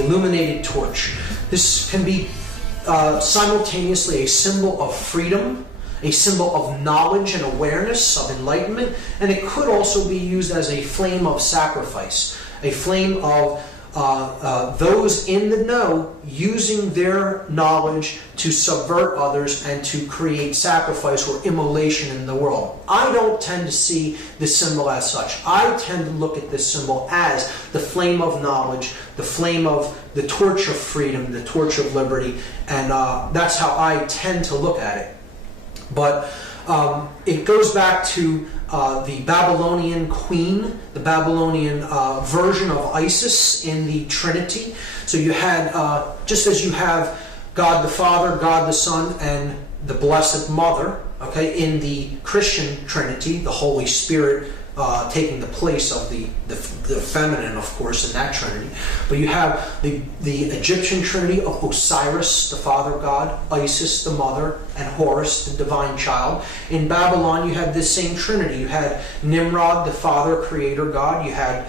the illuminated torch. This can be simultaneously a symbol of freedom, a symbol of knowledge and awareness, of enlightenment, and it could also be used as a flame of sacrifice, a flame of those in the know using their knowledge to subvert others and to create sacrifice or immolation in the world. I don't tend to see this symbol as such. I tend to look at this symbol as the flame of knowledge, the flame of the torch of freedom, the torch of liberty, and that's how I tend to look at it. But it goes back to the Babylonian queen, the Babylonian version of Isis in the Trinity. So you had, just as you have God the Father, God the Son, and the Blessed Mother, okay, in the Christian Trinity, the Holy Spirit taking the place of the feminine, of course, in that Trinity. But you have the Egyptian Trinity of Osiris, the Father God, Isis, the Mother, and Horus, the Divine Child. In Babylon, you had this same Trinity. You had Nimrod, the Father, Creator God. You had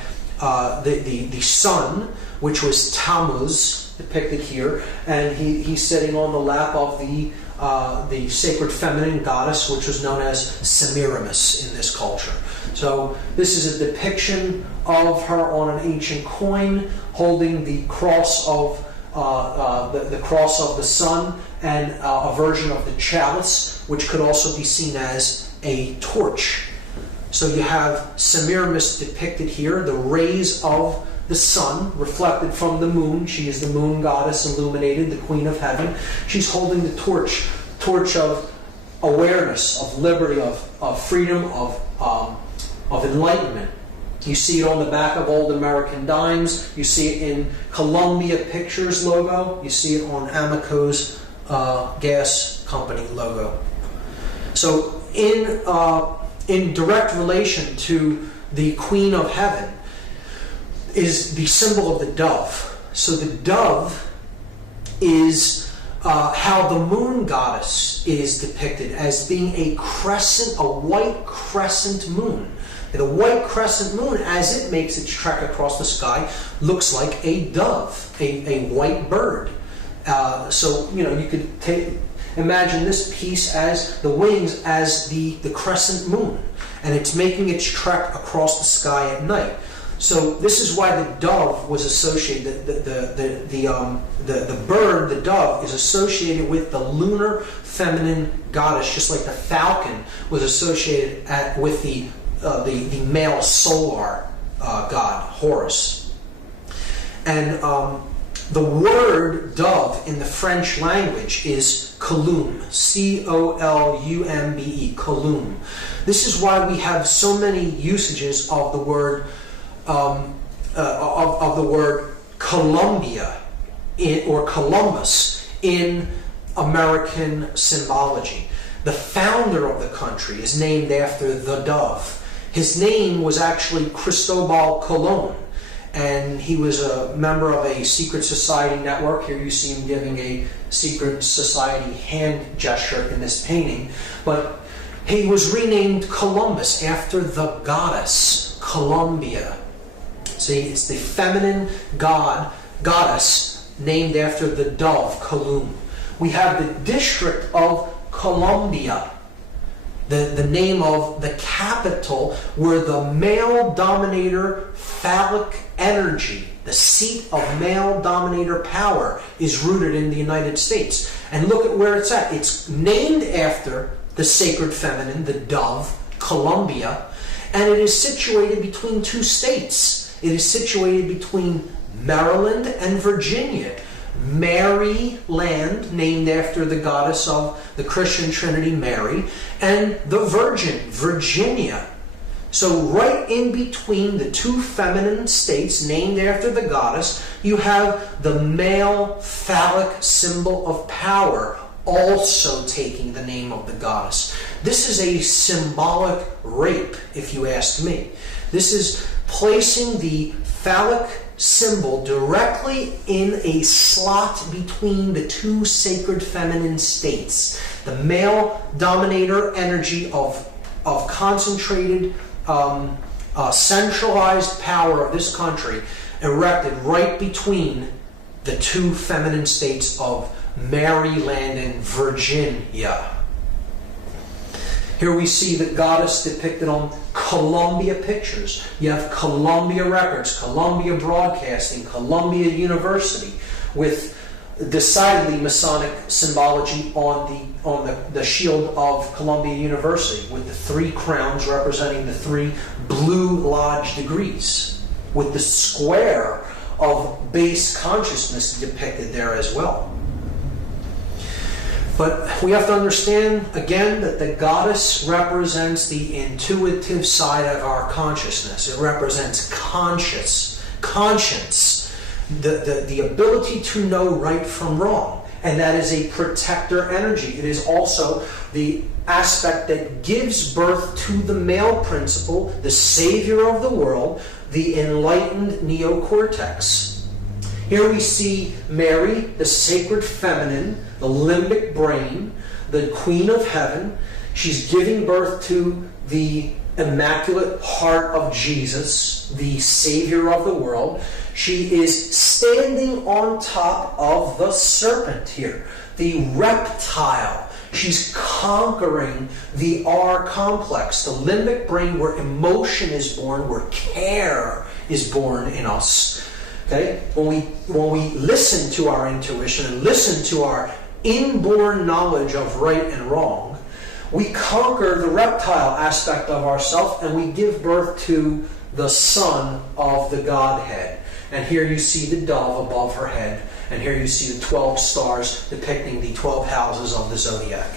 the Son, which was Tammuz, depicted here, and he's sitting on the lap of the sacred feminine goddess, which was known as Semiramis in this culture. So this is a depiction of her on an ancient coin, holding the cross of the cross of the sun, and a version of the chalice, which could also be seen as a torch. So you have Semiramis depicted here, the rays of the sun reflected from the moon. She is the moon goddess, illuminated, the queen of heaven. She's holding the torch of awareness, of liberty, of freedom, of enlightenment. You see it on the back of old American dimes. You see it in Columbia Pictures logo. You see it on Amoco's gas company logo. So in direct relation to the Queen of Heaven is the symbol of the dove. So the dove is how the moon goddess is depicted as being a crescent, a white crescent moon. The white crescent moon, as it makes its trek across the sky, looks like a dove, a white bird. So, you know, you could imagine this piece as the wings as the crescent moon, and it's making its trek across the sky at night. So this is why the dove was associated. The bird, the dove, is associated with the lunar feminine goddess, just like the falcon was associated with the male solar god, Horus. And the word dove in the French language is columbe, C-O-L-U-M-B-E, columbe. This is why we have so many usages of the word Columbia or Columbus in American symbology. The founder of the country is named after the dove. His name was actually Cristobal Colon, and he was a member of a secret society network. Here you see him giving a secret society hand gesture in this painting. But he was renamed Columbus after the goddess Columbia. See, it's the feminine goddess named after the dove, Columbe. We have the district of Columbia, the name of the capital where the male dominator phallic energy, the seat of male dominator power, is rooted in the United States. And look at where it's at. It's named after the sacred feminine, the dove, Columbia, and it is situated between two states. It is situated between Maryland and Virginia. Maryland, named after the goddess of the Christian Trinity, Mary, and the Virgin, Virginia. So right in between the two feminine states named after the goddess, you have the male phallic symbol of power also taking the name of the goddess. This is a symbolic rape, if you ask me. This is placing the phallic symbol directly in a slot between the two sacred feminine states. The male dominator energy of concentrated, centralized power of this country erected right between the two feminine states of Mary Land and Virginia. Here we see the goddess depicted on Columbia Pictures. You have Columbia Records, Columbia Broadcasting, Columbia University, with decidedly Masonic symbology on the shield of Columbia University, with the three crowns representing the three Blue Lodge degrees, with the square of base consciousness depicted there as well. But we have to understand, again, that the goddess represents the intuitive side of our consciousness. It represents conscience, the ability to know right from wrong. And that is a protector energy. It is also the aspect that gives birth to the male principle, the savior of the world, the enlightened neocortex. Here we see Mary, the sacred feminine, the limbic brain, the queen of heaven. She's giving birth to the immaculate heart of Jesus, the savior of the world. She is standing on top of the serpent here, the reptile. She's conquering the R complex, the limbic brain, where emotion is born, where care is born in us. Okay? When we listen to our intuition and listen to our inborn knowledge of right and wrong, we conquer the reptile aspect of ourself and we give birth to the son of the Godhead. And here you see the dove above her head, and here you see the 12 stars depicting the 12 houses of the zodiac.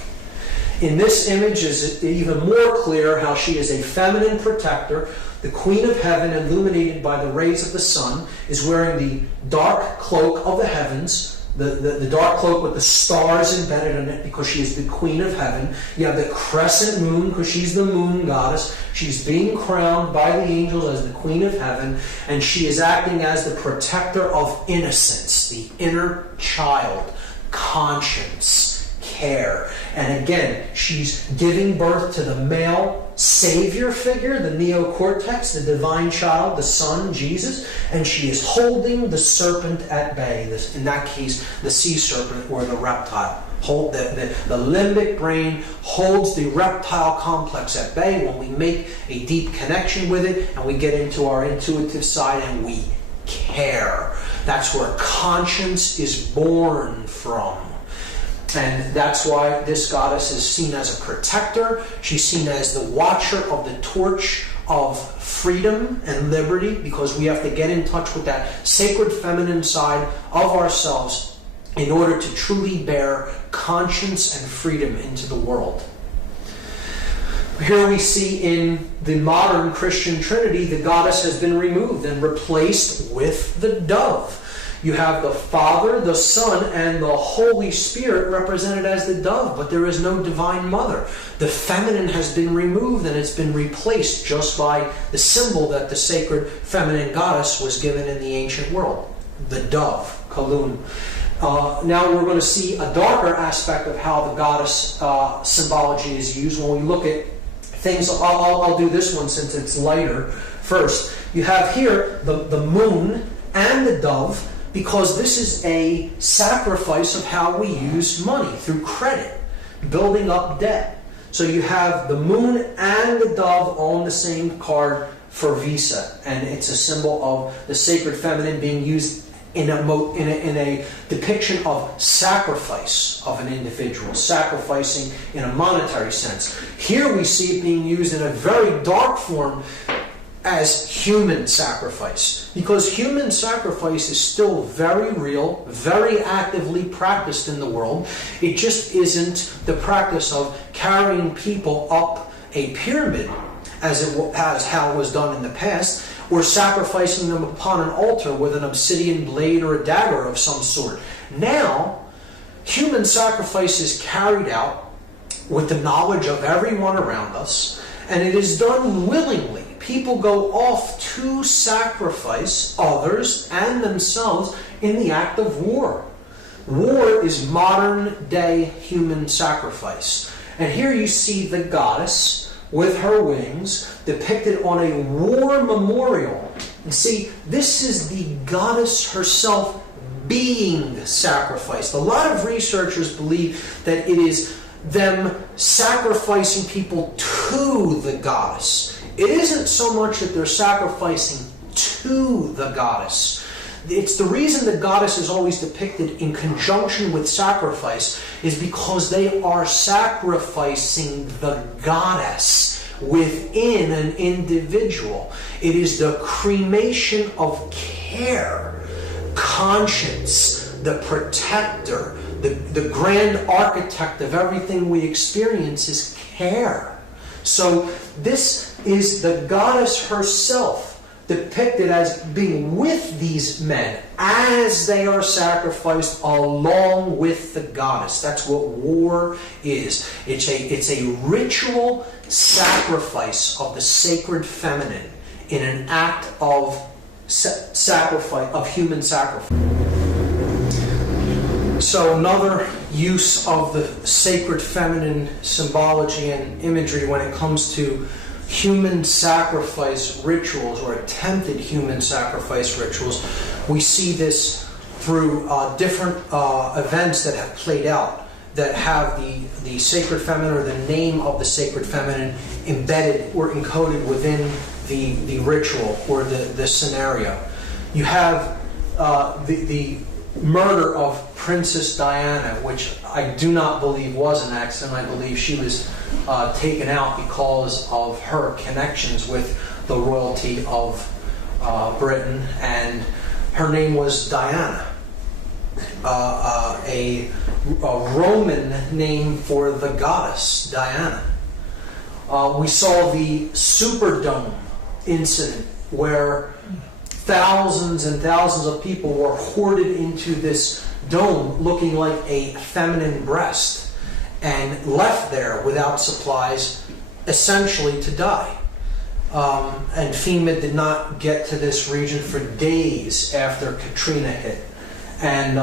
In this image is even more clear how she is a feminine protector. The Queen of Heaven, illuminated by the rays of the sun, is wearing the dark cloak of the heavens, the dark cloak with the stars embedded in it, because she is the Queen of Heaven. You have the crescent moon, because she's the moon goddess. She's being crowned by the angels as the Queen of Heaven, and she is acting as the protector of innocence, the inner child, conscience, care. And again, she's giving birth to the male savior figure, the neocortex, the divine child, the son, Jesus, and she is holding the serpent at bay. In that case, the sea serpent or the reptile. The limbic brain holds the reptile complex at bay when we make a deep connection with it and we get into our intuitive side and we care. That's where conscience is born from. And that's why this goddess is seen as a protector. She's seen as the watcher of the torch of freedom and liberty, because we have to get in touch with that sacred feminine side of ourselves in order to truly bear conscience and freedom into the world. Here we see in the modern Christian Trinity, the goddess has been removed and replaced with the dove. You have the Father, the Son, and the Holy Spirit represented as the dove, but there is no divine mother. The feminine has been removed and it's been replaced just by the symbol that the sacred feminine goddess was given in the ancient world, the dove, Kalun. Now we're going to see a darker aspect of how the goddess symbology is used when we look at things. I'll do this one since it's lighter first. You have here the moon and the dove, because this is a sacrifice of how we use money, through credit, building up debt. So you have the moon and the dove on the same card for Visa, and it's a symbol of the sacred feminine being used in a depiction of sacrifice of an individual, sacrificing in a monetary sense. Here we see it being used in a very dark form as human sacrifice, because human sacrifice is still very real, very actively practiced in the world. It just isn't the practice of carrying people up a pyramid as how it was done in the past, or sacrificing them upon an altar with an obsidian blade or a dagger of some sort. Now, human sacrifice is carried out with the knowledge of everyone around us, and it is done willingly. People go off to sacrifice others and themselves in the act of war. War is modern day human sacrifice. And here you see the goddess with her wings depicted on a war memorial. And see, this is the goddess herself being sacrificed. A lot of researchers believe that it is them sacrificing people to the goddess. It isn't so much that they're sacrificing to the goddess. It's the reason the goddess is always depicted in conjunction with sacrifice is because they are sacrificing the goddess within an individual. It is the cremation of care, conscience, the protector, the grand architect of everything we experience is care. So this is the goddess herself depicted as being with these men as they are sacrificed along with the goddess. That's what war is. It's a ritual sacrifice of the sacred feminine in an act of sacrifice, of human sacrifice. So another use of the sacred feminine symbology and imagery when it comes to human sacrifice rituals or attempted human sacrifice rituals, we see this through different events that have played out that have the sacred feminine or the name of the sacred feminine embedded or encoded within the ritual or the scenario. You have the murder of Princess Diana, which I do not believe was an accident. I believe she was taken out because of her connections with the royalty of Britain, and her name was Diana, a Roman name for the goddess Diana. We saw the Superdome incident where thousands and thousands of people were hoarded into this dome looking like a feminine breast and left there without supplies, essentially to die. And FEMA did not get to this region for days after Katrina hit. And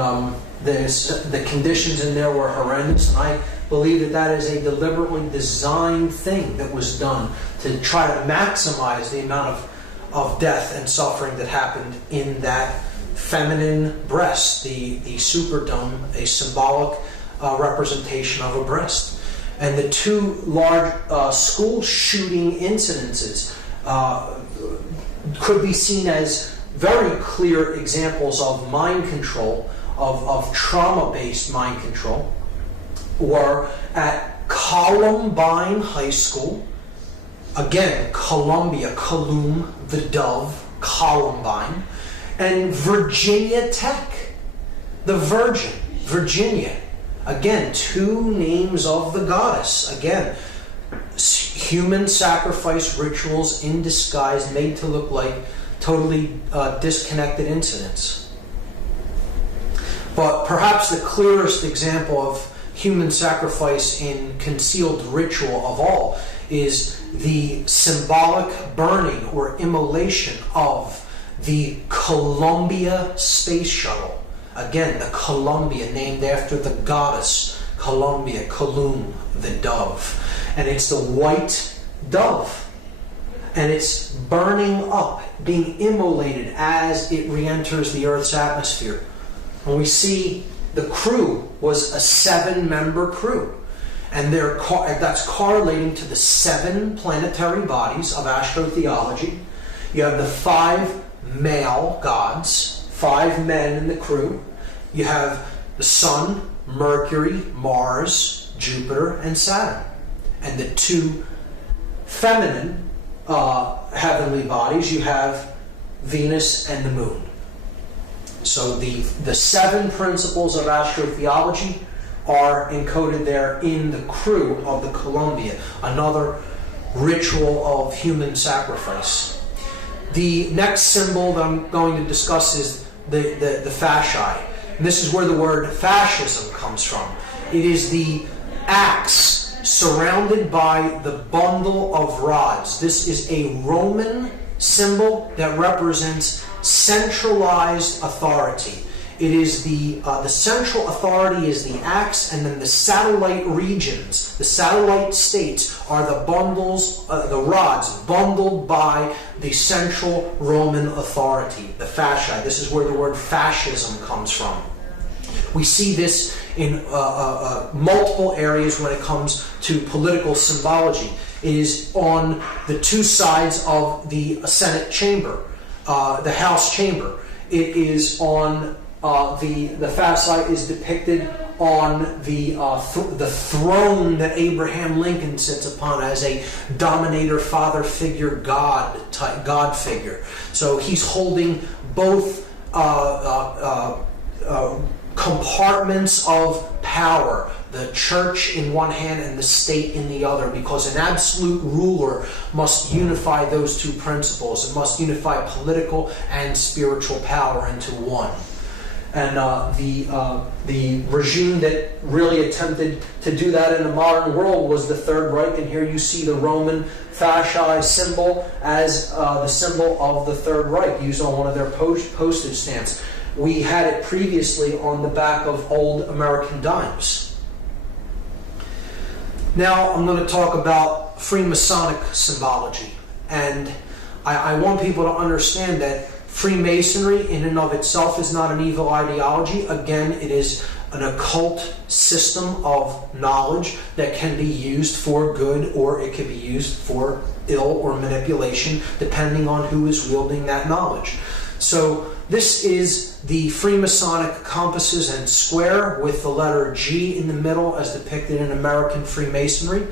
the conditions in there were horrendous, and I believe that is a deliberately designed thing that was done to try to maximize the amount of death and suffering that happened in that feminine breast, the Superdome, a symbolic representation of a breast. And the two large school shooting incidences could be seen as very clear examples of mind control, of trauma-based mind control, were at Columbine High School. Again, Columbia, Colum, the dove, Columbine, and Virginia Tech, the Virgin, Virginia. Again, two names of the goddess. Again, human sacrifice rituals in disguise made to look like totally disconnected incidents. But perhaps the clearest example of human sacrifice in concealed ritual of all is the symbolic burning or immolation of the Columbia space shuttle. Again, the Columbia, named after the goddess Columbia, Colum, the dove. And it's the white dove. And it's burning up, being immolated as it re-enters the Earth's atmosphere. And we see the crew was a 7-member crew. And that's correlating to the 7 planetary bodies of astrotheology. You have the 5 male gods, 5 men in the crew. You have the Sun, Mercury, Mars, Jupiter, and Saturn. And the 2 feminine heavenly bodies, you have Venus and the Moon. So the 7 principles of astrotheology are encoded there in the crew of the Columbia, another ritual of human sacrifice. The next symbol that I'm going to discuss is the fasci. And this is where the word fascism comes from. It is the axe surrounded by the bundle of rods. This is a Roman symbol that represents centralized authority. It is the central authority is the axe, and then the satellite regions, the satellite states, are the bundles, the rods bundled by the central Roman authority, the fasci. This is where the word fascism comes from. We see this in multiple areas when it comes to political symbology. It is on the two sides of the Senate chamber, the House chamber. It is on the fasci is depicted on the throne that Abraham Lincoln sits upon as a dominator, father figure, God figure. So he's holding both compartments of power, the church in one hand and the state in the other, because an absolute ruler must unify those two principles. It must unify political and spiritual power into one. And the regime that really attempted to do that in the modern world was the Third Reich. And here you see the Roman fasci symbol as the symbol of the Third Reich, used on one of their postage stamps. We had it previously on the back of old American dimes. Now I'm going to talk about Freemasonic symbology. And I want people to understand that Freemasonry in and of itself is not an evil ideology. Again, it is an occult system of knowledge that can be used for good, or it can be used for ill or manipulation, depending on who is wielding that knowledge. So this is the Freemasonic compasses and square with the letter G in the middle as depicted in American Freemasonry.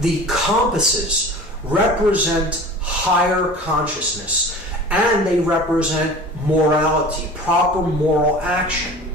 The compasses represent higher consciousness, and they represent morality, proper moral action.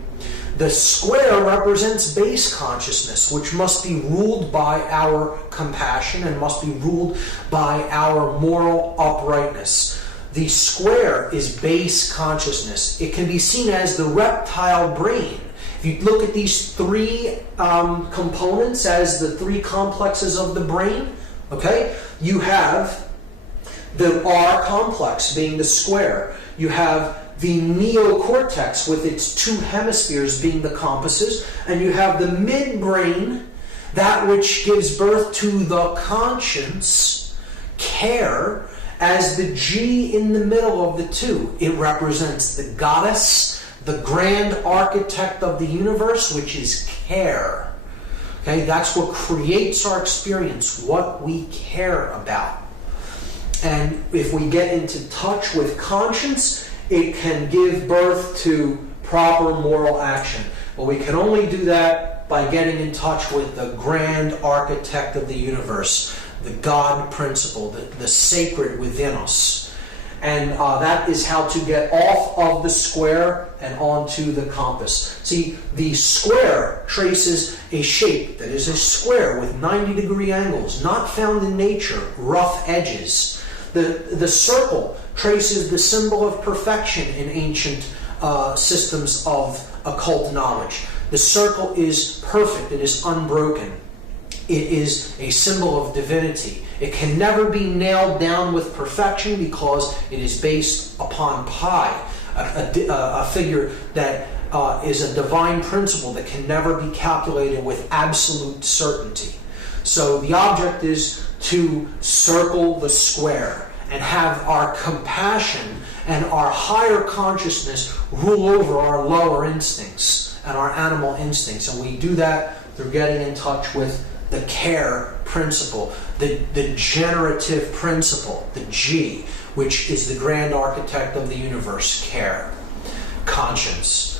The square represents base consciousness, which must be ruled by our compassion and must be ruled by our moral uprightness. The square is base consciousness. It can be seen as the reptile brain. If you look at these three components as the three complexes of the brain, okay, you have the R complex being the square. You have the neocortex with its two hemispheres being the compasses, and you have the midbrain, that which gives birth to the conscience, care, as the G in the middle of the two. It represents the goddess, the grand architect of the universe, which is care. Okay, that's what creates our experience, what we care about. And if we get into touch with conscience, it can give birth to proper moral action. But we can only do that by getting in touch with the grand architect of the universe, the God principle, the sacred within us. And that is how to get off of the square and onto the compass. See, the square traces a shape that is a square with 90-degree angles, not found in nature, rough edges. The circle traces the symbol of perfection in ancient systems of occult knowledge. The circle is perfect, it is unbroken. It is a symbol of divinity. It can never be nailed down with perfection because it is based upon pi, a figure that is a divine principle that can never be calculated with absolute certainty. So the object is to circle the square and have our compassion and our higher consciousness rule over our lower instincts and our animal instincts. And we do that through getting in touch with the care principle, the generative principle, the G, which is the grand architect of the universe, care, conscience.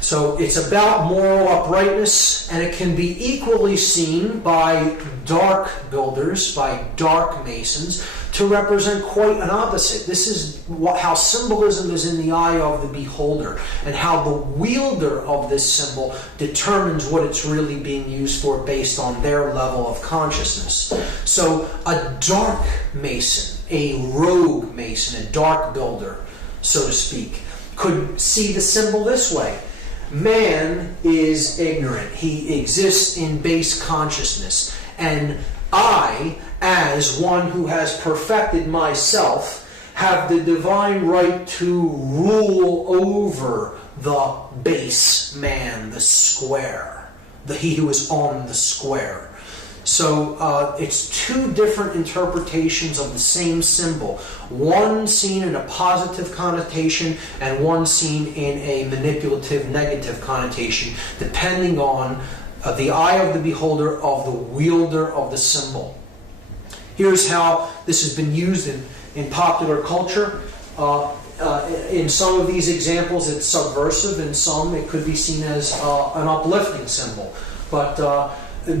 So it's about moral uprightness, and it can be equally seen by dark builders, by dark masons, to represent quite an opposite. This is how symbolism is in the eye of the beholder, and how the wielder of this symbol determines what it's really being used for based on their level of consciousness. So a dark mason, a rogue mason, a dark builder, so to speak, could see the symbol this way. Man is ignorant. He exists in base consciousness. And I, as one who has perfected myself, have the divine right to rule over the base man, the square, he who is on the square. So it's two different interpretations of the same symbol, one seen in a positive connotation and one seen in a manipulative negative connotation, depending on the eye of the beholder, of the wielder of the symbol. Here's how this has been used in popular culture. In some of these examples it's subversive, in some it could be seen as an uplifting symbol. But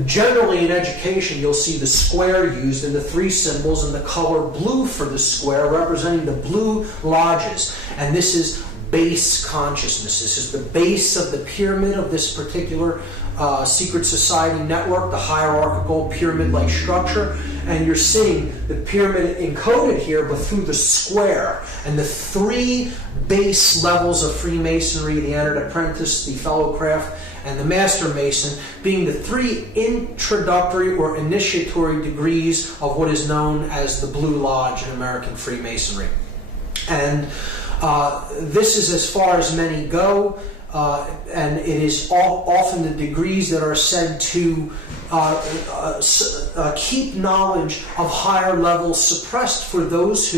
generally in education you'll see the square used and the three symbols and the color blue for the square representing the blue lodges. And this is base consciousness. This is the base of the pyramid of this particular secret society network, the hierarchical pyramid-like structure. And you're seeing the pyramid encoded here, but through the square. And the three base levels of Freemasonry, the entered apprentice, the fellow craft, and the master mason, being the three introductory or initiatory degrees of what is known as the Blue Lodge in American Freemasonry. And this is as far as many go, and it is often the degrees that are said to keep knowledge of higher levels suppressed for those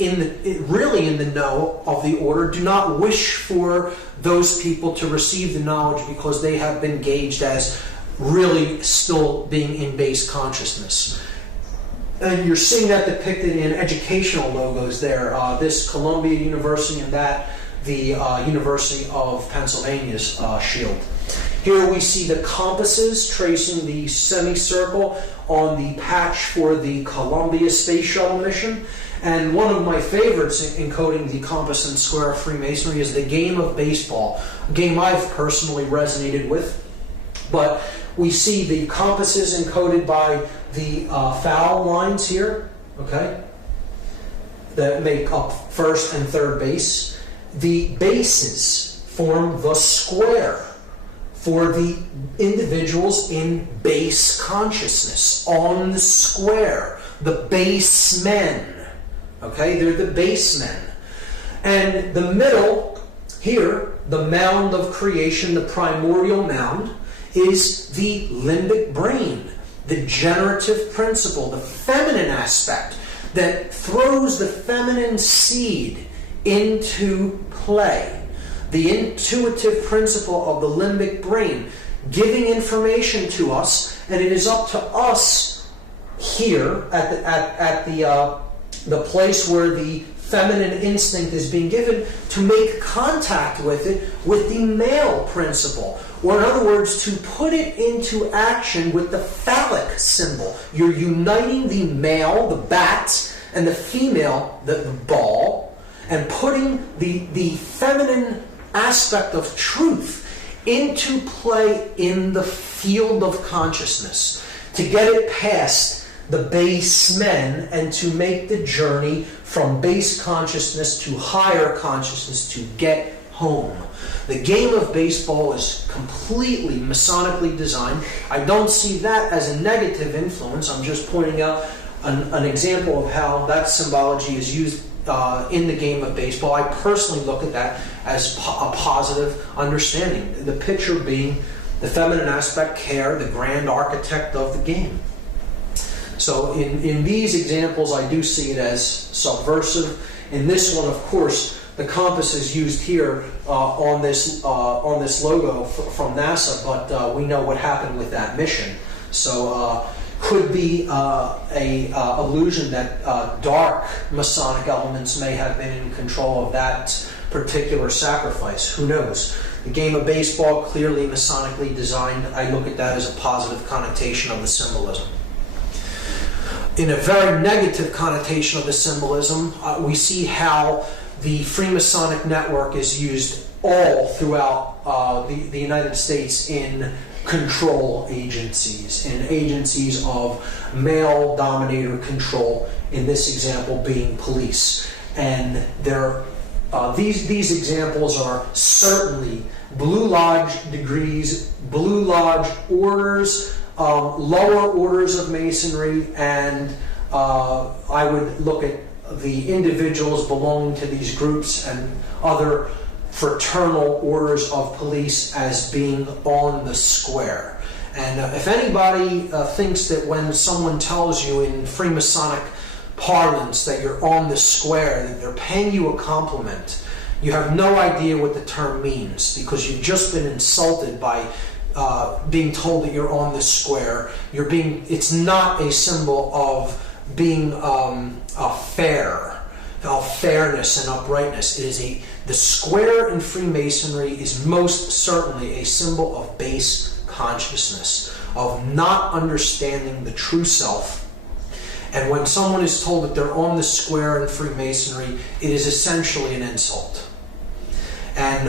really in the know of the order do not wish for those people to receive the knowledge because they have been gauged as really still being in base consciousness. And you're seeing that depicted in educational logos there. This Columbia University and that the University of Pennsylvania's shield. Here we see the compasses tracing the semicircle on the patch for the Columbia Space Shuttle mission. And one of my favorites in encoding the compass and square of Freemasonry is the game of baseball, a game I've personally resonated with. But we see the compasses encoded by the foul lines here, okay, that make up first and third base. The bases form the square for the individuals in base consciousness, on the square, the base men. Okay, they're the base men. And the middle, here, the mound of creation, the primordial mound, is the limbic brain, the generative principle, the feminine aspect that throws the feminine seed into play. The intuitive principle of the limbic brain, giving information to us, and it is up to us here at the place where the feminine instinct is being given to make contact with it with the male principle. Or in other words, to put it into action with the phallic symbol. You're uniting the male, the bat, and the female, the ball, and putting the feminine aspect of truth into play in the field of consciousness to get it past the base men and to make the journey from base consciousness to higher consciousness to get home. The game of baseball is completely Masonically designed. I don't see that as a negative influence. I'm just pointing out an example of how that symbology is used in the game of baseball. I personally look at that as a positive understanding. The pitcher being the feminine aspect, care, the grand architect of the game. So in these examples, I do see it as subversive. In this one, of course, the compass is used here on this logo from NASA, but we know what happened with that mission. So could be a illusion that dark Masonic elements may have been in control of that particular sacrifice. Who knows? The game of baseball, clearly Masonically designed. I look at that as a positive connotation of the symbolism. In a very negative connotation of the symbolism, we see how the Freemasonic network is used all throughout the United States in control agencies, in agencies of male dominator control, in this example being police. And these examples are certainly Blue Lodge degrees, Blue Lodge orders, lower orders of Masonry, and I would look at the individuals belonging to these groups and other fraternal orders of police as being on the square. And if anybody thinks that when someone tells you in Freemasonic parlance that you're on the square, that they're paying you a compliment, you have no idea what the term means, because you've just been insulted by being told that you're on the square. It's not a symbol of being fairness and uprightness. The square in Freemasonry is most certainly a symbol of base consciousness, of not understanding the true self. And when someone is told that they're on the square in Freemasonry, it is essentially an insult. And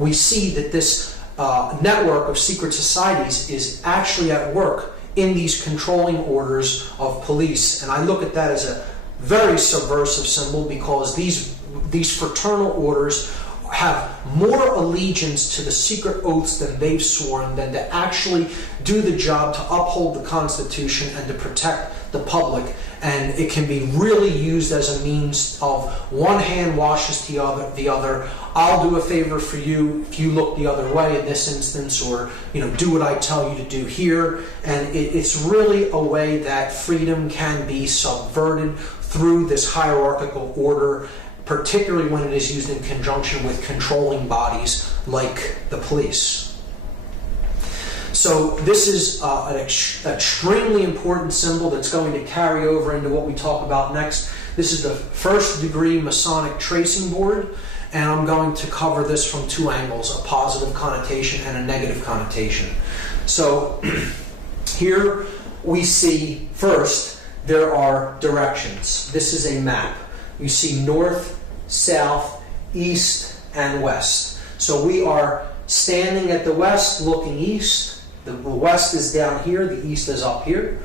we see that this network of secret societies is actually at work in these controlling orders of police. And I look at that as a very subversive symbol, because these fraternal orders have more allegiance to the secret oaths than they've sworn than to actually do the job to uphold the Constitution and to protect the public. And it can be really used as a means of one hand washes the other. I'll do a favor for you if you look the other way in this instance, or do what I tell you to do here. And it's really a way that freedom can be subverted through this hierarchical order, particularly when it is used in conjunction with controlling bodies like the police. So this is an extremely important symbol that's going to carry over into what we talk about next. This is the first degree Masonic tracing board, and I'm going to cover this from two angles, a positive connotation and a negative connotation. So here we see, first, there are directions. This is a map. You see north, south, east, and west. So we are standing at the west, looking east. The west is down here, the east is up here.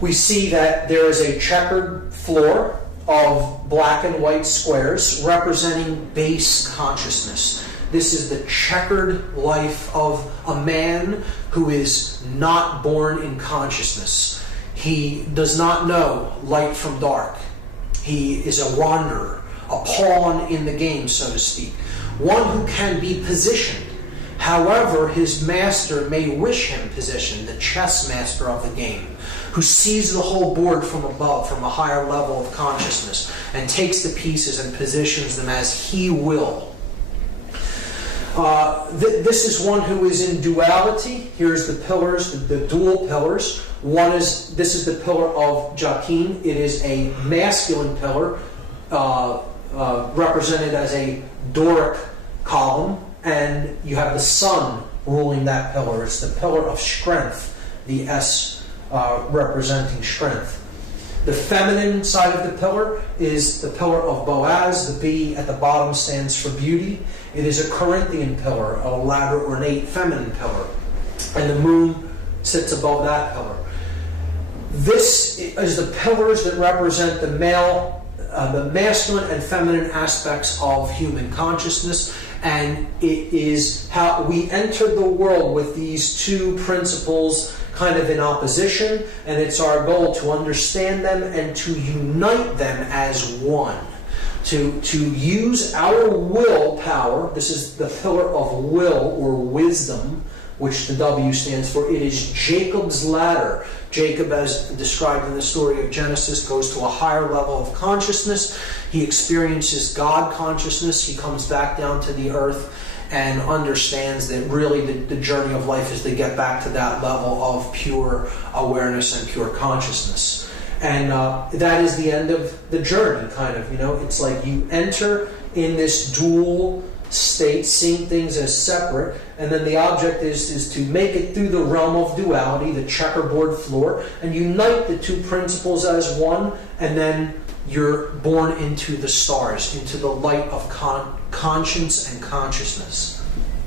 We see that there is a checkered floor of black and white squares representing base consciousness. This is the checkered life of a man who is not born in consciousness. He does not know light from dark. He is a wanderer, a pawn in the game, so to speak. One who can be positioned. However, his master may wish him positioned, the chess master of the game, who sees the whole board from above, from a higher level of consciousness, and takes the pieces and positions them as he will. This is one who is in duality. Here's the pillars, the dual pillars. This is the pillar of Joachim. It is a masculine pillar, represented as a Doric column, and you have the sun ruling that pillar. It's the pillar of strength, the S representing strength. The feminine side of the pillar is the pillar of Boaz. The B at the bottom stands for beauty. It is a Corinthian pillar, a elaborate, ornate, feminine pillar. And the moon sits above that pillar. This is the pillars that represent the masculine and feminine aspects of human consciousness. And it is how we enter the world with these two principles kind of in opposition, and it's our goal to understand them and to unite them as one. To use our will power. This is the pillar of will or wisdom, which the W stands for. It is Jacob's ladder. Jacob, as described in the story of Genesis, goes to a higher level of consciousness. He experiences God consciousness. He comes back down to the earth and understands that really the journey of life is to get back to that level of pure awareness and pure consciousness. And that is the end of the journey, kind of. It's like you enter in this dual state, seeing things as separate, and then the object is to make it through the realm of duality, the checkerboard floor, and unite the two principles as one, and then you're born into the stars, into the light of conscience and consciousness.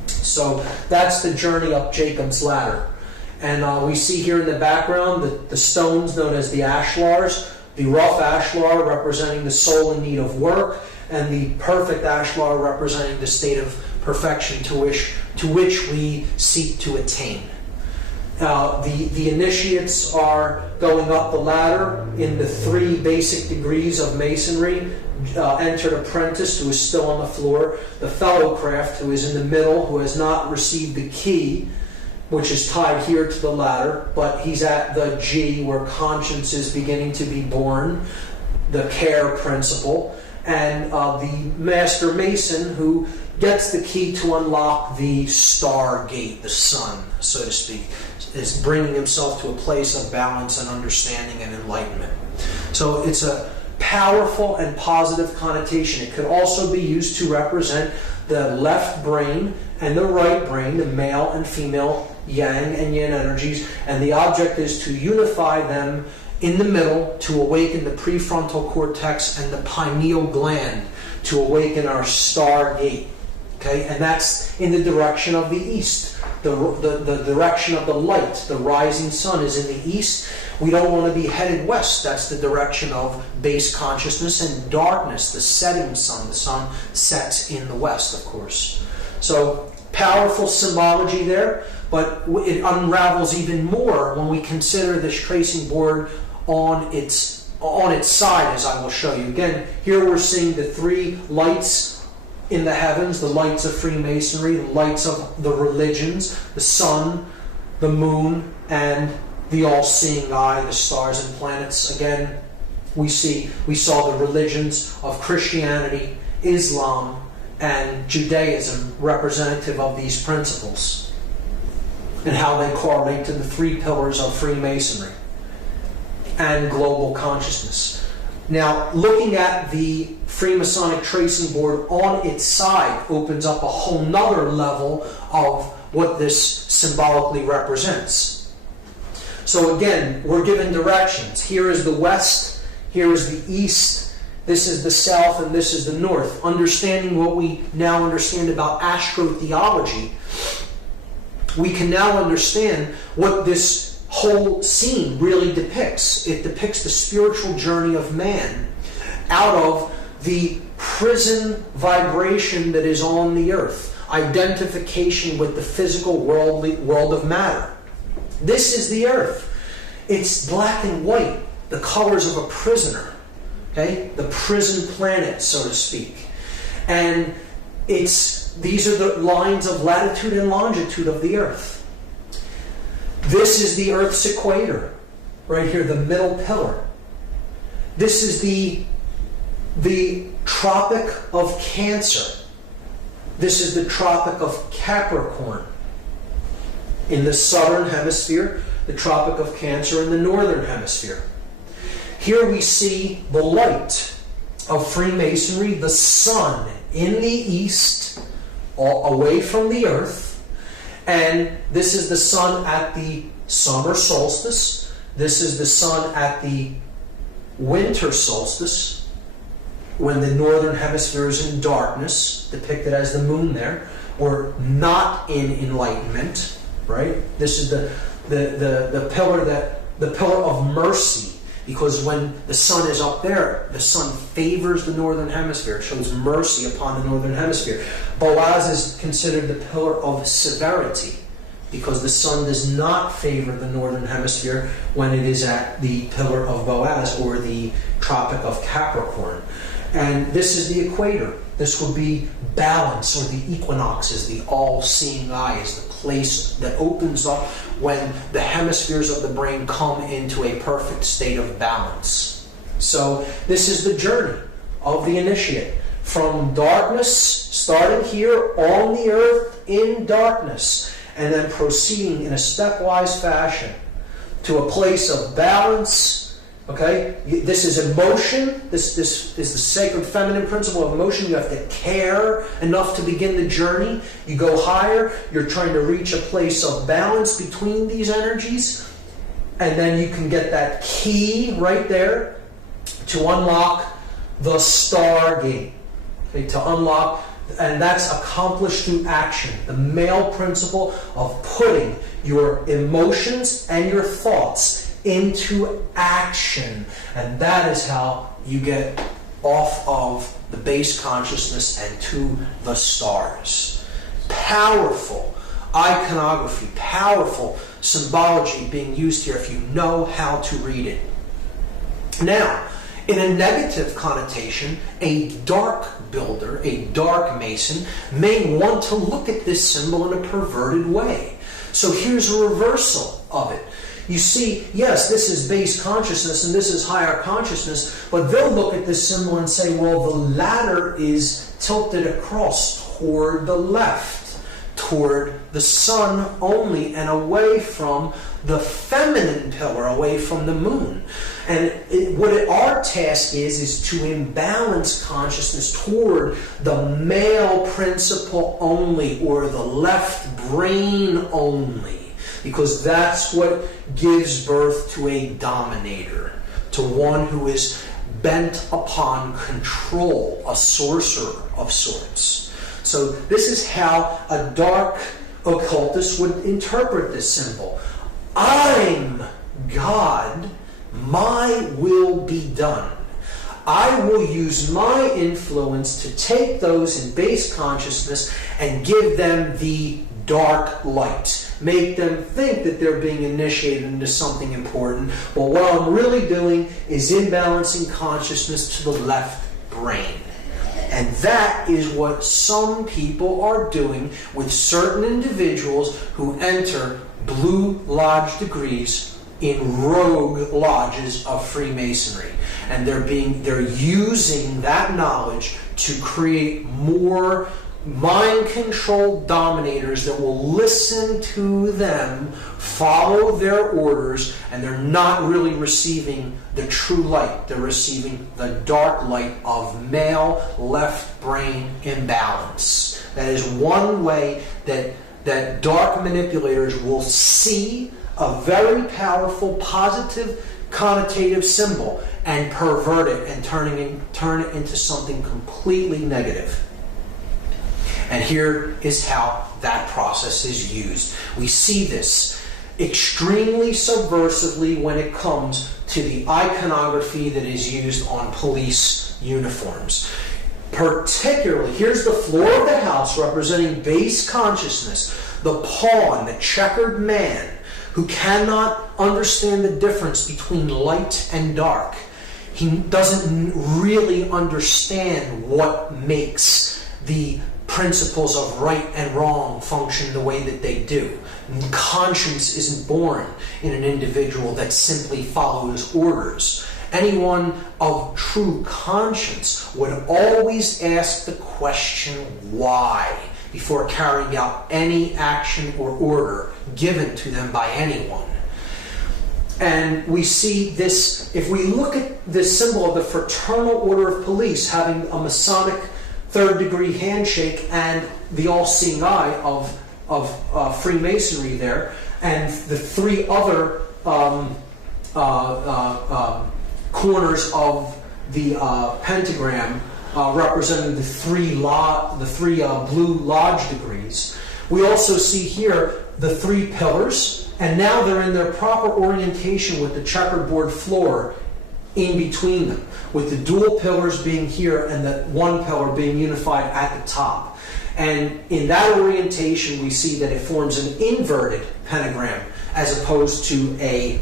So that's the journey up Jacob's ladder. And we see here in the background the stones known as the ashlars, the rough ashlar representing the soul in need of work, and the perfect ashlar representing the state of perfection to which we seek to attain. The initiates are going up the ladder in the 3 basic degrees of masonry. Entered apprentice, who is still on the floor. The fellowcraft, who is in the middle, who has not received the key, which is tied here to the ladder, but he's at the G, where conscience is beginning to be born, the care principle. And the master mason, who gets the key to unlock the star gate, the sun, so to speak, is bringing himself to a place of balance and understanding and enlightenment. So it's a powerful and positive connotation. It could also be used to represent the left brain and the right brain, the male and female yang and yin energies, and the object is to unify them in the middle to awaken the prefrontal cortex and the pineal gland, to awaken our star gate. Okay, and that's in the direction of the east. The direction of the light, the rising sun, is in the east. We don't want to be headed west. That's the direction of base consciousness, and darkness, the setting sun. The sun sets in the west, of course. So, powerful symbology there, but it unravels even more when we consider this tracing board on its side, as I will show you. Again, here we're seeing the 3 lights in the heavens, the lights of Freemasonry, the lights of the religions, the sun, the moon, and the all-seeing eye, the stars and planets. Again, we saw the religions of Christianity, Islam, and Judaism representative of these principles, and how they correlate to the 3 pillars of Freemasonry and global consciousness. Now, looking at the Freemasonic tracing board on its side opens up a whole nother level of what this symbolically represents. So again, we're given directions. Here is the west, here is the east, this is the south, and this is the north. Understanding what we now understand about astrotheology, we can now understand what this whole scene really depicts. It depicts the spiritual journey of man out of the prison vibration that is on the earth, identification with the physical world of matter. This is the earth. It's black and white, the colors of a prisoner, okay? The prison planet, so to speak. And these are the lines of latitude and longitude of the earth. This is the Earth's equator, right here, the middle pillar. This is the Tropic of Cancer. This is the Tropic of Capricorn in the southern hemisphere, the Tropic of Cancer in the northern hemisphere. Here we see the light of Freemasonry, the sun in the east, away from the earth. And this is the sun at the summer solstice. This is the sun at the winter solstice, when the northern hemisphere is in darkness, depicted as the moon there, or not in enlightenment, right? This is the pillar of mercy, because when the sun is up there, the sun favors the northern hemisphere, shows mercy upon the northern hemisphere. Boaz is considered the pillar of severity, because the sun does not favor the northern hemisphere when it is at the pillar of Boaz, or the Tropic of Capricorn. And this is the equator. This would be balance, or the equinoxes, the all-seeing eye, is the place that opens up when the hemispheres of the brain come into a perfect state of balance. So this is the journey of the initiate, from darkness, starting here on the earth in darkness, and then proceeding in a stepwise fashion to a place of balance. Okay, this is emotion. This is the sacred feminine principle of emotion. You have to care enough to begin the journey. You go higher. You're trying to reach a place of balance between these energies. And then you can get that key right there to unlock the star gate. Okay, to unlock, and that's accomplished through action. The male principle of putting your emotions and your thoughts into action, and that is how you get off of the base consciousness and to the stars. Powerful. iconography, powerful symbology being used here if you know how to read it. Now, in a negative connotation, a dark builder, a dark mason, may want to look at this symbol in a perverted way. So here's a reversal of it. You see, yes, this is base consciousness and this is higher consciousness, but they'll look at this symbol and say, well, the latter is tilted across toward the left, toward the sun only, and away from the feminine pillar, away from the moon. And our task is to imbalance consciousness toward the male principle only, or the left brain only, because that's what gives birth to a dominator, to one who is bent upon control, a sorcerer of sorts. So this is how a dark occultist would interpret this symbol. I'm God, my will be done. I will use my influence to take those in base consciousness and give them the dark light. Make them think that they're being initiated into something important. But what I'm really doing is imbalancing consciousness to the left brain. And that is what some people are doing with certain individuals who enter Blue Lodge degrees in rogue lodges of Freemasonry. And they're using that knowledge to create more mind-controlled dominators that will listen to them, follow their orders, and they're not really receiving the true light. They're receiving the dark light of male left brain imbalance. That is one way that dark manipulators will see a very powerful, positive, connotative symbol and pervert it and turn it into something completely negative. And here is how that process is used. We see this extremely subversively when it comes to the iconography that is used on police uniforms. Particularly, here's the floor of the house representing base consciousness, the pawn, the checkered man, who cannot understand the difference between light and dark. He doesn't really understand what makes the principles of right and wrong function the way that they do. Conscience isn't born in an individual that simply follows orders. Anyone of true conscience would always ask the question, why, before carrying out any action or order given to them by anyone. And we see this, if we look at the symbol of the Fraternal Order of Police having a Masonic third-degree handshake and the all-seeing eye of Freemasonry there, and the three other corners of the pentagram representing the three blue lodge degrees. We also see here the three pillars, and now they're in their proper orientation with the checkerboard floor in between them, with the dual pillars being here and the one pillar being unified at the top. And in that orientation, we see that it forms an inverted pentagram as opposed to a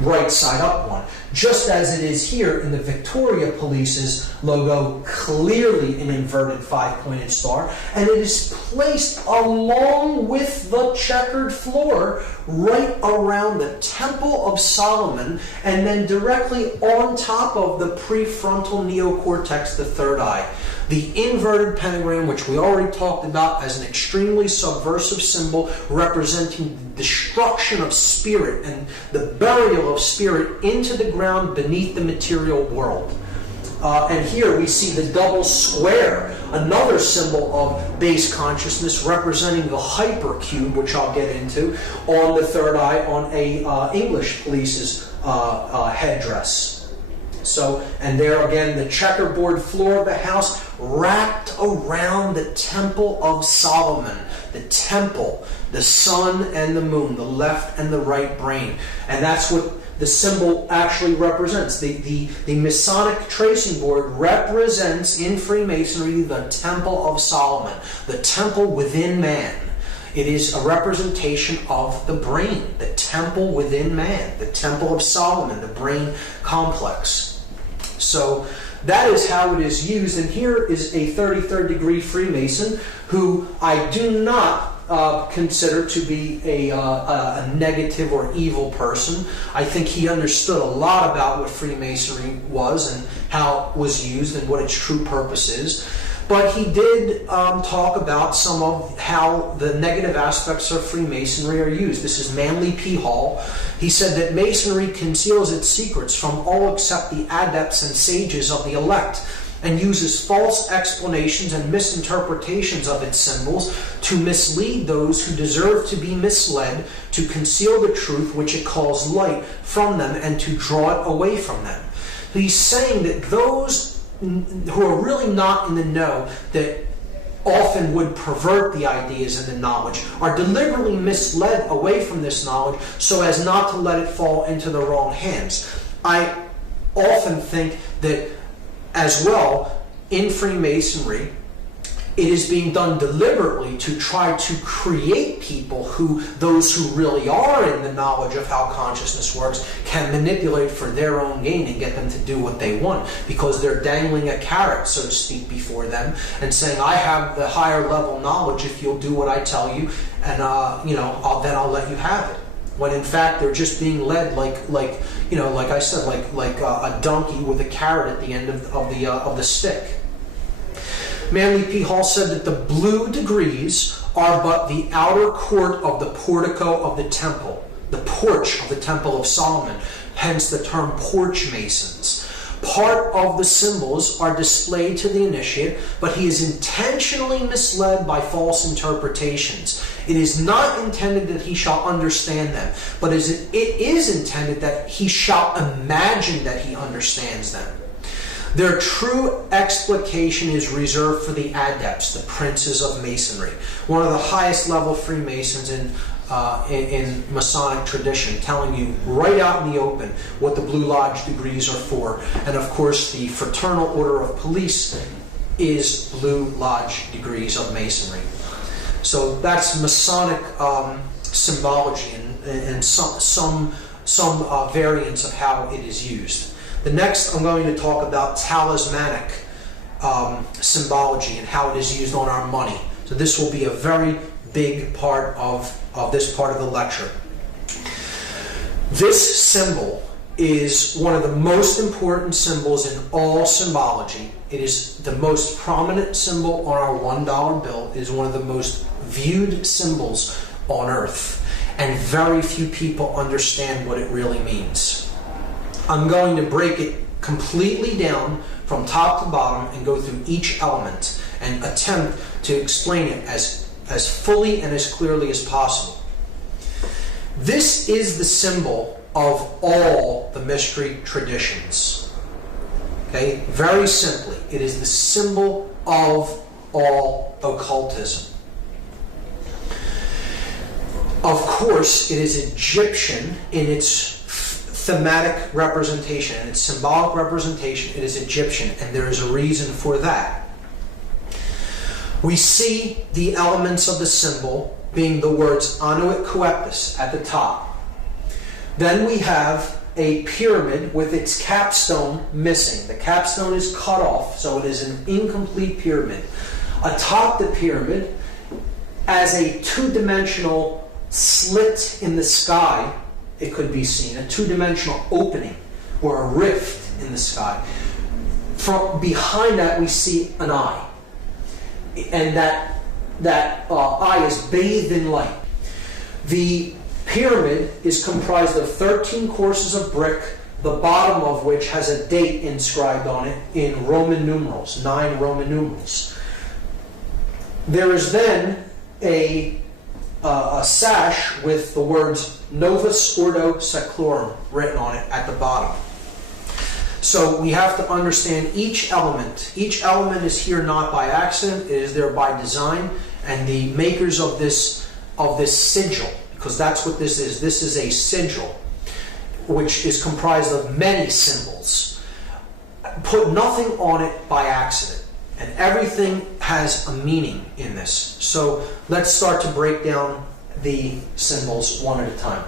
right side up one, just as it is here in the Victoria Police's logo, clearly an inverted 5-pointed star, and it is placed along with the checkered floor right around the Temple of Solomon, and then directly on top of the prefrontal neocortex, the third eye. The inverted pentagram, which we already talked about as an extremely subversive symbol representing the destruction of spirit and the burial of spirit into the ground beneath the material world. And here we see the double square, another symbol of base consciousness representing the hypercube, which I'll get into, on the third eye on a English police's headdress. So, and there again, the checkerboard floor of the house wrapped around the Temple of Solomon. The temple, the sun and the moon, the left and the right brain. And that's what the symbol actually represents. The Masonic tracing board represents in Freemasonry the Temple of Solomon, the temple within man. It is a representation of the brain, the temple within man, the temple of Solomon, the brain complex. So that is how it is used. And here is a 33rd degree Freemason who I do not consider to be a negative or evil person. I think he understood a lot about what Freemasonry was and how it was used and what its true purpose is. But he did talk about some of how the negative aspects of Freemasonry are used. This is Manly P. Hall. He said that Masonry conceals its secrets from all except the adepts and sages of the elect, and uses false explanations and misinterpretations of its symbols to mislead those who deserve to be misled, to conceal the truth which it calls light from them, and to draw it away from them. He's saying that those who are really not in the know, that often would pervert the ideas and the knowledge, are deliberately misled away from this knowledge so as not to let it fall into the wrong hands. I often think that as well, in Freemasonry, it is being done deliberately to try to create people those who really are in the knowledge of how consciousness works, can manipulate for their own gain and get them to do what they want, because they're dangling a carrot, so to speak, before them and saying, I have the higher level knowledge if you'll do what I tell you, and then I'll let you have it. When in fact they're just being led like I said, like a donkey with a carrot at the end of the stick. Manly P. Hall said that the blue degrees are but the outer court of the portico of the temple, the porch of the Temple of Solomon, hence the term porch masons. Part of the symbols are displayed to the initiate, but he is intentionally misled by false interpretations. It is not intended that he shall understand them, but it is intended that he shall imagine that he understands them. Their true explication is reserved for the adepts, the princes of Masonry, one of the highest level Freemasons in Masonic tradition, telling you right out in the open what the Blue Lodge degrees are for. And of course, the Fraternal Order of Police is Blue Lodge degrees of Masonry. So that's Masonic symbology and some variants of how it is used. The next, I'm going to talk about talismanic symbology and how it is used on our money. So this will be a very big part of this part of the lecture. This symbol is one of the most important symbols in all symbology. It is the most prominent symbol on our $1 bill. It is one of the most viewed symbols on earth, and very few people understand what it really means. I'm going to break it completely down from top to bottom and go through each element and attempt to explain it as fully and as clearly as possible. This is the symbol of all the mystery traditions. Okay? Very simply, it is the symbol of all occultism. Of course, it is Egyptian in its thematic representation and its symbolic representation. It is Egyptian, and there is a reason for that. We see the elements of the symbol being the words Anuit Coeptus at the top. Then we have a pyramid with its capstone missing. The capstone is cut off, so it is an incomplete pyramid. Atop the pyramid, as a two-dimensional slit in the sky, it could be seen, a two-dimensional opening or a rift in the sky. From behind that, we see an eye, and that eye is bathed in light. The pyramid is comprised of 13 courses of brick, the bottom of which has a date inscribed on it in Roman numerals, 9 Roman numerals. There is then a sash with the words Novus Ordo Seclorum written on it at the bottom. So we have to understand each element. Each element is here not by accident, it is there by design, and the makers of this sigil, because that's what this is. This is a sigil, which is comprised of many symbols. Put nothing on it by accident, and everything has a meaning in this. So let's start to break down the symbols one at a time.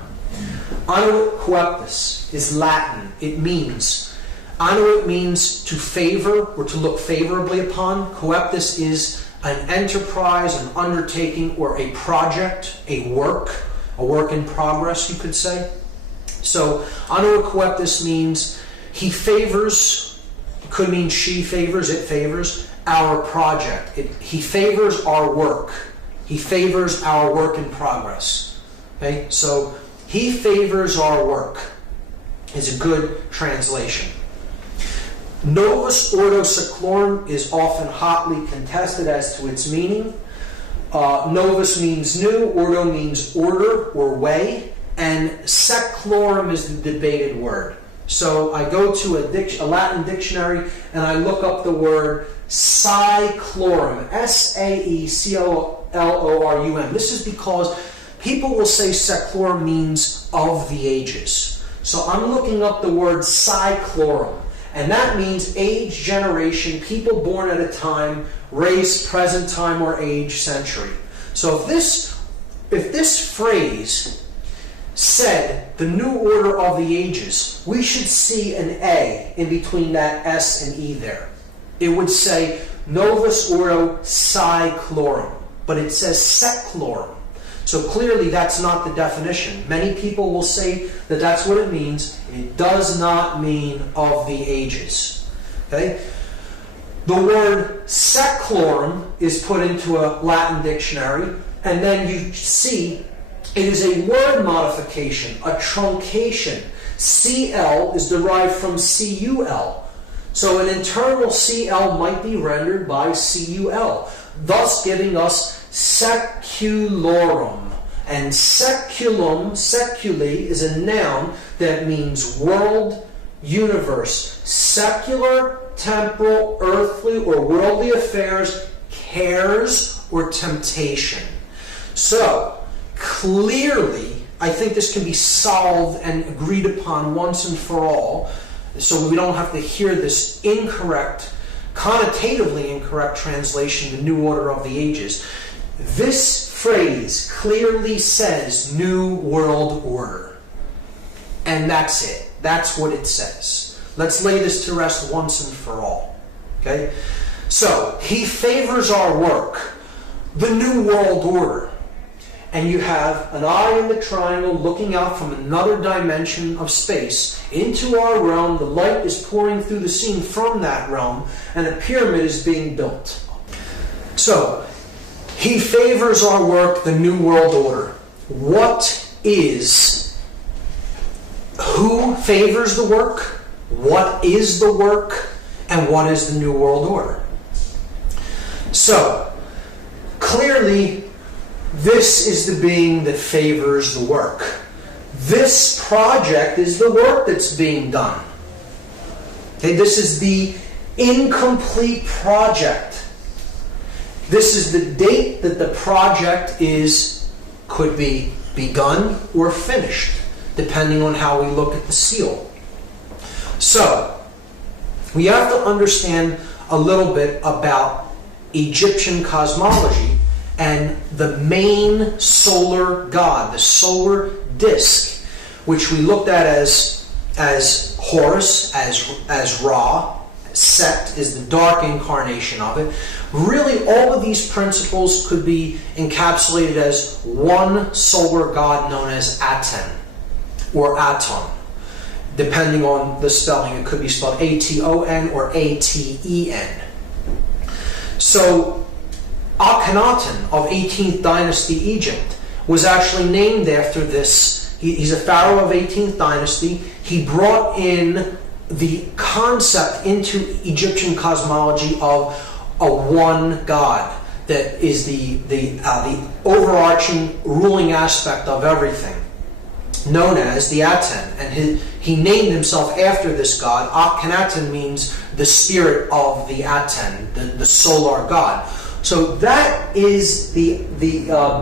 Annuit coeptis is Latin. It means, annuit means to favor or to look favorably upon. Coeptis is an enterprise, an undertaking, or a project, a work in progress, you could say. So annuit coeptis means he favors, it could mean she favors, it favors our project. He favors our work. He favors our work in progress. Okay, so he favors our work is a good translation. Novus Ordo Seclorum is often hotly contested as to its meaning. Novus means new, Ordo means order or way, and Seclorum is the debated word. So I go to a Latin dictionary and I look up the word Saeclorum, S-A-E-C-L-O-R-U-M. This is because people will say Seclorum means of the ages. So I'm looking up the word Saeclorum, and that means age, generation, people born at a time, race, present time, or age, century. So if this phrase said the new order of the ages, we should see an A in between that S and E there. It would say Novus Ordo Saeclorum, but it says Seclorum. So clearly that's not the definition. Many people will say that that's what it means. It does not mean of the ages. Okay? The word Seclorum is put into a Latin dictionary, and then you see it is a word modification, a truncation. CL is derived from CUL. So an internal CL might be rendered by CUL, thus giving us seculorum. And seculum, seculi, is a noun that means world, universe, secular, temporal, earthly, or worldly affairs, cares, or temptation. So, clearly, I think this can be solved and agreed upon once and for all, so we don't have to hear this incorrect, connotatively incorrect translation, the new order of the ages. This phrase clearly says New World Order. And that's it. That's what it says. Let's lay this to rest once and for all. Okay? So, he favors our work, the New World Order. And you have an eye in the triangle looking out from another dimension of space into our realm. The light is pouring through the scene from that realm, and a pyramid is being built. So, he favors our work, the New World Order. Who favors the work? What is the work? And what is the New World Order? So, clearly, this is the being that favors the work. This project is the work that's being done. Okay, this is the incomplete project. This is the date that the project could be begun or finished, depending on how we look at the seal. So, we have to understand a little bit about Egyptian cosmology and the main solar god, the solar disk, which we looked at as Horus, as Ra. Set is the dark incarnation of it. Really, all of these principles could be encapsulated as one solar god known as Aten, or Aton. Depending on the spelling, it could be spelled A-T-O-N or A-T-E-N. So, Akhenaten of 18th dynasty Egypt was actually named after this. He's a pharaoh of 18th dynasty. He brought in the concept into Egyptian cosmology of a one God that is the overarching ruling aspect of everything, known as the Aten. And he named himself after this god. Akhenaten means the spirit of the Aten, the solar god. So that is the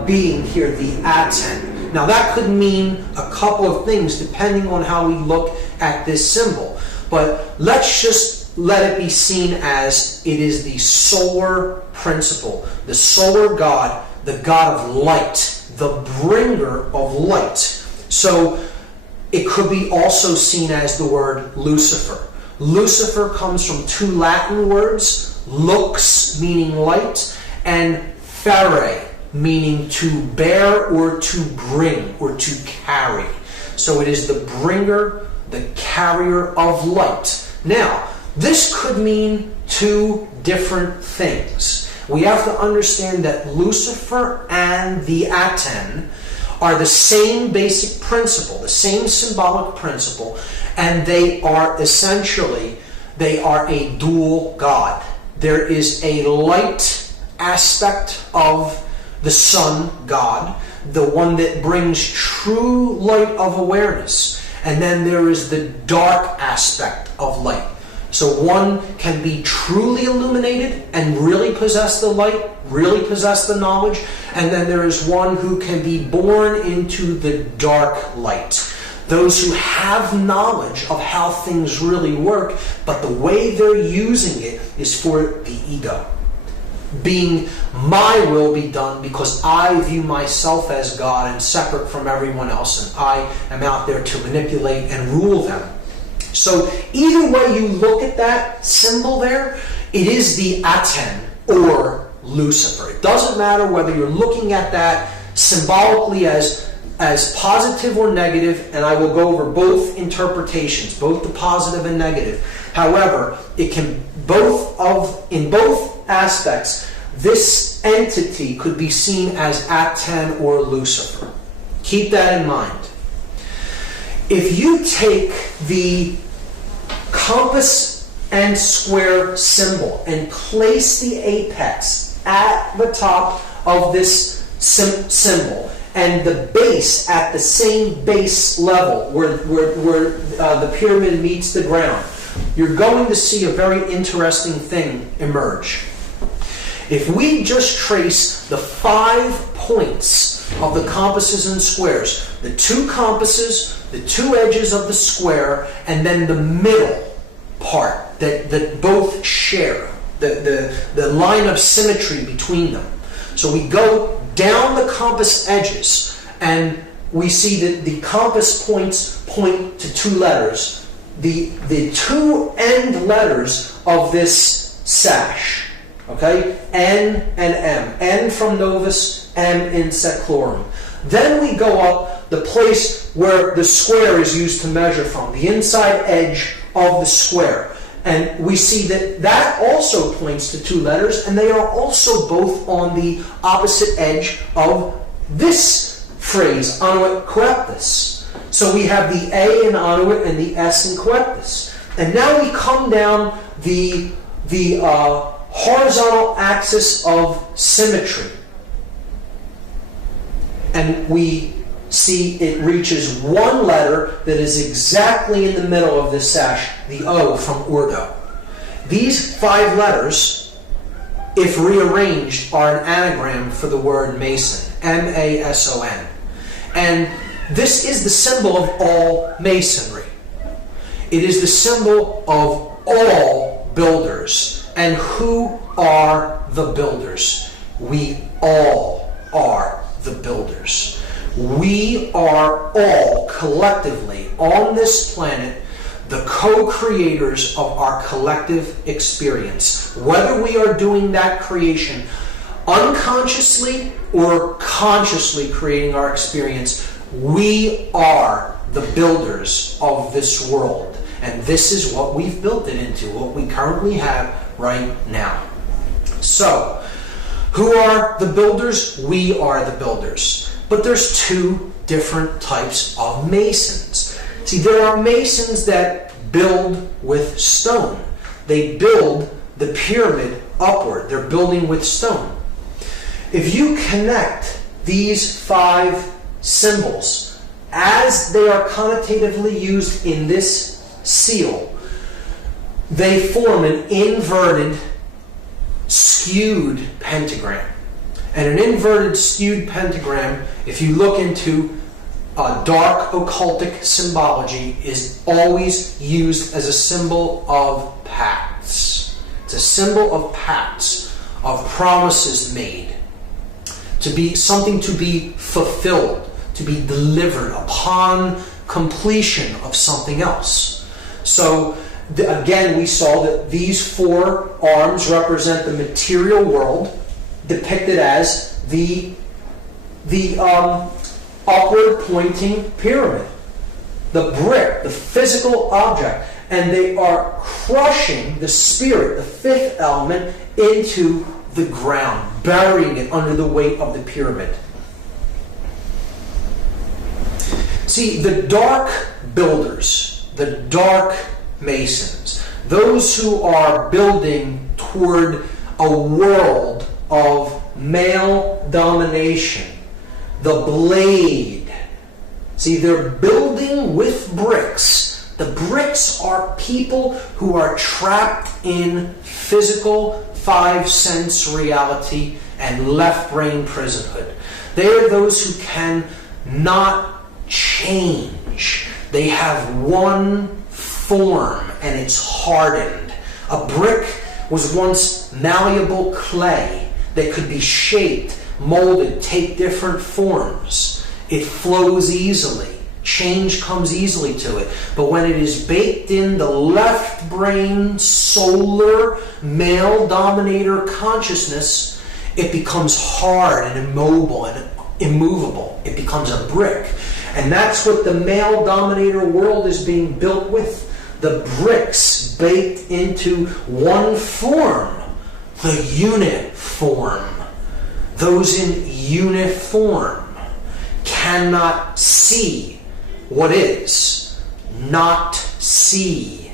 being here, the Aten. Now that could mean a couple of things depending on how we look at this symbol. But let's just let it be seen as it is the solar principle, the solar god, the god of light, the bringer of light. So it could be also seen as the word Lucifer. Lucifer comes from two Latin words, lux, meaning light, and fere, meaning to bear or to bring or to carry. So it is the bringer, the carrier of light. Now, this could mean two different things. We have to understand that Lucifer and the Aten are the same basic principle, the same symbolic principle, and they are essentially, they are a dual god. There is a light aspect of the sun god, the one that brings true light of awareness. And then there is the dark aspect of light. So one can be truly illuminated and really possess the light, really possess the knowledge. And then there is one who can be born into the dark light. Those who have knowledge of how things really work, but the way they're using it is for the ego. Being my will be done because I view myself as God and separate from everyone else, and I am out there to manipulate and rule them. So either way you look at that symbol there, it is the Aten or Lucifer. It doesn't matter whether you're looking at that symbolically as positive or negative, and I will go over both interpretations, both the positive and negative. However, it can in both aspects, this entity could be seen as Aten or Lucifer. Keep that in mind. If you take the compass and square symbol and place the apex at the top of this symbol, and the base at the same base level where the pyramid meets the ground, you're going to see a very interesting thing emerge. If we just trace the 5 points of the compasses and squares, the 2 compasses, the 2 edges of the square, and then the middle part that both share, the line of symmetry between them. So we go down the compass edges, and we see that the compass points point to 2 letters. The 2 end letters of this sash, okay? N and M. N from Novus, M in Seclorum. Then we go up the place where the square is used to measure from, the inside edge of the square. And we see that also points to 2 letters, and they are also both on the opposite edge of this phrase, Annuit Coeptus. So we have the A in Annuit and the S in Coeptus. And now we come down the horizontal axis of symmetry. And we see it reaches 1 letter that is exactly in the middle of this sash, the O from Urdu. These 5 letters, if rearranged, are an anagram for the word Mason, M-A-S-O-N. And this is the symbol of all masonry. It is the symbol of all builders. And who are the builders? We all are the builders. We are all collectively on this planet the co-creators of our collective experience. Whether we are doing that creation unconsciously or consciously creating our experience, we are the builders of this world. And this is what we've built it into, what we currently have right now. So, who are the builders? We are the builders. But there's 2 different types of masons. See, there are masons that build with stone. They build the pyramid upward. They're building with stone. If you connect these 5 symbols as they are connotatively used in this seal, they form an inverted, skewed pentagram. And an inverted, skewed pentagram, if you look into dark occultic symbology, is always used as a symbol of pacts. It's a symbol of pacts, of promises made, to be something to be fulfilled, to be delivered upon completion of something else. So again, we saw that these four arms represent the material world, depicted as the upward pointing pyramid, the brick, the physical object, and they are crushing the spirit, the fifth element, into the ground, burying it under the weight of the pyramid. See, the dark builders, the dark masons, those who are building toward a world of male domination, the blade. See, they're building with bricks. The bricks are people who are trapped in physical five-sense reality and left-brain prisonhood. They are those who can not change. They have one form and it's hardened. A brick was once malleable clay that could be shaped, molded, take different forms. It flows easily. Change comes easily to it. But when it is baked in the left brain, solar, male dominator consciousness, it becomes hard and immobile and immovable. It becomes a brick. And that's what the male dominator world is being built with. The bricks baked into one form, the unit form. Those in uniform cannot see what is, not see.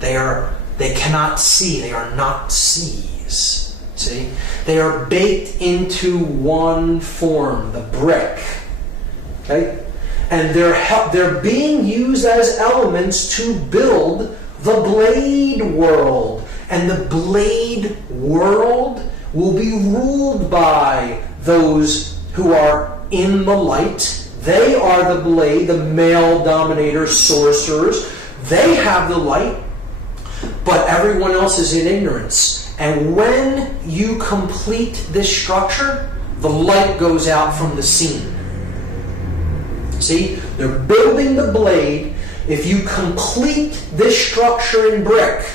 They cannot see. They are not sees. See? They are baked into one form, the brick. Okay? And they're being used as elements to build the blade world. And the blade world will be ruled by those who are in the light. They are the blade, the male dominator sorcerers. They have the light, but everyone else is in ignorance. And when you complete this structure, the light goes out from the scene. See, they're building the blade. If you complete this structure in brick,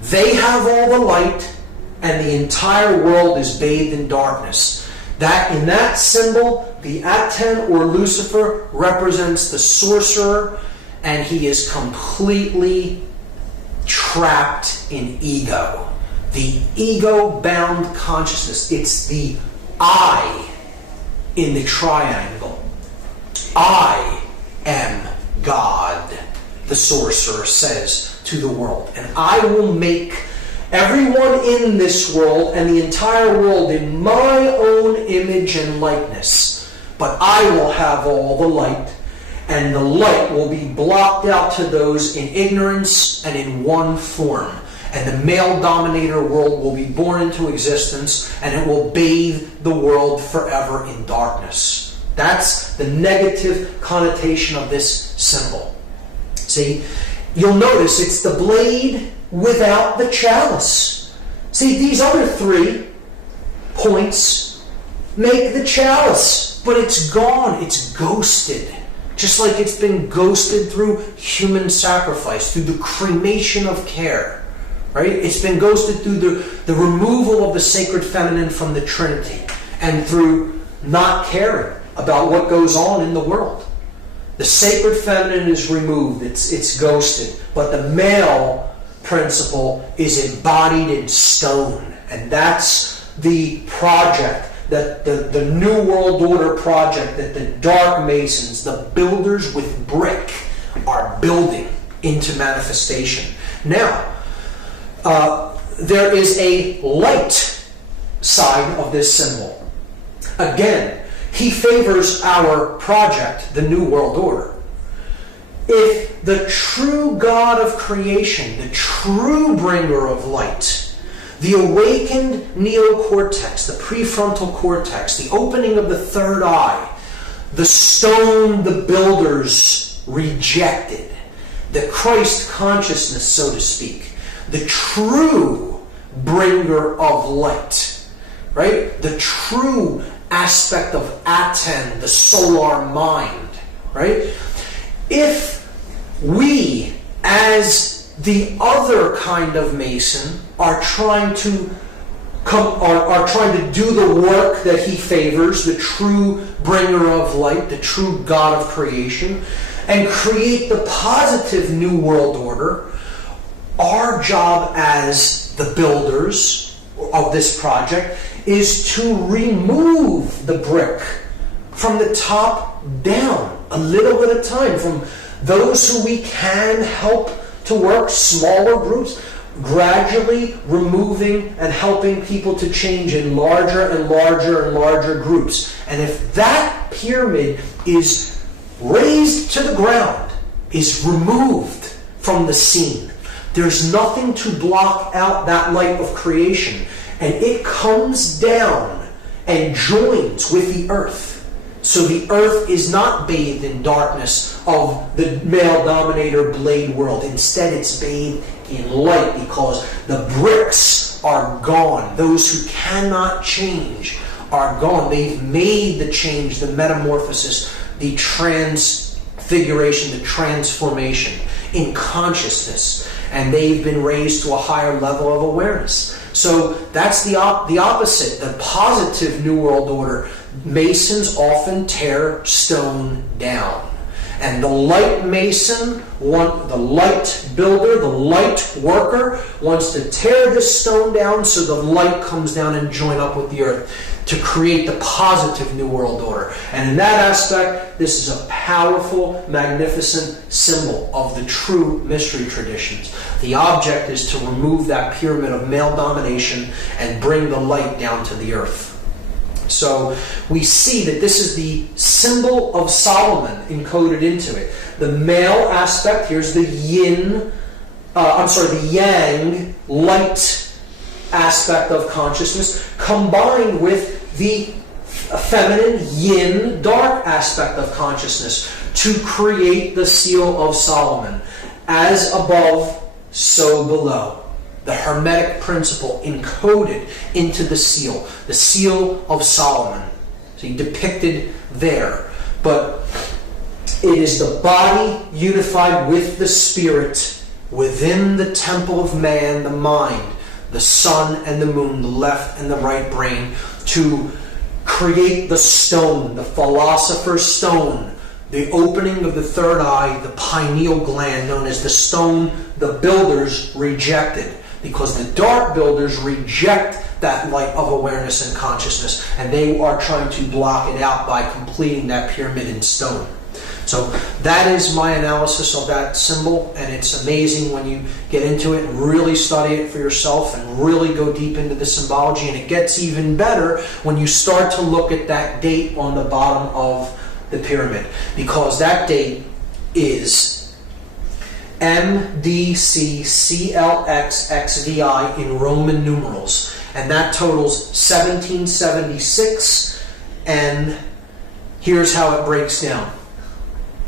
they have all the light, and the entire world is bathed in darkness. That in that symbol, the Aten or Lucifer represents the sorcerer, and he is completely trapped in ego. The ego-bound consciousness. It's the I in the triangle. I am God, the sorcerer says to the world. And I will make everyone in this world and the entire world in my own image and likeness. But I will have all the light, and the light will be blocked out to those in ignorance and in one form. And the male dominator world will be born into existence, and it will bathe the world forever in darkness. That's the negative connotation of this symbol. See, you'll notice it's the blade without the chalice. See, these other 3 points make the chalice, but it's gone. It's ghosted. Just like it's been ghosted through human sacrifice, through the cremation of care. Right? It's been ghosted through the removal of the sacred feminine from the Trinity, and through not caring about what goes on in the world. The sacred feminine is removed. It's ghosted. But the male principle is embodied in stone. And that's the project, that the New World Order project that the Dark Masons, the builders with brick, are building into manifestation. Now, there is a light side of this symbol. Again, he favors our project, the New World Order. If the true God of creation, the true bringer of light, the awakened neocortex, the prefrontal cortex, the opening of the third eye, the stone the builders rejected, the Christ consciousness, so to speak, the true bringer of light, right? The true aspect of Aten, the solar mind, right? If we, as the other kind of Mason, are trying to do the work that he favors, the true bringer of light, the true God of creation, and create the positive New World Order, our job as the builders of this project is to remove the brick from the top down, a little at a time, from those who we can help to work, smaller groups, gradually removing and helping people to change in larger and larger and larger groups. And if that pyramid is razed to the ground, is removed from the scene, there's nothing to block out that light of creation. And it comes down and joins with the earth. So the earth is not bathed in darkness of the male dominator blade world. Instead, it's bathed in light because the bricks are gone. Those who cannot change are gone. They've made the change, the metamorphosis, the transfiguration, the transformation in consciousness. And they've been raised to a higher level of awareness. So that's the opposite, the positive New World Order. Masons often tear stone down. And the light mason, the light builder, the light worker wants to tear this stone down so the light comes down and join up with the earth to create the positive New World Order. And in that aspect, this is a powerful, magnificent symbol of the true mystery traditions. The object is to remove that pyramid of male domination and bring the light down to the earth. So we see that this is the symbol of Solomon encoded into it. The male aspect, here's the the yang, light aspect of consciousness, combined with the feminine yin, dark aspect of consciousness to create the seal of Solomon. As above, so below. The Hermetic principle encoded into the seal of Solomon. See, depicted there. But it is the body unified with the spirit within the temple of man, the mind, the sun and the moon, the left and the right brain, to create the stone, the philosopher's stone, the opening of the third eye, the pineal gland, known as the stone the builders rejected. Because the dark builders reject that light of awareness and consciousness, and they are trying to block it out by completing that pyramid in stone. So that is my analysis of that symbol, and it's amazing when you get into it and really study it for yourself and really go deep into the symbology. And it gets even better when you start to look at that date on the bottom of the pyramid, because that date is MDCCLXXVI in Roman numerals, and that totals 1776. And here's how it breaks down.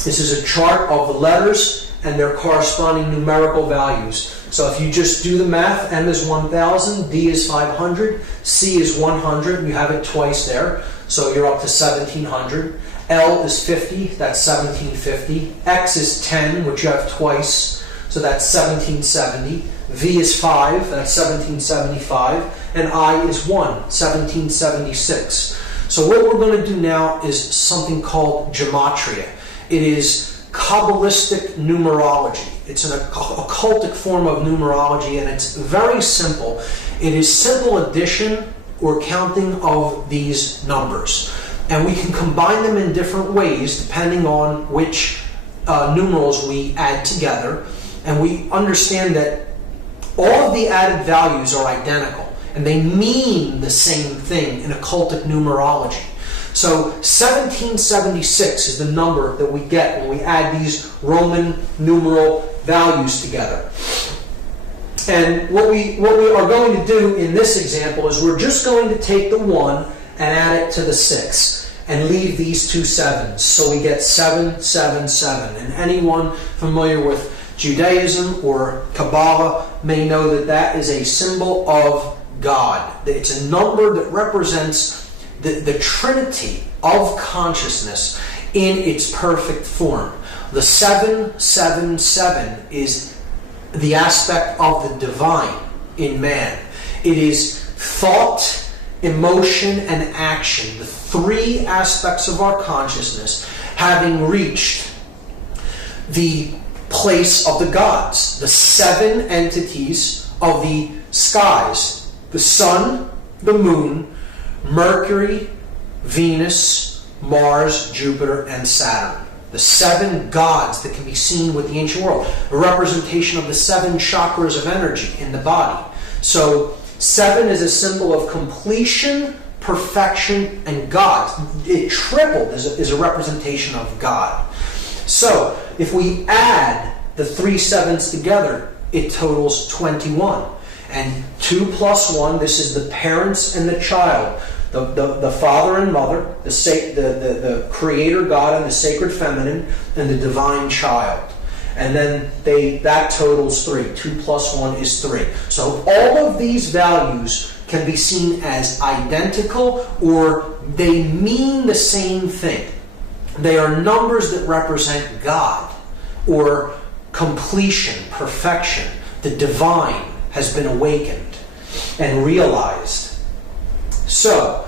This is a chart of the letters and their corresponding numerical values. So if you just do the math, M is 1000, D is 500, C is 100, you have it twice there, so you're up to 1700. L is 50, that's 1750. X is 10, which you have twice, so that's 1770. V is 5, that's 1775. And I is 1, 1776. So what we're going to do now is something called gematria. It is Kabbalistic numerology. It's an occultic form of numerology, and it's very simple. It is simple addition or counting of these numbers. And we can combine them in different ways depending on which numerals we add together. And we understand that all of the added values are identical, and they mean the same thing in occultic numerology. So 1776 is the number that we get when we add these Roman numeral values together. And what we are going to do in this example is we're just going to take the 1 and add it to the 6 and leave these two 7s. So we get 777. And anyone familiar with Judaism or Kabbalah may know that that is a symbol of God. It's a number that represents the Trinity of consciousness in its perfect form. The 777 is the aspect of the divine in man. It is thought, emotion, and action, the three aspects of our consciousness having reached the place of the gods, the seven entities of the skies: the sun, the moon, Mercury, Venus, Mars, Jupiter, and Saturn. The seven gods that can be seen with the ancient world, a representation of the seven chakras of energy in the body. So 7 is a symbol of completion, perfection, and God. It tripled is a representation of God. So if we add the 3 sevens together, it totals 21. And 2 plus 1, this is the parents and the child, the father and mother, the creator God and the sacred feminine, and the divine child. And then that totals 3. 2 plus 1 is 3. So all of these values can be seen as identical, or they mean the same thing. They are numbers that represent God, or completion, perfection. The divine has been awakened and realized. So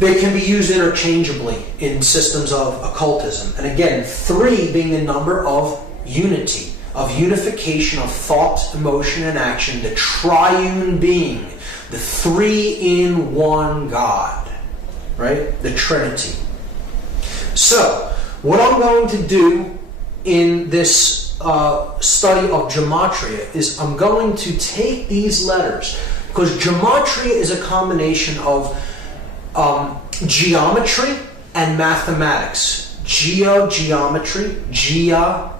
they can be used interchangeably in systems of occultism. And again, 3 being the number of unity, of unification of thought, emotion, and action, the triune being, the 3-in-1 God, right? The Trinity. So, what I'm going to do in this study of gematria is I'm going to take these letters, because gematria is a combination of geometry and mathematics. Geometry,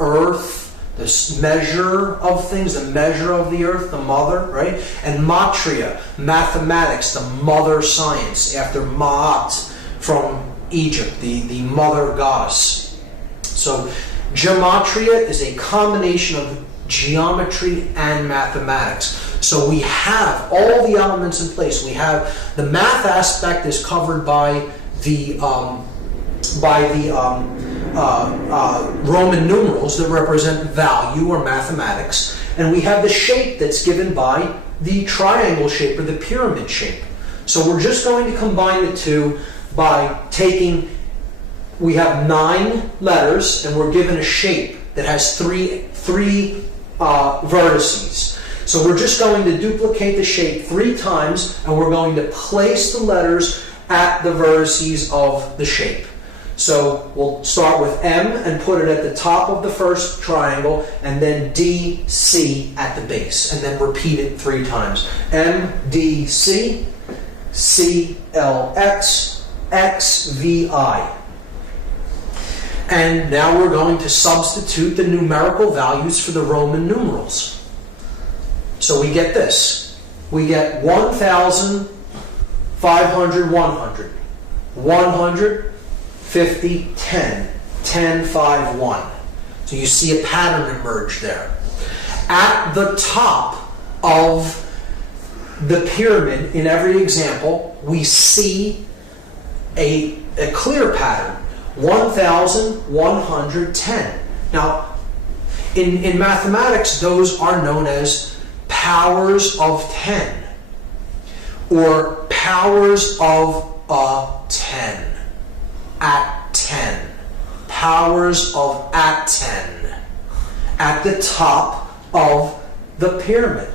earth, the measure of things, the measure of the earth, the mother, right? And matria, mathematics, the mother science, after Ma'at from Egypt, the mother goddess. So gematria is a combination of geometry and mathematics. So we have all the elements in place. We have the math aspect is covered by the Roman numerals that represent value or mathematics, and we have the shape that's given by the triangle shape or the pyramid shape. So we're just going to combine the two by taking, we have 9 letters, and we're given a shape that has three vertices. So we're just going to duplicate the shape 3 times, and we're going to place the letters at the vertices of the shape. So we'll start with M and put it at the top of the first triangle, and then D, C at the base, and then repeat it 3 times. M, D, C, C, L, X, X, V, I. And now we're going to substitute the numerical values for the Roman numerals. So we get this. We get 1,000, 500, 100. 100, 50, 10. 10, 5, 1. So you see a pattern emerge there. At the top of the pyramid, in every example, we see a clear pattern. 1,110. Now, in mathematics, those are known as powers of 10, or powers of 10. At 10. Powers of at 10. At the top of the pyramid.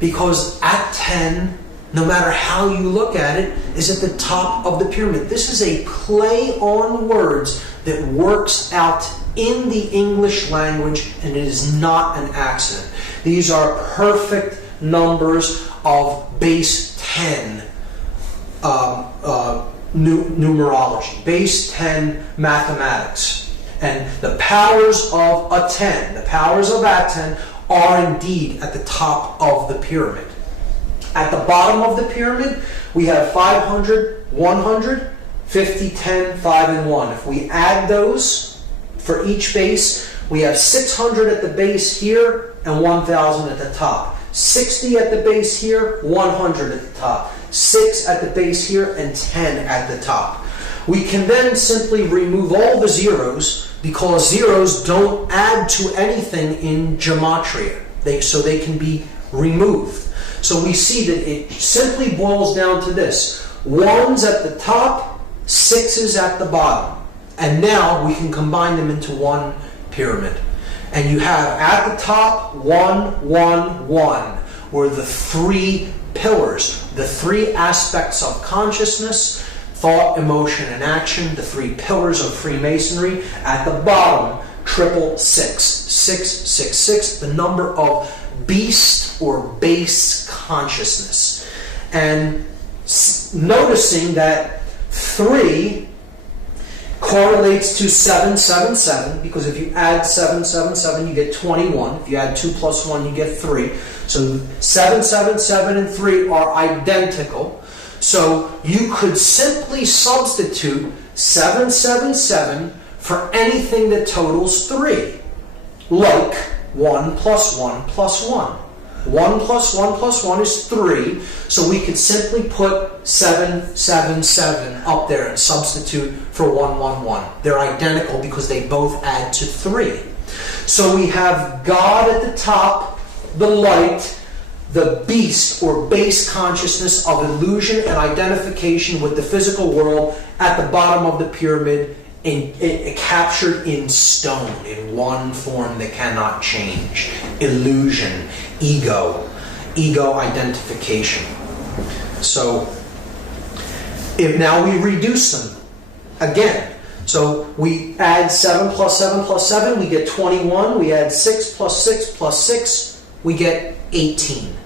Because at 10, no matter how you look at it, is at the top of the pyramid. This is a play on words that works out in the English language, and it is not an accident. These are perfect numbers of base 10 numerology, base 10 mathematics. And the powers of a 10, the powers of at 10, are indeed at the top of the pyramid. At the bottom of the pyramid, we have 500, 100, 50, 10, 5, and 1. If we add those for each base, We have 600 at the base here and 1,000 at the top. 60 at the base here, 100 at the top. 6 at the base here, and 10 at the top. We can then simply remove all the zeros because zeros don't add to anything in gematria. So they can be removed. So we see that it simply boils down to this. 1's at the top, 6's at the bottom. And now we can combine them into one pyramid. And you have at the top 1, 1, 1, where the three pillars, the three aspects of consciousness, thought, emotion, and action, the three pillars of Freemasonry. At the bottom, 666. 666, the number of beast or base consciousness. And noticing that 3 correlates to 777, because if you add 777, you get 21. If you add 2 plus 1, you get 3. So 777 and 3 are identical. So you could simply substitute 777 for anything that totals 3. Like 1 plus 1 plus 1. 1 plus 1 plus 1 is 3. So we could simply put 777 up there and substitute for 111. They're identical because they both add to 3. So we have God at the top, the light, the beast or base consciousness of illusion and identification with the physical world at the bottom of the pyramid, captured in stone, in one form that cannot change. Illusion, ego identification. So if now we reduce them again. So we add 7 plus 7 plus 7, we get 21. We add 6 plus 6 plus 6, we get 18.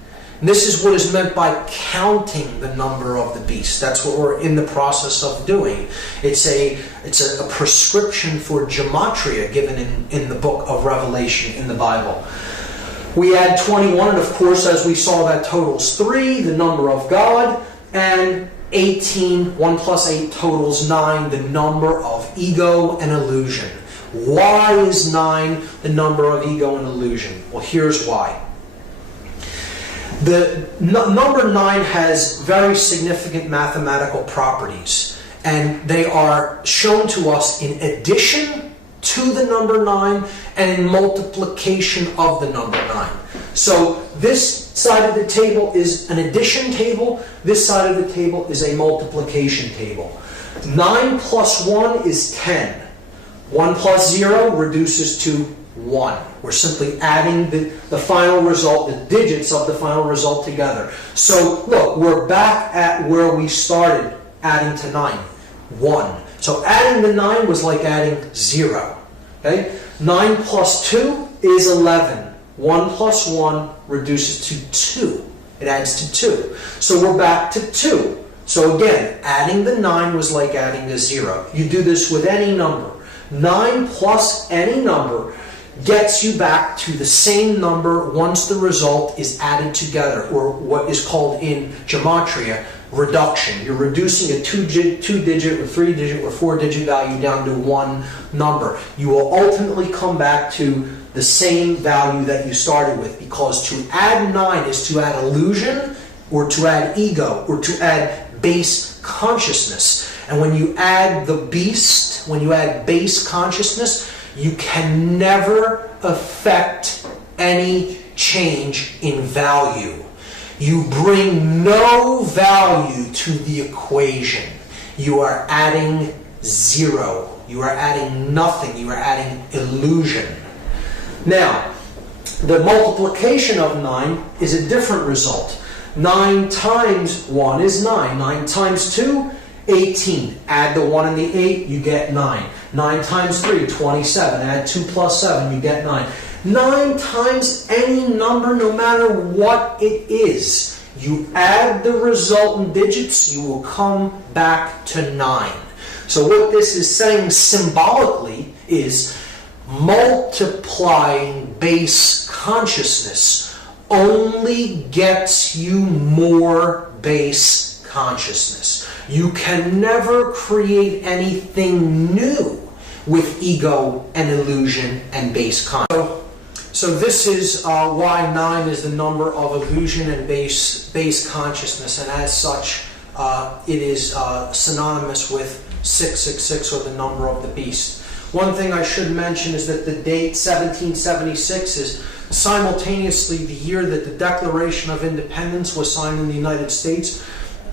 And this is what is meant by counting the number of the beast. That's what we're in the process of doing. It's a prescription for gematria given in the book of Revelation in the Bible. We add 21, and of course, as we saw, that totals 3, the number of God, and 18, 1 plus 8 totals 9, the number of ego and illusion. Why is 9 the number of ego and illusion? Well, here's why. The number 9 has very significant mathematical properties, and they are shown to us in addition to the number 9 and in multiplication of the number 9. So this side of the table is an addition table, this side of the table is a multiplication table. 9 plus 1 is 10. 1 plus 0 reduces to 1. We're simply adding the final result, the digits of the final result together. So look, we're back at where we started adding to 9. 1. So adding the 9 was like adding 0. Okay? 9 plus 2 is 11. 1 plus 1 reduces to 2. It adds to 2. So we're back to 2. So again, adding the 9 was like adding a 0. You do this with any number. 9 plus any number gets you back to the same number once the result is added together, or what is called in gematria reduction. You're reducing a 2-digit or 3-digit or 4-digit value down to one number. You will ultimately come back to the same value that you started with, because to add 9 is to add illusion, or to add ego, or to add base consciousness. And when you add the beast, when you add base consciousness, you can never affect any change in value. You bring no value to the equation. You are adding 0. You are adding nothing. You are adding illusion. Now, the multiplication of 9 is a different result. 9 times 1 is 9. 9 times 2, 18. Add the 1 and the 8, you get 9. 9 times 3, 27. Add 2 plus 7, you get 9. 9 times any number, no matter what it is. You add the resultant digits, you will come back to 9. So what this is saying symbolically is multiplying base consciousness only gets you more base consciousness. You can never create anything new with ego and illusion and base consciousness. So this is why 9 is the number of illusion and base consciousness, and as such, it is synonymous with 666, or the number of the beast. One thing I should mention is that the date 1776 is simultaneously the year that the Declaration of Independence was signed in the United States,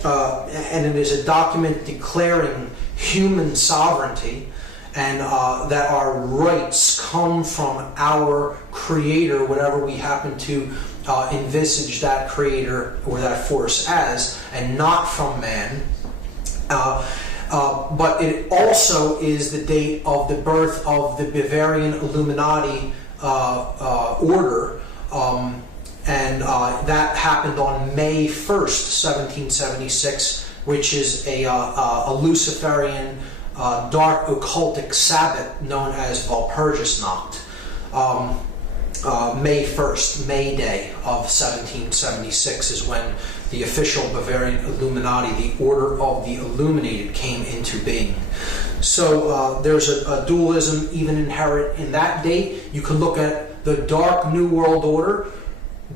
and it is a document declaring human sovereignty, and that our rights come from our Creator, whatever we happen to envisage that Creator or that force as, and not from man. But it also is the date of the birth of the Bavarian Illuminati order, and that happened on May 1st, 1776, which is a Luciferian dark occultic Sabbath known as Walpurgisnacht. May 1st, May Day of 1776 is when the official Bavarian Illuminati, the Order of the Illuminated, came into being. So there's a dualism even inherent in that date. You can look at the Dark New World Order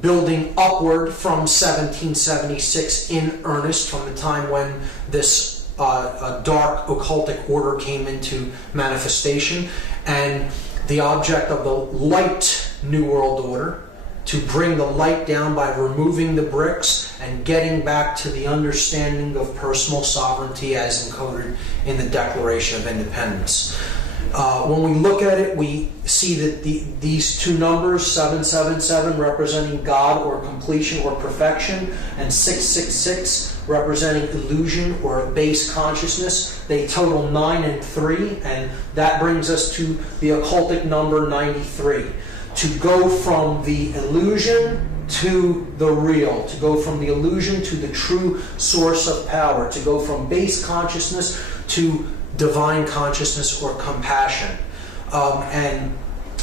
building upward from 1776 in earnest, from the time when this dark occultic order came into manifestation, and the object of the light New World Order to bring the light down by removing the bricks and getting back to the understanding of personal sovereignty as encoded in the Declaration of Independence. When we look at it, we see that these two numbers, 777 representing God or completion or perfection, and 666 representing illusion or base consciousness, they total 9 and 3, and that brings us to the occultic number 93. To go from the illusion to the real, to go from the illusion to the true source of power, to go from base consciousness to divine consciousness or compassion. And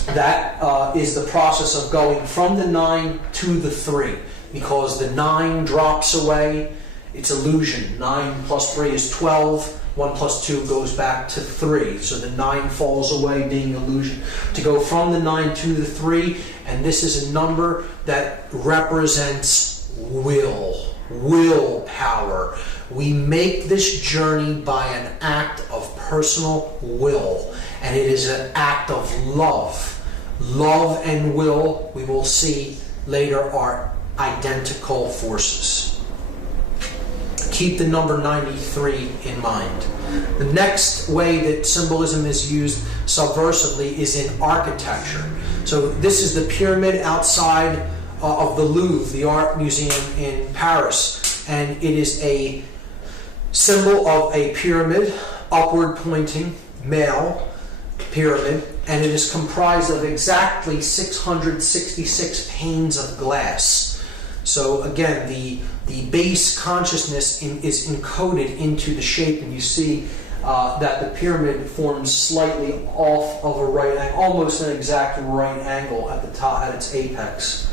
that is the process of going from the 9 to the 3, because the 9 drops away. It's illusion. 9 plus 3 is 12. 1 plus 2 goes back to 3. So the 9 falls away, being illusion. To go from the 9 to the 3, and this is a number that represents willpower. We make this journey by an act of personal will, and it is an act of love. Love and will, we will see later, are identical forces. Keep the number 93 in mind. The next way that symbolism is used subversively is in architecture. So this is the pyramid outside of the Louvre, the art museum in Paris, and it is a symbol of a pyramid, upward pointing, male pyramid, and it is comprised of exactly 666 panes of glass. So again, the base consciousness is encoded into the shape, and you see that the pyramid forms slightly off of a right angle, almost an exact right angle at the top, at its apex.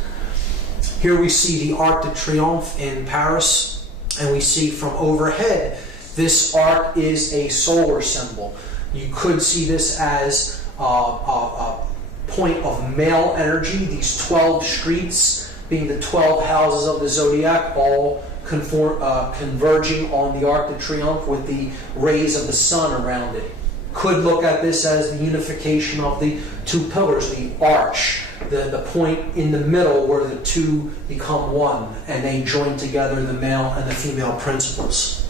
Here we see the Arc de Triomphe in Paris, and we see from overhead, this arc is a solar symbol. You could see this as a point of male energy, these 12 streets being the 12 houses of the zodiac, all converging on the Arc de Triomphe with the rays of the sun around it. Could look at this as the unification of the two pillars, the arch, the point in the middle where the two become one, and they join together the male and the female principles.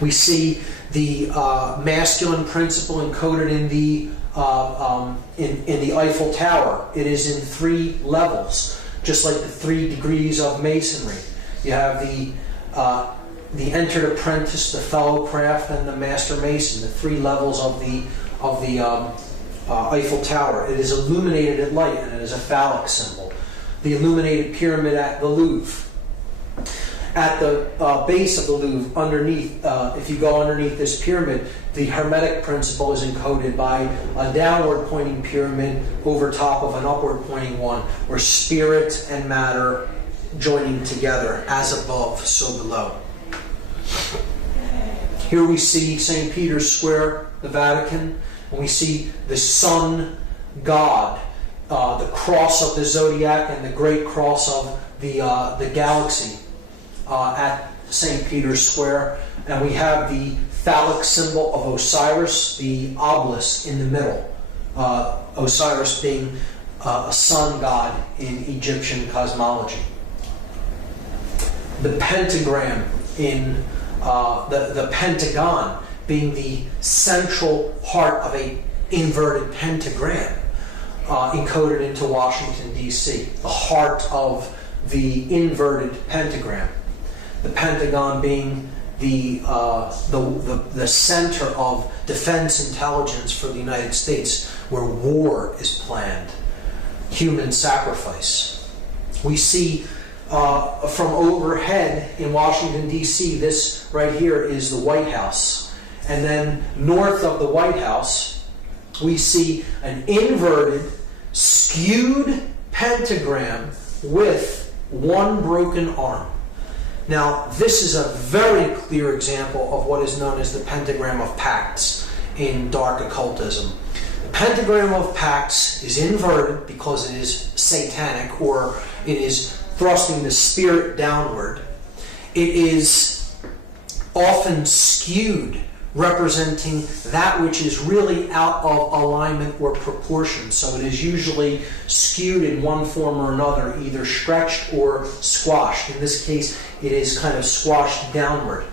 We see the masculine principle encoded in the Eiffel Tower. It is in 3 levels, just like the 3 degrees of masonry. You have the entered apprentice, the fellow craft, and the master mason, the 3 levels of the Eiffel Tower. It is illuminated at light, and it is a phallic symbol. The illuminated pyramid at the Louvre. At the base of the Louvre, underneath, if you go underneath this pyramid, the Hermetic principle is encoded by a downward pointing pyramid over top of an upward pointing one, where spirit and matter joining together, as above, so below. Here we see St. Peter's Square, the Vatican, and we see the sun god, the cross of the zodiac and the great cross of the galaxy at St. Peter's Square. And we have the phallic symbol of Osiris, the obelisk in the middle. Osiris being a sun god in Egyptian cosmology. The pentagram in the pentagon being the central part of a inverted pentagram encoded into Washington, D.C., the heart of the inverted pentagram. The Pentagon being the center of defense intelligence for the United States, where war is planned, human sacrifice. We see from overhead in Washington, D.C., this right here is the White House. And then north of the White House, we see an inverted, skewed pentagram with one broken arm. Now, this is a very clear example of what is known as the pentagram of Pax in dark occultism. The pentagram of Pax is inverted because it is satanic, or it is thrusting the spirit downward. It is often skewed, representing that which is really out of alignment or proportion. So it is usually skewed in one form or another, either stretched or squashed. In this case, it is kind of squashed downward.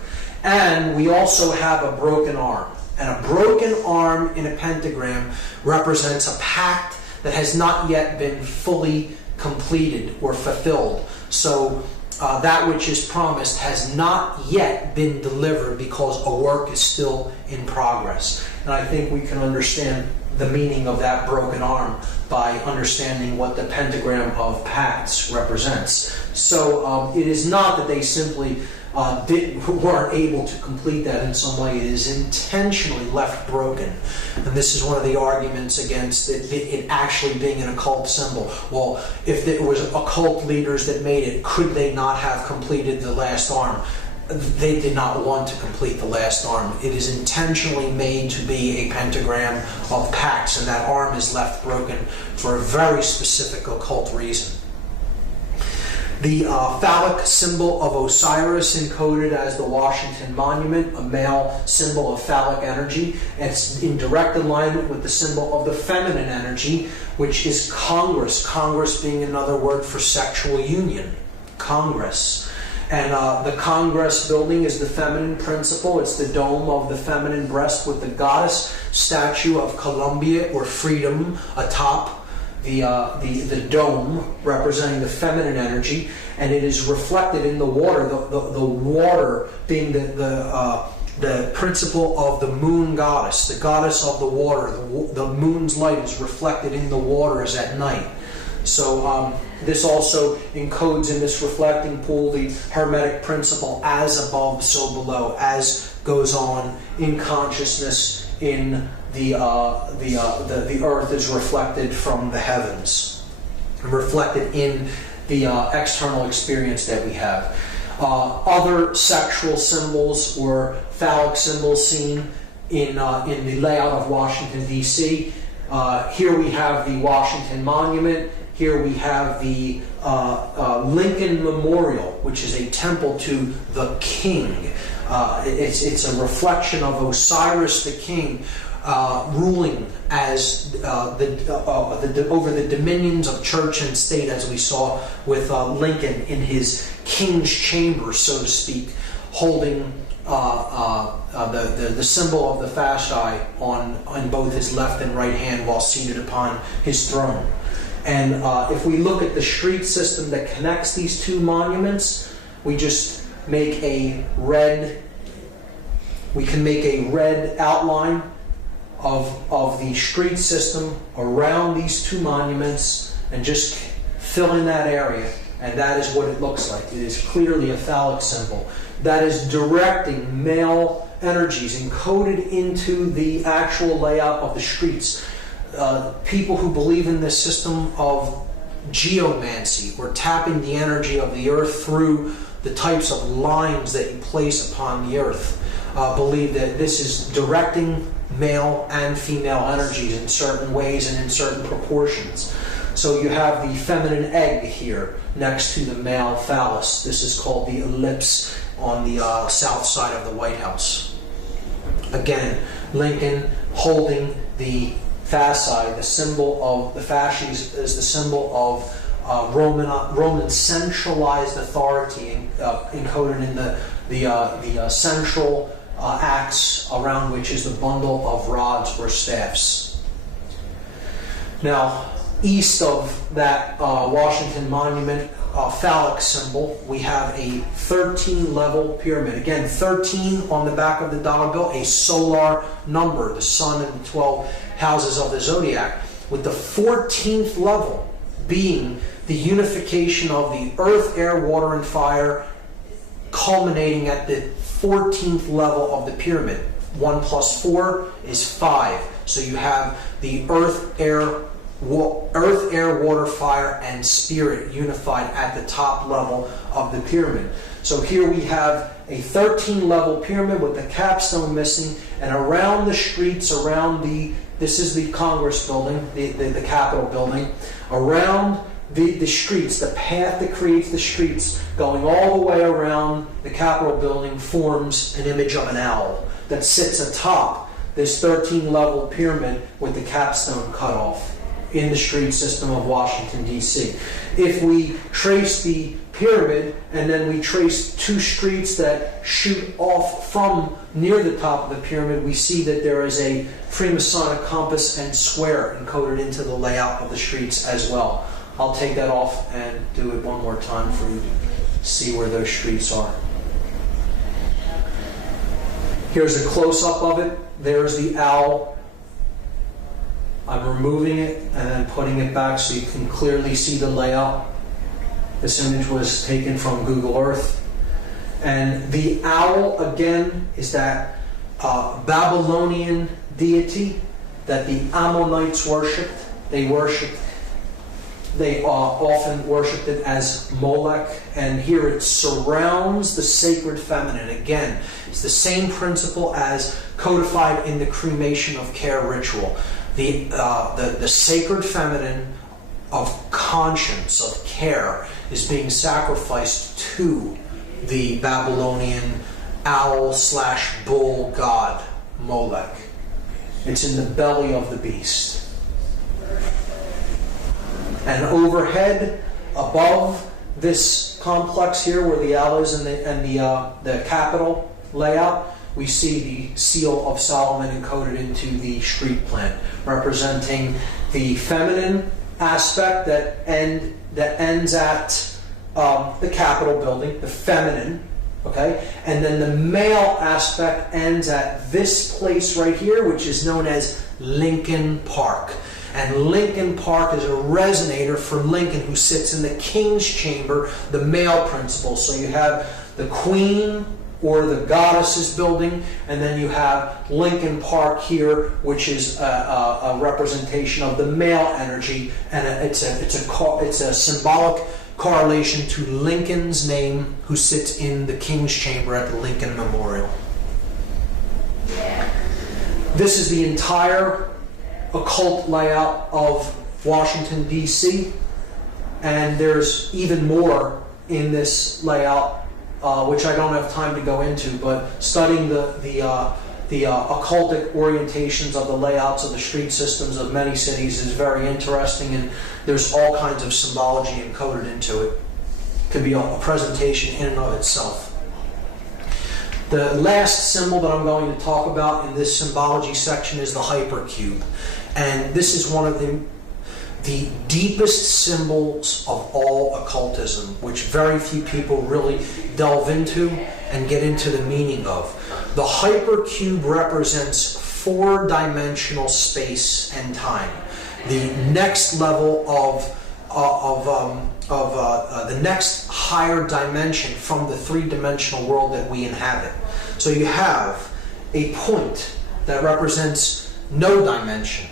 And we also have a broken arm. And a broken arm in a pentagram represents a pact that has not yet been fully completed or fulfilled. So that which is promised has not yet been delivered because a work is still in progress. And I think we can understand the meaning of that broken arm by understanding what the pentagram of Pax represents. So it is not that they simply weren't able to complete that in some way. It is intentionally left broken. And this is one of the arguments against it actually being an occult symbol. Well, if there was occult leaders that made it, could they not have completed the last arm? They did not want to complete the last arm. It is intentionally made to be a pentagram of Pax, and that arm is left broken for a very specific occult reason. The phallic symbol of Osiris, encoded as the Washington Monument, a male symbol of phallic energy. It's in direct alignment with the symbol of the feminine energy, which is Congress. Congress being another word for sexual union. Congress. And the Congress building is the feminine principle. It's the dome of the feminine breast with the goddess statue of Columbia, or freedom, atop the dome, representing the feminine energy, and it is reflected in the water. The water being the principle of the moon goddess, the goddess of the water. The moon's light is reflected in the waters at night. So this also encodes in this reflecting pool the Hermetic principle, as above, so below, as goes on in consciousness in the earth is reflected from the heavens, reflected in the external experience that we have. Other sexual symbols or phallic symbols seen in the layout of Washington, D.C. Here we have the Washington Monument. Here we have the Lincoln Memorial, which is a temple to the king. It's a reflection of Osiris the king, ruling as over the dominions of church and state, as we saw with Lincoln in his king's chamber, so to speak, holding the symbol of the fasci on both his left and right hand while seated upon his throne. And if we look at the street system that connects these two monuments, we just make a red. We can make a red outline of the street system around these two monuments and just fill in that area, and that is what it looks like. It is clearly a phallic symbol that is directing male energies encoded into the actual layout of the streets. People who believe in this system of geomancy, or tapping the energy of the earth through the types of lines that you place upon the earth, believe that this is directing male and female energies in certain ways and in certain proportions. So you have the feminine egg here next to the male phallus. This is called the ellipse on the south side of the White House. Again, Lincoln holding the fasci, the symbol of the fasces is the symbol of Roman centralized authority encoded in the central axe around which is the bundle of rods or staffs. Now, east of that Washington Monument phallic symbol, we have a 13-level pyramid. Again, 13 on the back of the dollar bill, a solar number, the sun and the 12 houses of the zodiac, with the 14th level being the unification of the earth, air, water, and fire, culminating at the 14th level of the pyramid. 1 plus 4 is 5. So you have the earth, air, water, fire, and spirit unified at the top level of the pyramid. So here we have a 13-level pyramid with the capstone missing, and around the streets, this is the Congress building, the Capitol building, around the streets, the path that creates the streets, going all the way around the Capitol building, forms an image of an owl that sits atop this 13-level pyramid with the capstone cut off in the street system of Washington, D.C. If we trace the pyramid and then we trace two streets that shoot off from near the top of the pyramid, we see that there is a Freemasonic compass and square encoded into the layout of the streets as well. I'll take that off and do it one more time for you to see where those streets are. Here's a close-up of it. There's the owl. I'm removing it and then putting it back so you can clearly see the layout. This image was taken from Google Earth. And the owl, again, is that Babylonian deity that the Ammonites worshipped. They often worshipped it as Molech, and here it surrounds the sacred feminine. Again, it's the same principle as codified in the cremation of care ritual. The sacred feminine of conscience, of care, is being sacrificed to the Babylonian owl/bull god, Molech. It's in the belly of the beast. And overhead, above this complex here, where the owl is and the Capitol layout, we see the seal of Solomon encoded into the street plan, representing the feminine aspect that ends at the Capitol building, the feminine, okay, and then the male aspect ends at this place right here, which is known as Lincoln Park. And Lincoln Park is a resonator for Lincoln, who sits in the King's Chamber, the male principle. So you have the Queen or the Goddess's building, and then you have Lincoln Park here, which is a representation of the male energy, and it's a symbolic correlation to Lincoln's name, who sits in the King's Chamber at the Lincoln Memorial. This is the entire occult layout of Washington, D.C., and there's even more in this layout, which I don't have time to go into, but studying the occultic orientations of the layouts of the street systems of many cities is very interesting, and there's all kinds of symbology encoded into it. It could be a presentation in and of itself. The last symbol that I'm going to talk about in this symbology section is the hypercube. And this is one of the deepest symbols of all occultism, which very few people really delve into and get into the meaning of. The hypercube represents four-dimensional space and time. The next level of the next higher dimension from the three-dimensional world that we inhabit. So you have a point that represents no dimension.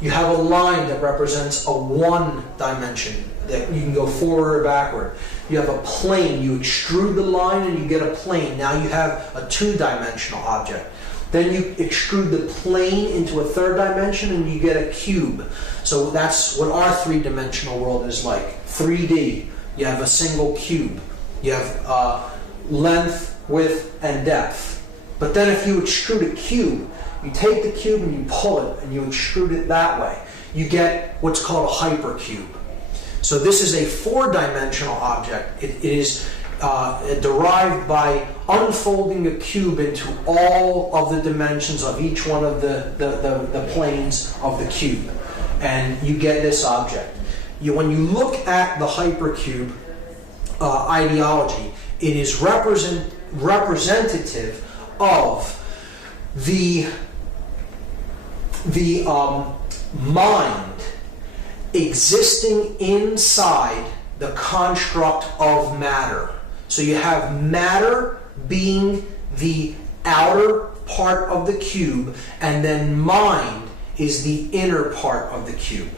You have a line that represents a one dimension, that you can go forward or backward. You have a plane. You extrude the line and you get a plane. Now you have a two-dimensional object. Then you extrude the plane into a third dimension and you get a cube. So that's what our three-dimensional world is like. 3D. You have a single cube. You have length, width, and depth. But then if you extrude a cube, you take the cube and you pull it and you extrude it that way. You get what's called a hypercube. So this is a four-dimensional object. It is derived by unfolding a cube into all of the dimensions of each one of the planes of the cube. And you get this object. When you look at the hypercube ideology, it is representative of the mind existing inside the construct of matter. So you have matter being the outer part of the cube, and then mind is the inner part of the cube.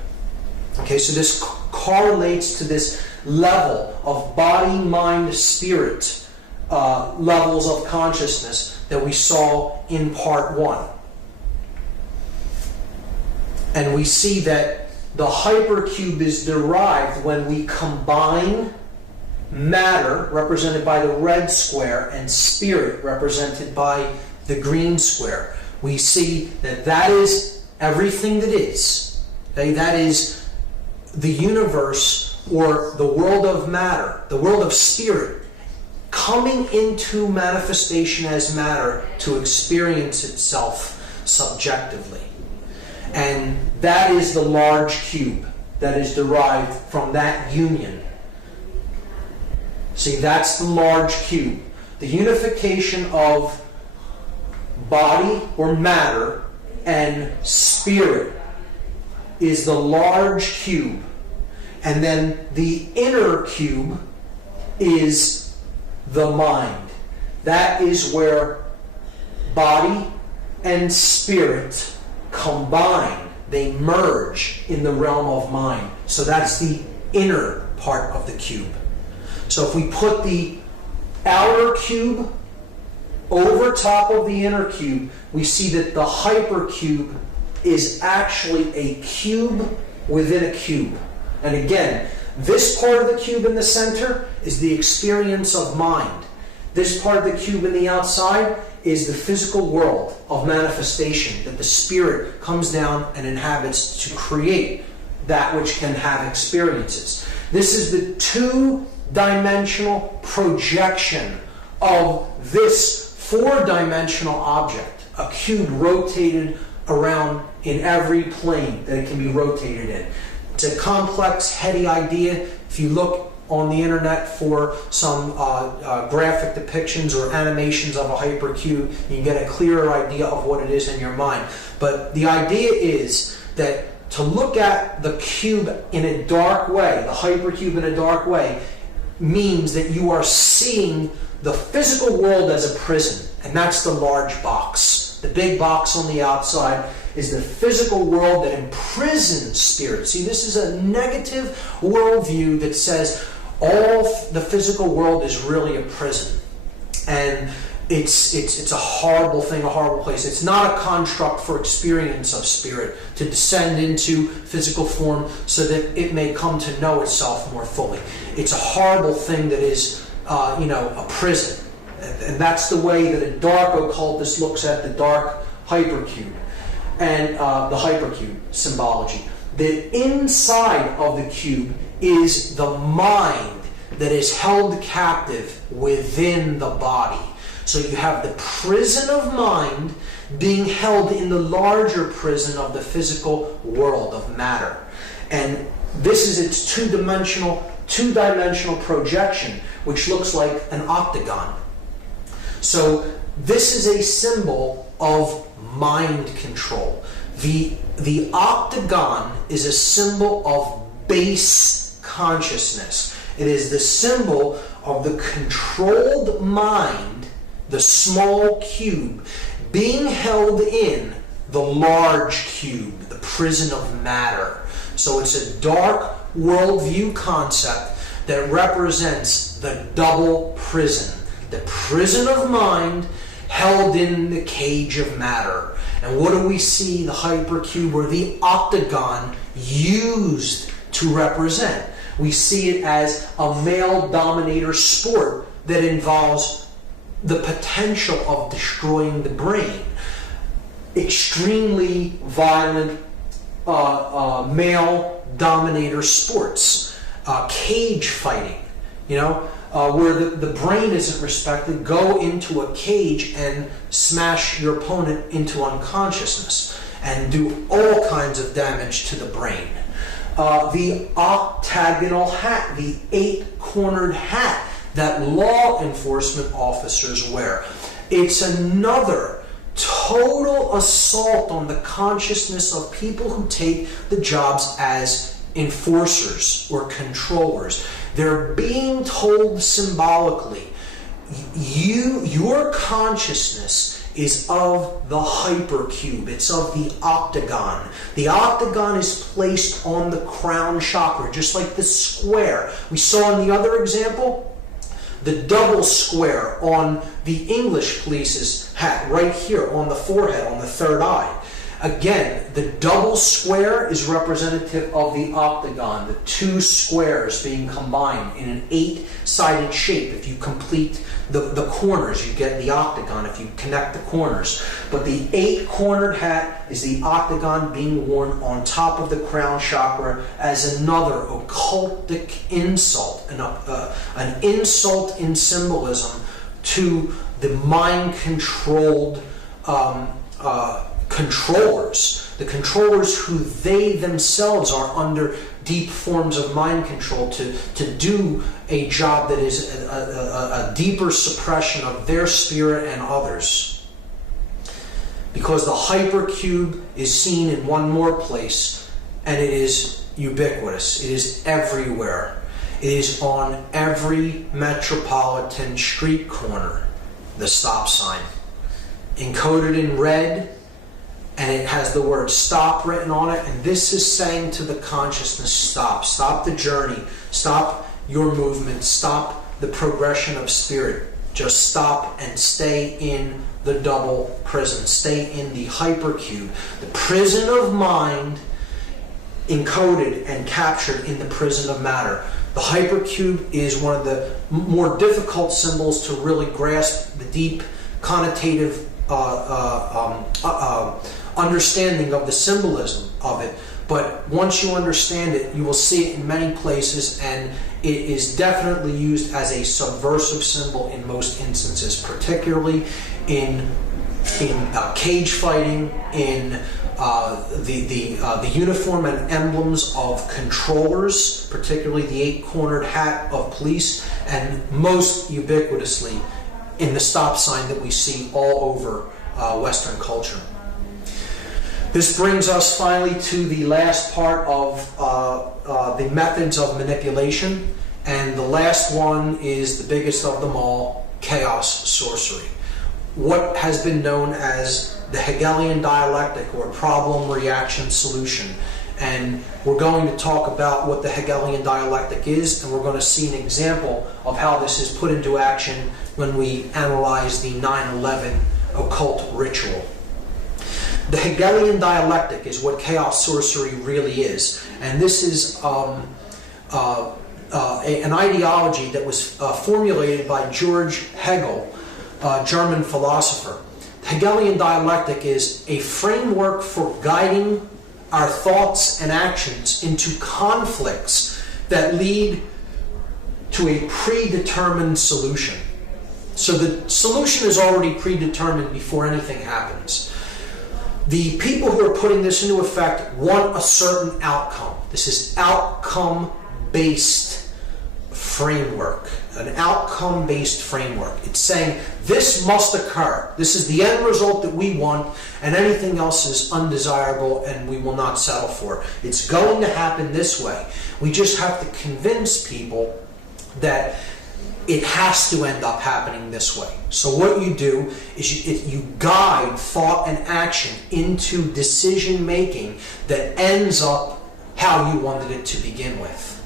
Okay, so this correlates to this level of body, mind, spirit levels of consciousness that we saw in part 1. And we see that the hypercube is derived when we combine matter, represented by the red square, and spirit, represented by the green square. We see that that is everything that is. Okay? That is the universe, or the world of matter, the world of spirit, coming into manifestation as matter to experience itself subjectively. And that is the large cube that is derived from that union. See, that's the large cube. The unification of body or matter and spirit is the large cube. And then the inner cube is the mind. That is where body and spirit combine. They merge in the realm of mind. So that's the inner part of the cube. So if we put the outer cube over top of the inner cube, we see that the hypercube is actually a cube within a cube. And again, this part of the cube in the center is the experience of mind. This part of the cube in the outside is the physical world of manifestation that the spirit comes down and inhabits to create that which can have experiences. This is the two-dimensional projection of this four-dimensional object, a cube rotated around in every plane that it can be rotated in. It's a complex, heady idea. If you look on the internet for some graphic depictions or animations of a hypercube, you can get a clearer idea of what it is in your mind. But the idea is that to look at the cube in a dark way, the hypercube in a dark way, means that you are seeing the physical world as a prison. And that's the large box. The big box on the outside is the physical world that imprisons spirit. See, this is a negative worldview that says all the physical world is really a prison. And it's a horrible thing, a horrible place. It's not a construct for experience of spirit to descend into physical form so that it may come to know itself more fully. It's a horrible thing that is, a prison. And that's the way that a dark occultist looks at the dark hypercube and the hypercube symbology. The inside of the cube is the mind that is held captive within the body. So you have the prison of mind being held in the larger prison of the physical world of matter. And this is its two-dimensional projection, which looks like an octagon. So this is a symbol of mind control. The octagon is a symbol of base consciousness. It is the symbol of the controlled mind, the small cube, being held in the large cube, the prison of matter. So it's a dark worldview concept that represents the double prison. The prison of mind held in the cage of matter. And what do we see the hypercube or the octagon used to represent? We see it as a male dominator sport that involves the potential of destroying the brain. Extremely violent male dominator sports, cage fighting, where the brain isn't respected. Go into a cage and smash your opponent into unconsciousness and do all kinds of damage to the brain. The octagonal hat, the 8-cornered hat that law enforcement officers wear. It's another total assault on the consciousness of people who take the jobs as enforcers or controllers. They're being told symbolically, your consciousness is of the hypercube. It's of the octagon. The octagon is placed on the crown chakra, just like the square. We saw in the other example, the double square on the English police's hat, right here on the forehead, on the third eye. Again, the double square is representative of the octagon, the two squares being combined in an 8-sided shape. If you complete the corners, you get the octagon if you connect the corners. But the 8-cornered hat is the octagon being worn on top of the crown chakra as another occultic insult, an insult in symbolism to the mind-controlled controllers, the controllers who they themselves are under deep forms of mind control to do a job that is a deeper suppression of their spirit and others. Because the hypercube is seen in one more place, and it is ubiquitous. It is everywhere. It is on every metropolitan street corner, the stop sign. Encoded in red, and it has the word stop written on it, and this is saying to the consciousness, stop. Stop the journey. Stop your movement. Stop the progression of spirit. Just stop and stay in the double prison. Stay in the hypercube. The prison of mind encoded and captured in the prison of matter. The hypercube is one of the more difficult symbols to really grasp the deep connotative understanding of the symbolism of it. But once you understand it, you will see it in many places, and it is definitely used as a subversive symbol in most instances, particularly in cage fighting, in the uniform and emblems of controllers, particularly the 8-cornered hat of police, and most ubiquitously in the stop sign that we see all over Western culture. This brings us finally to the last part of the methods of manipulation, and the last one is the biggest of them all, chaos sorcery. What has been known as the Hegelian dialectic, or problem, reaction, solution. And we're going to talk about what the Hegelian dialectic is, and we're going to see an example of how this is put into action when we analyze the 9/11 occult ritual. The Hegelian dialectic is what chaos sorcery really is, and this is an ideology that was formulated by George Hegel, a German philosopher. The Hegelian dialectic is a framework for guiding our thoughts and actions into conflicts that lead to a predetermined solution. So the solution is already predetermined before anything happens. The people who are putting this into effect want a certain outcome. This is outcome-based framework, an outcome-based framework. It's saying this must occur. This is the end result that we want, and anything else is undesirable and we will not settle for. It's going to happen this way. We just have to convince people that it has to end up happening this way. So what you do is you guide thought and action into decision making that ends up how you wanted it to begin with.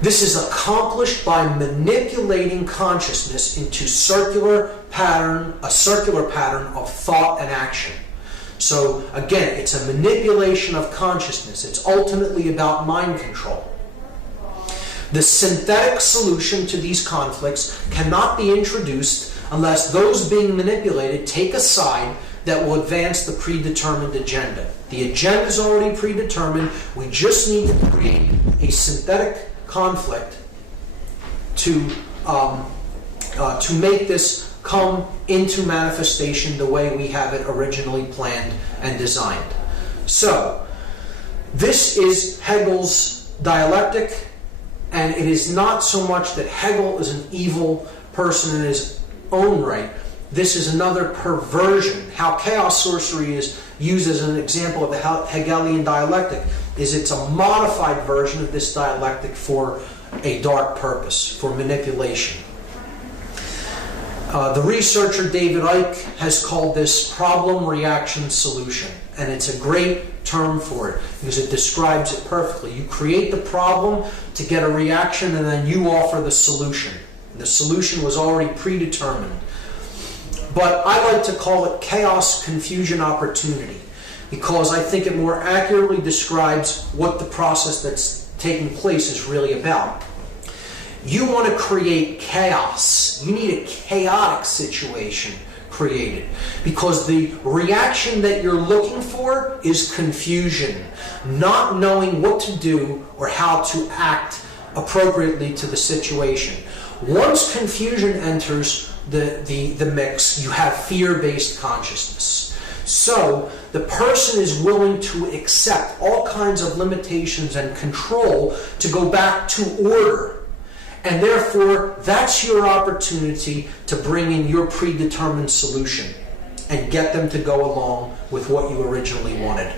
This is accomplished by manipulating consciousness into a circular pattern of thought and action. So again, it's a manipulation of consciousness. It's ultimately about mind control. The synthetic solution to these conflicts cannot be introduced unless those being manipulated take a side that will advance the predetermined agenda. The agenda is already predetermined. We just need to create a synthetic conflict to make this come into manifestation the way we have it originally planned and designed. So, this is Hegel's dialectic, and it is not so much that Hegel is an evil person in his own right. This is another perversion. How chaos sorcery is used as an example of the Hegelian dialectic is it's a modified version of this dialectic for a dark purpose, for manipulation. The researcher David Icke has called this problem, reaction, solution. And it's a great term for it because it describes it perfectly. You create the problem to get a reaction, and then you offer the solution. The solution was already predetermined. But I like to call it chaos, confusion, opportunity, because I think it more accurately describes what the process that's taking place is really about. You want to create chaos. You need a chaotic situation created, because the reaction that you're looking for is confusion, not knowing what to do or how to act appropriately to the situation. Once confusion enters the mix, you have fear-based consciousness. So the person is willing to accept all kinds of limitations and control to go back to order. And therefore, that's your opportunity to bring in your predetermined solution and get them to go along with what you originally wanted.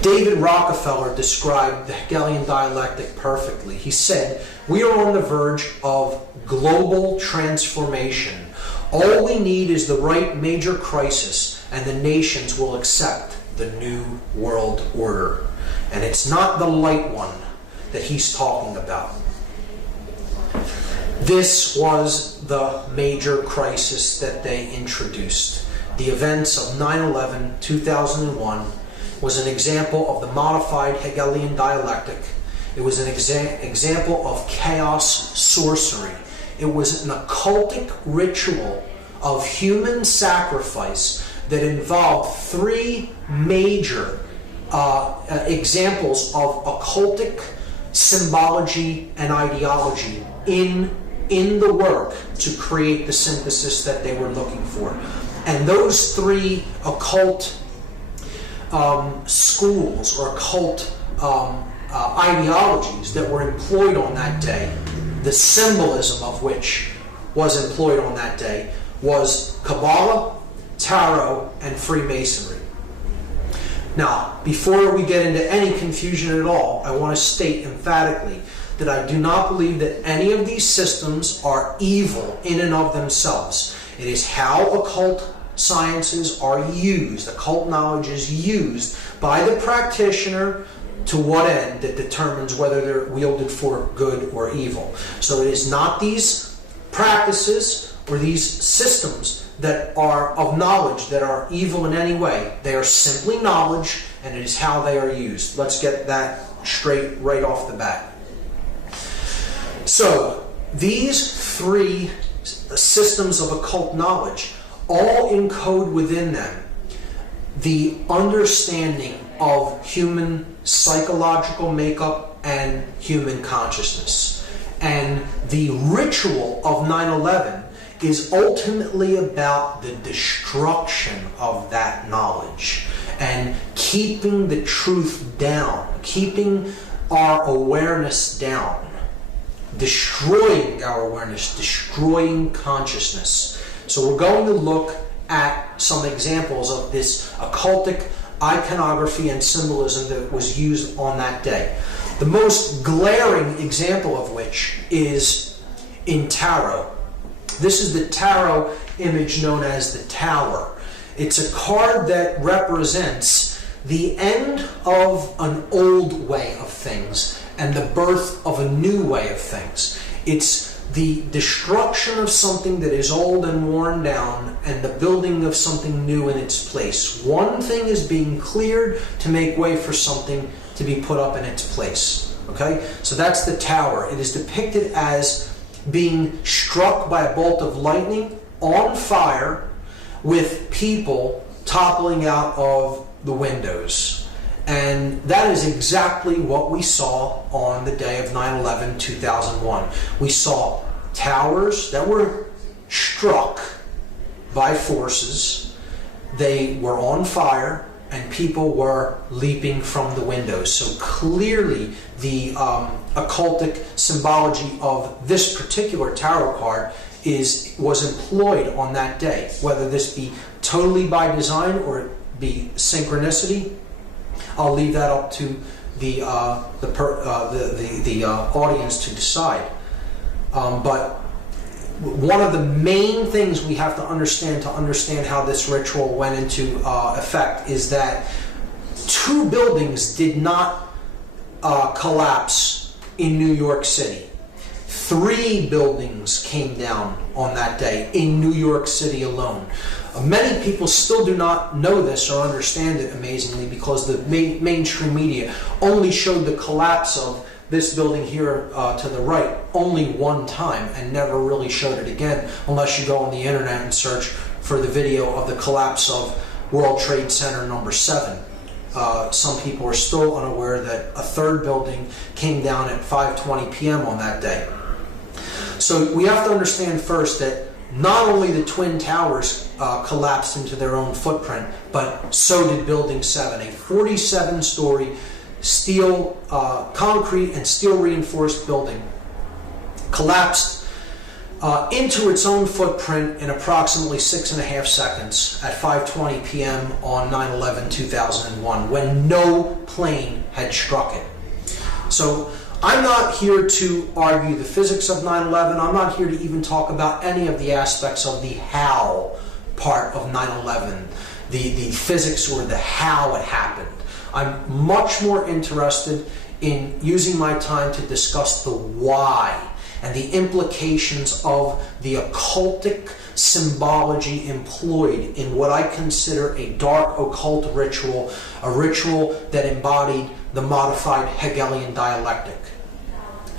David Rockefeller described the Hegelian dialectic perfectly. He said, "We are on the verge of global transformation. All we need is the right major crisis, and the nations will accept the new world order." And it's not the light one that he's talking about. This was the major crisis that they introduced. The events of 9/11, 2001 was an example of the modified Hegelian dialectic. It was an example of chaos sorcery. It was an occultic ritual of human sacrifice that involved three major examples of occultic symbology and ideology in the work to create the synthesis that they were looking for. And those three occult schools or occult ideologies that were employed on that day, the symbolism of which was employed on that day, was Kabbalah, Tarot, and Freemasonry. Now, before we get into any confusion at all, I want to state emphatically that I do not believe that any of these systems are evil in and of themselves. It is how occult sciences are used, occult knowledge is used by the practitioner to what end that determines whether they're wielded for good or evil. So it is not these practices or these systems that are of knowledge that are evil in any way. They are simply knowledge, and it is how they are used. Let's get that straight right off the bat. So, these three systems of occult knowledge all encode within them the understanding of human psychological makeup and human consciousness. And the ritual of 9/11 is ultimately about the destruction of that knowledge and keeping the truth down, keeping our awareness down, destroying our awareness, destroying consciousness. So we're going to look at some examples of this occultic iconography and symbolism that was used on that day. The most glaring example of which is in tarot. This is the tarot image known as the Tower. It's a card that represents the end of an old way of things and the birth of a new way of things. It's the destruction of something that is old and worn down and the building of something new in its place. One thing is being cleared to make way for something to be put up in its place. Okay? So that's the tower. It is depicted as being struck by a bolt of lightning, on fire, with people toppling out of the windows. And that is exactly what we saw on the day of 9/11/2001. We saw towers that were struck by forces. They were on fire, and people were leaping from the windows. So clearly the occultic symbology of this particular tarot card was employed on that day. Whether this be totally by design or it be synchronicity, I'll leave that up to the audience to decide. But one of the main things we have to understand how this ritual went into effect is that 2 buildings did not collapse in New York City. 3 buildings came down on that day in New York City alone. Many people still do not know this or understand it, amazingly, because the mainstream media only showed the collapse of this building here to the right only one time and never really showed it again, unless you go on the internet and search for the video of the collapse of World Trade Center number 7. Some people are still unaware that a 3rd building came down at 5:20 p.m. on that day. So we have to understand first that not only the Twin Towers collapsed into their own footprint, but so did Building 7, a 47-story steel, concrete and steel reinforced building, collapsed into its own footprint in approximately 6.5 seconds at 5:20 p.m. on 9/11/2001, when no plane had struck it. So I'm not here to argue the physics of 9/11. I'm not here to even talk about any of the aspects of the how part of 9/11, the physics or the how it happened. I'm much more interested in using my time to discuss the why and the implications of the occultic symbology employed in what I consider a dark occult ritual, a ritual that embodied the modified Hegelian dialectic.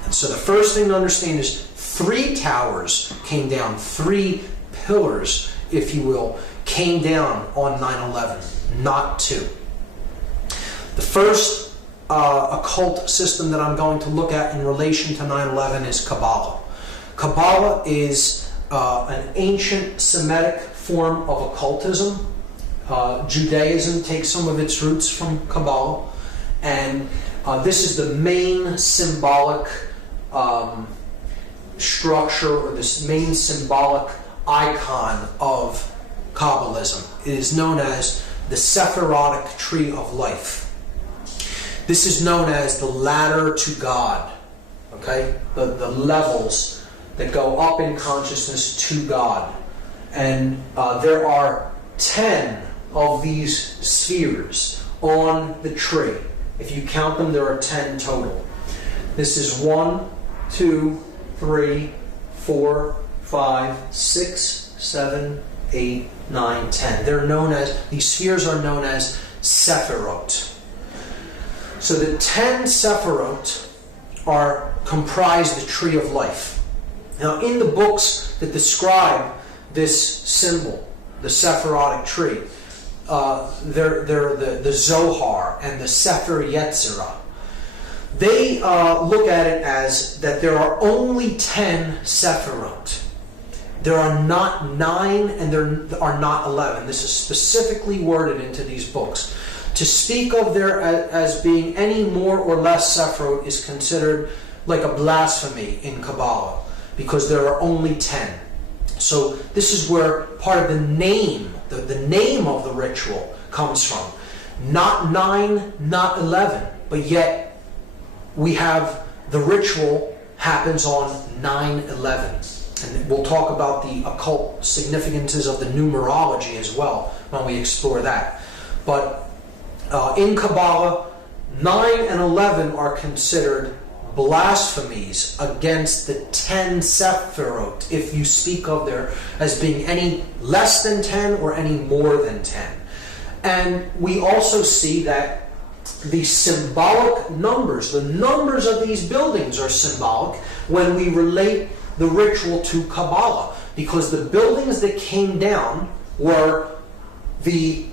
And so the first thing to understand is 3 towers came down, 3 pillars, if you will, came down on 9/11, not 2. The first occult system that I'm going to look at in relation to 9/11 is Kabbalah. Kabbalah is an ancient Semitic form of occultism. Judaism takes some of its roots from Kabbalah, and this is the main symbolic structure, or this main symbolic icon of Kabbalism. It is known as the Sephirotic Tree of Life. This is known as the ladder to God, okay? The levels that go up in consciousness to God. And there are 10 of these spheres on the tree. If you count them, there are 10 total. This is 1, 2, 3, 4, 5, 6, 7, 8, 9, 10. They're known as, these spheres are known as Sephirot. So the 10 Sephirot comprise the Tree of Life. Now, in the books that describe this symbol, the Sephirotic tree, they're the Zohar and the Sefer Yetzirah. They look at it as that there are only 10 Sephirot. There are not 9 and there are not 11. This is specifically worded into these books. To speak of there as being any more or less Sephirot is considered like a blasphemy in Kabbalah, because there are only 10. So this is where part of the name, the name of the ritual comes from. Not 9, not 11, but yet we have the ritual happens on 9/11. And we'll talk about the occult significances of the numerology as well when we explore that. But in Kabbalah, 9 and 11 are considered blasphemies against the 10 Sephirot, if you speak of there as being any less than 10 or any more than 10. And we also see that the symbolic numbers, the numbers of these buildings are symbolic when we relate the ritual to Kabbalah, because the buildings that came down were the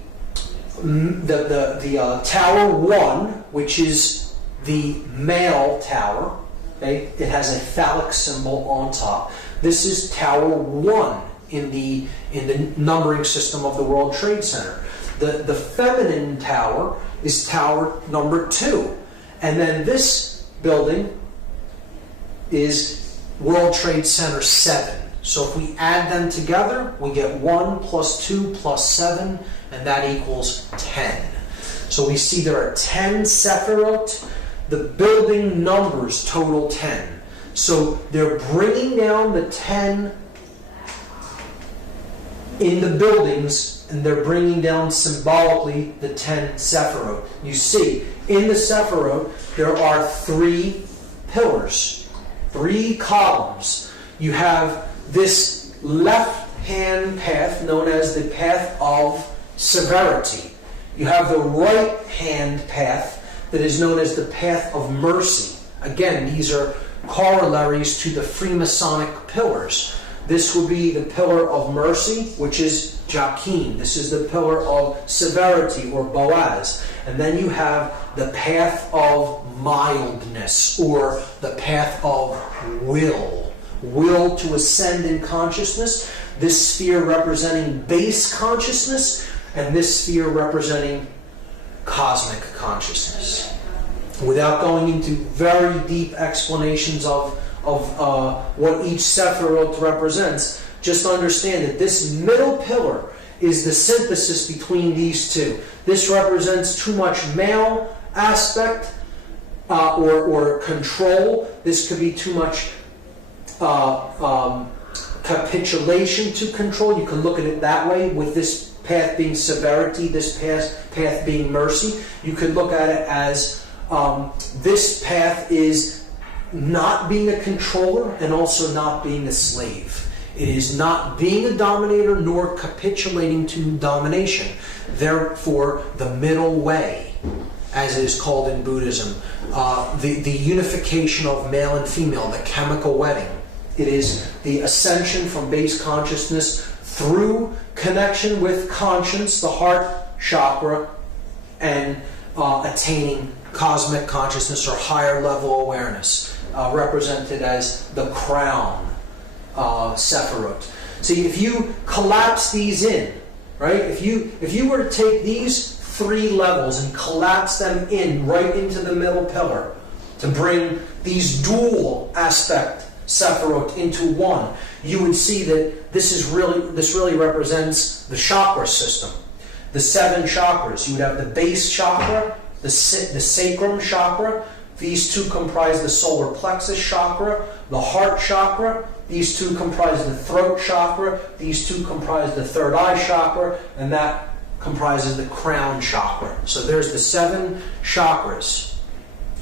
Tower 1, which is the male tower. Okay? It has a phallic symbol on top. This is Tower 1 in the numbering system of the World Trade Center. The feminine tower is tower number 2. And then this building is World Trade Center 7. So if we add them together, we get 1 plus 2 plus 7, and that equals 10. So we see there are 10 Sephirot. The building numbers total 10. So they're bringing down the 10 in the buildings, and they're bringing down symbolically the 10 Sephirot. You see, in the Sephirot, there are 3 pillars, 3 columns. You have this left-hand path known as the path of severity. You have the right-hand path that is known as the path of mercy. Again, these are corollaries to the Freemasonic pillars. This would be the pillar of mercy, which is Joachim. This is the pillar of severity, or Boaz. And then you have the path of mildness, or the path of will. Will to ascend in consciousness. This sphere representing base consciousness, and this sphere representing cosmic consciousness. Without going into very deep explanations of what each Sephirot represents, just understand that this middle pillar is the synthesis between these two. This represents too much male aspect or control. This could be too much capitulation to control. You can look at it that way, with this path being severity, this path being mercy. You could look at it as this path is not being a controller and also not being a slave. It is not being a dominator nor capitulating to domination. Therefore, the middle way, as it is called in Buddhism, the unification of male and female, the chemical wedding. It is the ascension from base consciousness through connection with conscience, the heart chakra, and attaining cosmic consciousness or higher level awareness, represented as the crown Sephirot. See, if you collapse these in, right? If you were to take these 3 levels and collapse them in right into the middle pillar to bring these dual aspect Sephirot into one, you would see that this really represents the chakra system. The 7 chakras. You would have the base chakra, the sacrum chakra. These 2 comprise the solar plexus chakra, the heart chakra. These 2 comprise the throat chakra. These 2 comprise the third eye chakra, and that comprises the crown chakra. So there's the 7 chakras.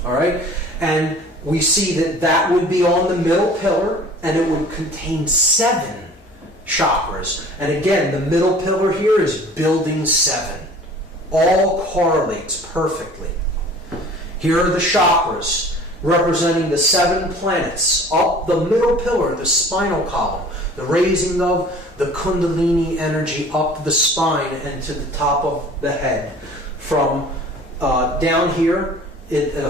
All right? And we see that would be on the middle pillar, and it would contain 7 chakras. And again, the middle pillar here is building 7. All correlates perfectly. Here are the chakras, representing the 7 planets. Up the middle pillar, the spinal column, the raising of the Kundalini energy up the spine and to the top of the head. From down here,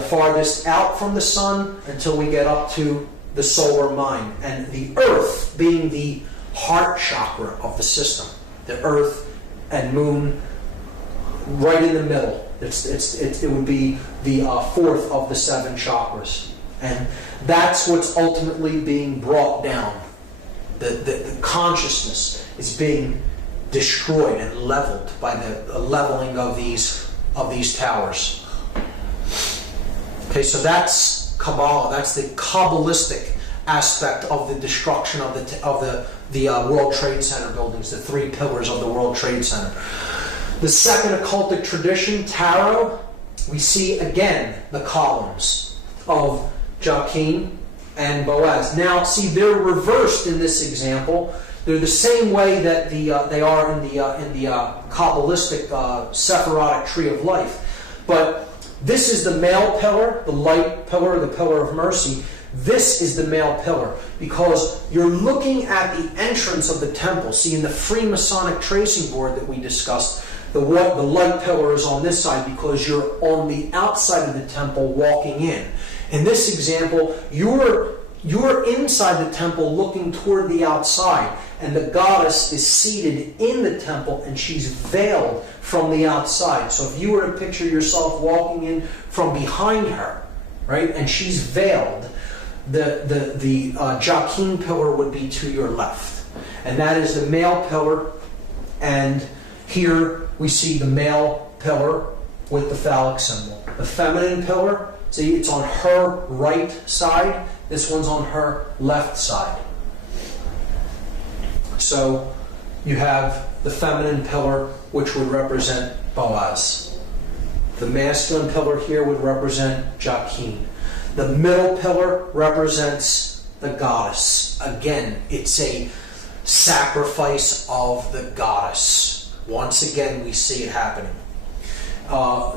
farthest out from the sun until we get up to the solar mind. And the earth being the heart chakra of the system. The earth and moon right in the middle. It would be the 4th of the 7 chakras. And that's what's ultimately being brought down. The consciousness is being destroyed and leveled by the leveling of these towers. Okay, so that's Kabbalah. That's the Kabbalistic aspect of the destruction of the World Trade Center buildings, the 3 pillars of the World Trade Center. The second occultic tradition, tarot, we see again the columns of Jachin and Boaz. Now, see, they're reversed in this example. They're the same way that they are in the Kabbalistic Sephirotic tree of life. But this is the male pillar, the light pillar, the pillar of mercy. This is the male pillar, because you're looking at the entrance of the temple. See, in the Freemasonic tracing board that we discussed, the light pillar is on this side because you're on the outside of the temple walking in. In this example, you're inside the temple looking toward the outside, and the goddess is seated in the temple and she's veiled from the outside. So if you were to picture yourself walking in from behind her, right, and she's veiled, the Jachin pillar would be to your left. And that is the male pillar, and here we see the male pillar with the phallic symbol. The feminine pillar, see, it's on her right side. This one's on her left side. So you have the feminine pillar, which would represent Boaz. The masculine pillar here would represent Jachin. The middle pillar represents the goddess. Again, it's a sacrifice of the goddess. Once again, we see it happening.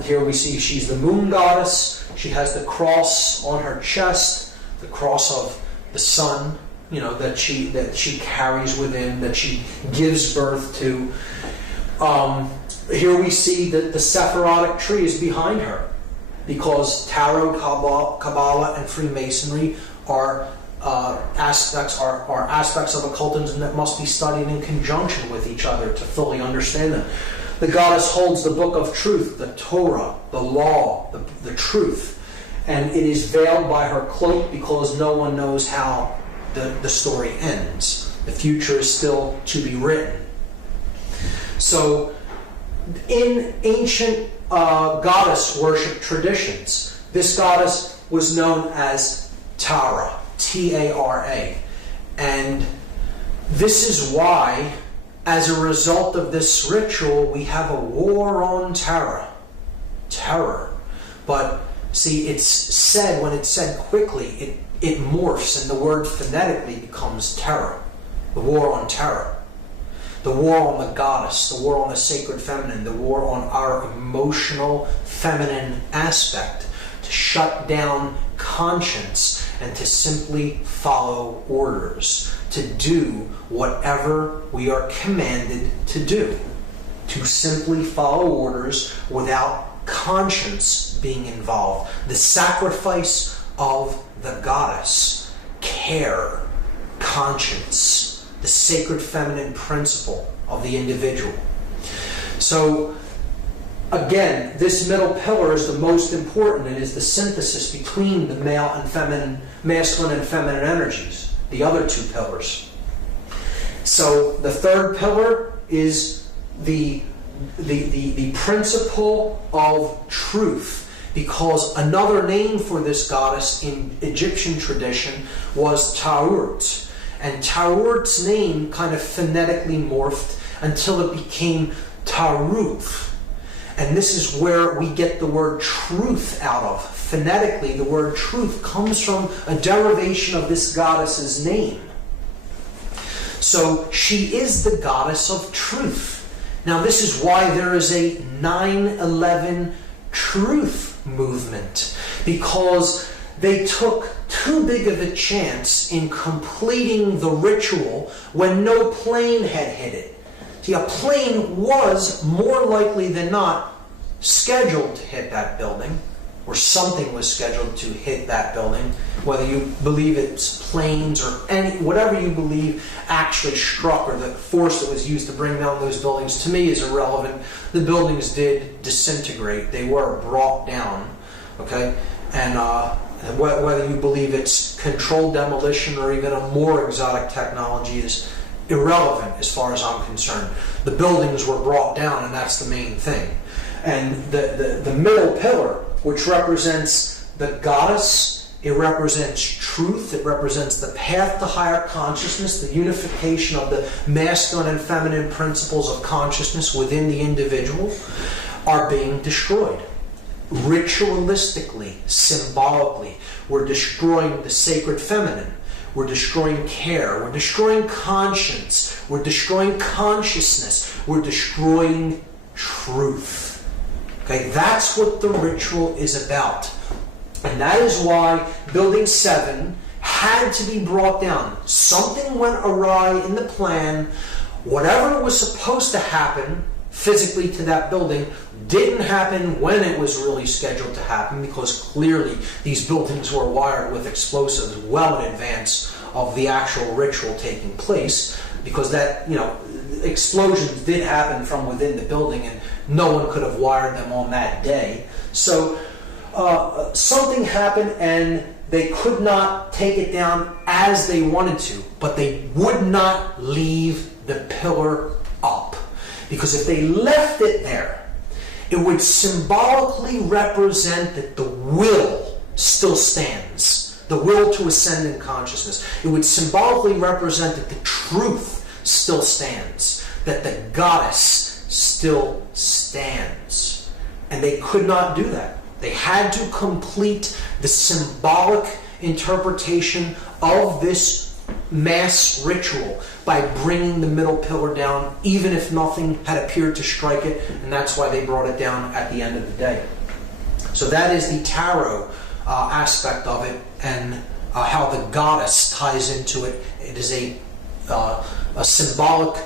Here we see she's the moon goddess. She has the cross on her chest, the cross of the sun, that she carries within, that she gives birth to. Here we see that the Sephirotic tree is behind her, because Tarot, Kabbalah, and Freemasonry are aspects of occultism that must be studied in conjunction with each other to fully understand them. The goddess holds the book of truth, the Torah, the law, the truth, and it is veiled by her cloak because no one knows how the story ends. The future is still to be written. So, in ancient goddess worship traditions, this goddess was known as Tara, T-A-R-A. And this is why, as a result of this ritual, we have a war on terror. But see, it's said, when it's said quickly, it morphs, and the word phonetically becomes terror. The war on terror. The war on the goddess, the war on the sacred feminine, the war on our emotional feminine aspect, to shut down conscience and to simply follow orders, to do whatever we are commanded to do, to simply follow orders without conscience being involved. The sacrifice of the goddess, care, conscience, the sacred feminine principle of the individual. So, again, this middle pillar is the most important. It is the synthesis between the masculine and feminine energies, the other two pillars. So, the third pillar is the principle of truth, because another name for this goddess in Egyptian tradition was Ta'urt. And Ta'urt's name kind of phonetically morphed until it became Taruth. And this is where we get the word truth out of. Phonetically, the word truth comes from a derivation of this goddess's name. So she is the goddess of truth. Now this is why there is a 9/11 truth movement, because they took too big of a chance in completing the ritual when no plane had hit it. See, a plane was more likely than not scheduled to hit that building, or something was scheduled to hit that building, whether you believe it's planes or whatever you believe actually struck, or the force that was used to bring down those buildings, to me is irrelevant. The buildings did disintegrate. They were brought down, okay? And whether you believe it's controlled demolition or even a more exotic technology is irrelevant as far as I'm concerned. The buildings were brought down, and that's the main thing. And the middle pillar, which represents the goddess, it represents truth, it represents the path to higher consciousness, the unification of the masculine and feminine principles of consciousness within the individual, are being destroyed. ritualistically, symbolically. We're destroying the sacred feminine. We're destroying care. We're destroying conscience. We're destroying consciousness. We're destroying truth. Okay, that's what the ritual is about. And that is why Building 7 had to be brought down. Something went awry in the plan. Whatever was supposed to happen physically to that building didn't happen when it was really scheduled to happen, because clearly these buildings were wired with explosives well in advance of the actual ritual taking place, because that, explosions did happen from within the building and no one could have wired them on that day. So something happened and they could not take it down as they wanted to, but they would not leave the pillar up. Because if they left it there, it would symbolically represent that the will still stands. The will to ascend in consciousness. It would symbolically represent that the truth still stands. That the goddess still stands. And they could not do that. They had to complete the symbolic interpretation of this mass ritual by bringing the middle pillar down, even if nothing had appeared to strike it, and that's why they brought it down at the end of the day. So that is the tarot aspect of it, and how the goddess ties into it. It is a symbolic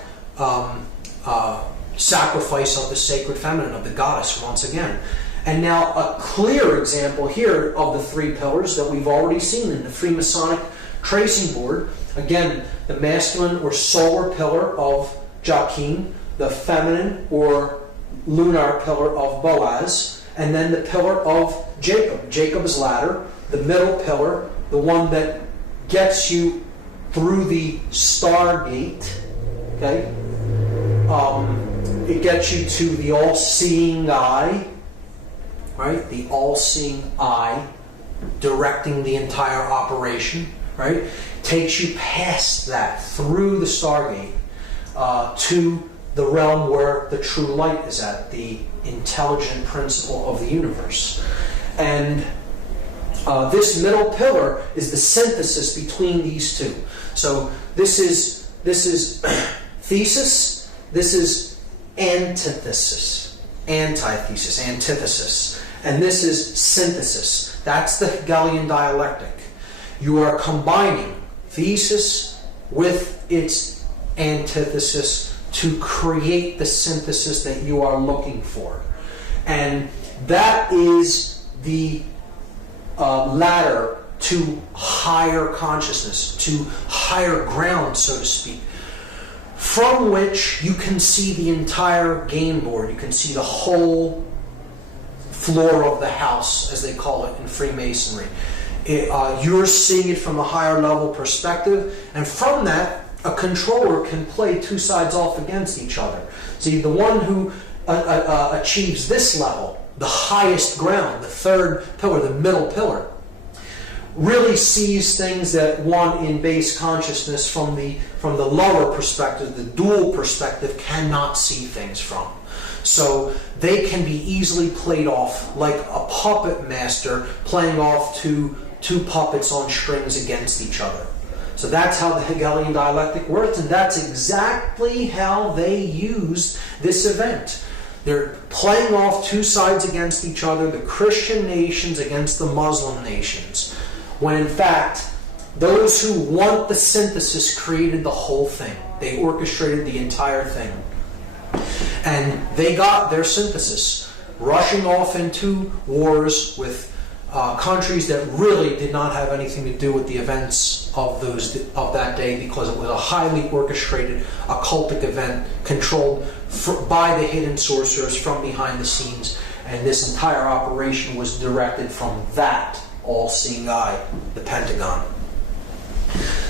sacrifice of the sacred feminine, of the goddess, once again. And now a clear example here of the three pillars that we've already seen in the Freemasonic tracing board. Again, the masculine or solar pillar of Joachim, the feminine or lunar pillar of Boaz, and then the pillar of Jacob, Jacob's ladder, the middle pillar, the one that gets you through the Stargate. Okay, it gets you to the all-seeing eye, right? The all-seeing eye, directing the entire operation, right? Takes you past that, through the Stargate, to the realm where the true light is at, the intelligent principle of the universe. And this middle pillar is the synthesis between these two. So this is thesis, this is antithesis, antithesis, antithesis, and this is synthesis. That's the Hegelian dialectic. You are combining thesis with its antithesis to create the synthesis that you are looking for. And that is the ladder to higher consciousness, to higher ground, so to speak, from which you can see the entire game board. You can see the whole floor of the house, as they call it in Freemasonry. You're seeing it from a higher level perspective, and from that, a controller can play two sides off against each other. See, the one who achieves this level, the highest ground, the third pillar, the middle pillar, really sees things that one in base consciousness from the lower perspective, the dual perspective, cannot see things from. So they can be easily played off like a puppet master playing off two puppets on strings against each other. So that's how the Hegelian dialectic works, and that's exactly how they used this event. They're playing off two sides against each other, the Christian nations against the Muslim nations, when in fact, those who want the synthesis created the whole thing. They orchestrated the entire thing. And they got their synthesis, rushing off into wars with countries that really did not have anything to do with the events of that day, because it was a highly orchestrated occultic event controlled by the hidden sorcerers from behind the scenes, and this entire operation was directed from that all-seeing eye, the Pentagon.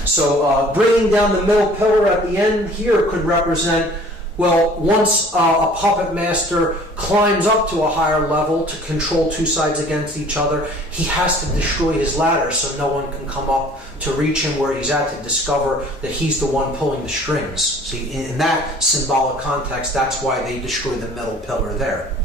So bringing down the middle pillar at the end here could represent, well, once a puppet master climbs up to a higher level to control two sides against each other, he has to destroy his ladder so no one can come up to reach him where he's at to discover that he's the one pulling the strings. See, in that symbolic context, that's why they destroy the middle pillar there.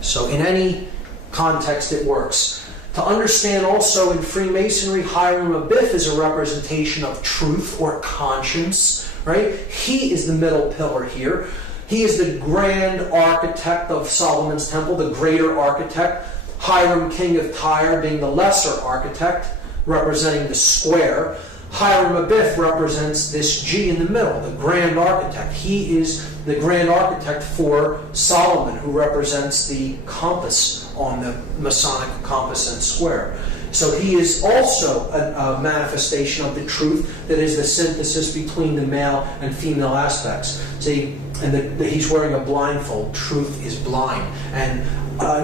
So in any context it works. To understand also in Freemasonry, Hiram Abiff is a representation of truth or conscience, right? He is the middle pillar here. He is the grand architect of Solomon's temple, the greater architect. Hiram, king of Tyre, being the lesser architect, representing the square. Hiram Abiff represents this G in the middle, the grand architect. He is the grand architect for Solomon, who represents the compass on the Masonic compass and square. So he is also a manifestation of the truth that is the synthesis between the male and female aspects. See, and he's wearing a blindfold. Truth is blind. And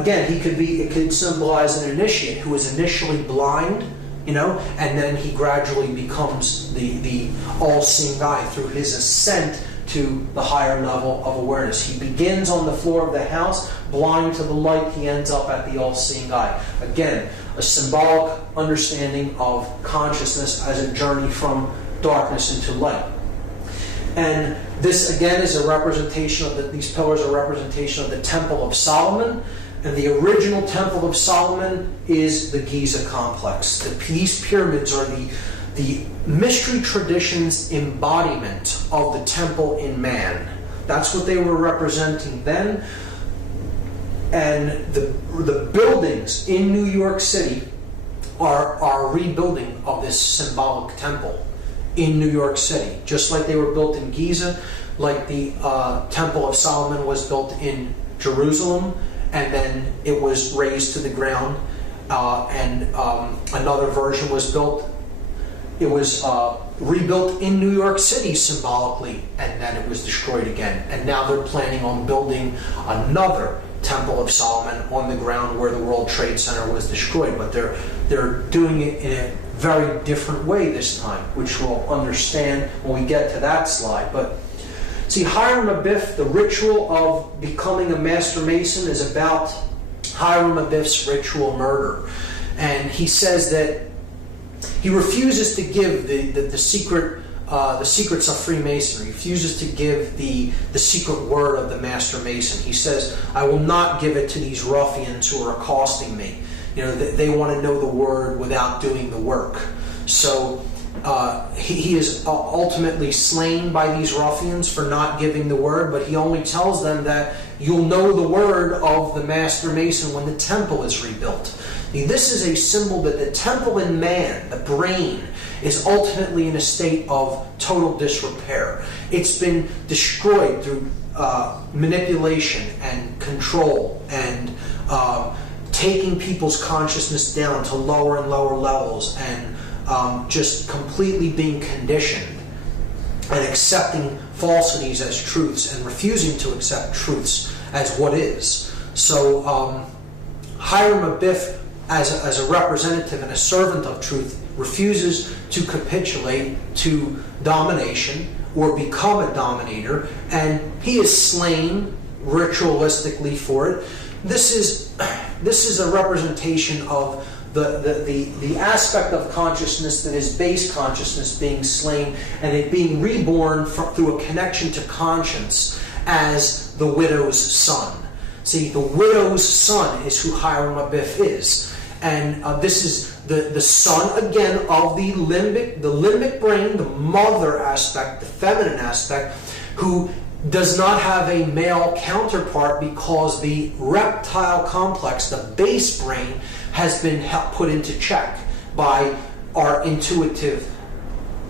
again, it could symbolize an initiate who is initially blind, and then he gradually becomes the all-seeing eye through his ascent to the higher level of awareness. He begins on the floor of the house, blind to the light. He ends up at the all-seeing eye. Again, a symbolic understanding of consciousness as a journey from darkness into light. And this, again, is a representation of these pillars are a representation of the Temple of Solomon. And the original Temple of Solomon is the Giza complex. These pyramids are the mystery tradition's embodiment of the temple in man. That's what they were representing then. And the buildings in New York City are a rebuilding of this symbolic temple in New York City. Just like they were built in Giza, like the Temple of Solomon was built in Jerusalem, and then it was razed to the ground, and another version was built. It was rebuilt in New York City symbolically, and then it was destroyed again. And now they're planning on building another Temple of Solomon on the ground where the World Trade Center was destroyed. But they're doing it in a very different way this time, which we'll understand when we get to that slide. But see, Hiram Abiff, the ritual of becoming a Master Mason is about Hiram Abiff's ritual murder. And he says that he refuses to give the secrets of Freemasonry. He refuses to give the secret word of the Master Mason. He says, I will not give it to these ruffians who are accosting me. They want to know the word without doing the work. So he is ultimately slain by these ruffians for not giving the word, but he only tells them that you'll know the word of the Master Mason when the temple is rebuilt. This is a symbol that the temple in man, the brain, is ultimately in a state of total disrepair. It's been destroyed through manipulation and control and taking people's consciousness down to lower and lower levels and just completely being conditioned and accepting falsities as truths and refusing to accept truths as what is. So Hiram Abiff, as a representative and a servant of truth, refuses to capitulate to domination or become a dominator, and he is slain ritualistically for it. This is a representation of the aspect of consciousness that is base consciousness being slain and it being reborn through a connection to conscience as the widow's son. See, the widow's son is who Hiram Abiff is. And this is the son, again, of the limbic brain, the mother aspect, the feminine aspect, who does not have a male counterpart because the reptile complex, the base brain, has been put into check by our intuitive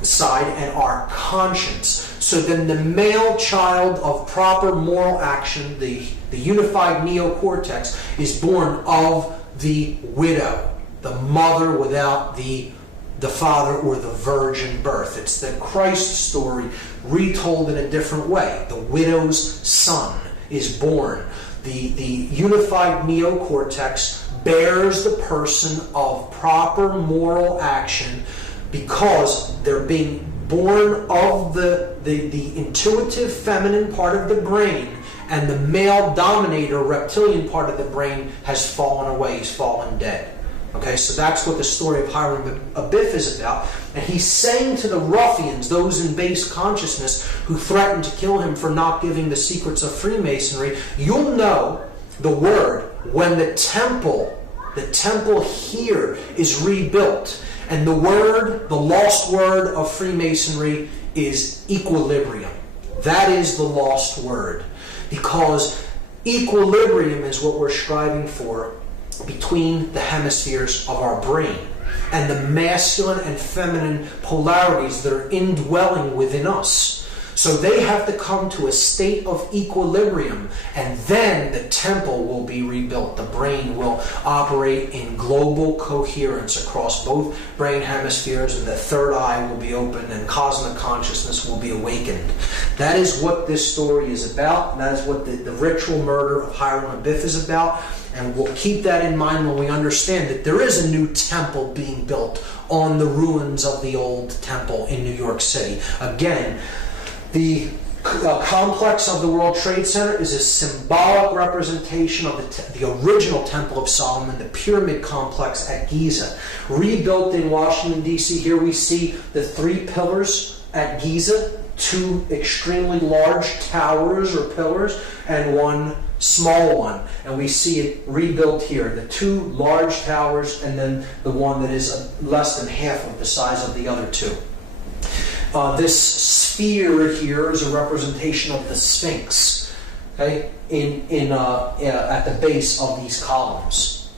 side and our conscience. So then the male child of proper moral action, the unified neocortex, is born of the widow, the mother without the father or the virgin birth. It's the Christ story retold in a different way. The widow's son is born. The unified neocortex bears the person of proper moral action because they're being born of the intuitive feminine part of the brain, and the male dominator reptilian part of the brain has fallen away, he's fallen dead. Okay, so that's what the story of Hiram Abiff is about. And he's saying to the ruffians, those in base consciousness who threatened to kill him for not giving the secrets of Freemasonry, you'll know the word when the temple here is rebuilt, and the lost word of Freemasonry is equilibrium. That is the lost word, because equilibrium is what we're striving for between the hemispheres of our brain and the masculine and feminine polarities that are indwelling within us. So they have to come to a state of equilibrium, and then the temple will be rebuilt. The brain will operate in global coherence across both brain hemispheres, and the third eye will be opened, and cosmic consciousness will be awakened. That is what this story is about. That is what the ritual murder of Hiram Abiff is about. And we'll keep that in mind when we understand that there is a new temple being built on the ruins of the old temple in New York City. Again, the complex of the World Trade Center is a symbolic representation of the original Temple of Solomon, the pyramid complex at Giza. Rebuilt in Washington, D.C., here we see the 3 pillars at Giza, 2 extremely large towers or pillars, and 1 small one. And we see it rebuilt here, the 2 large towers, and then the one that is less than half of the size of the other 2. This sphere here is a representation of the Sphinx, okay, at the base of these columns.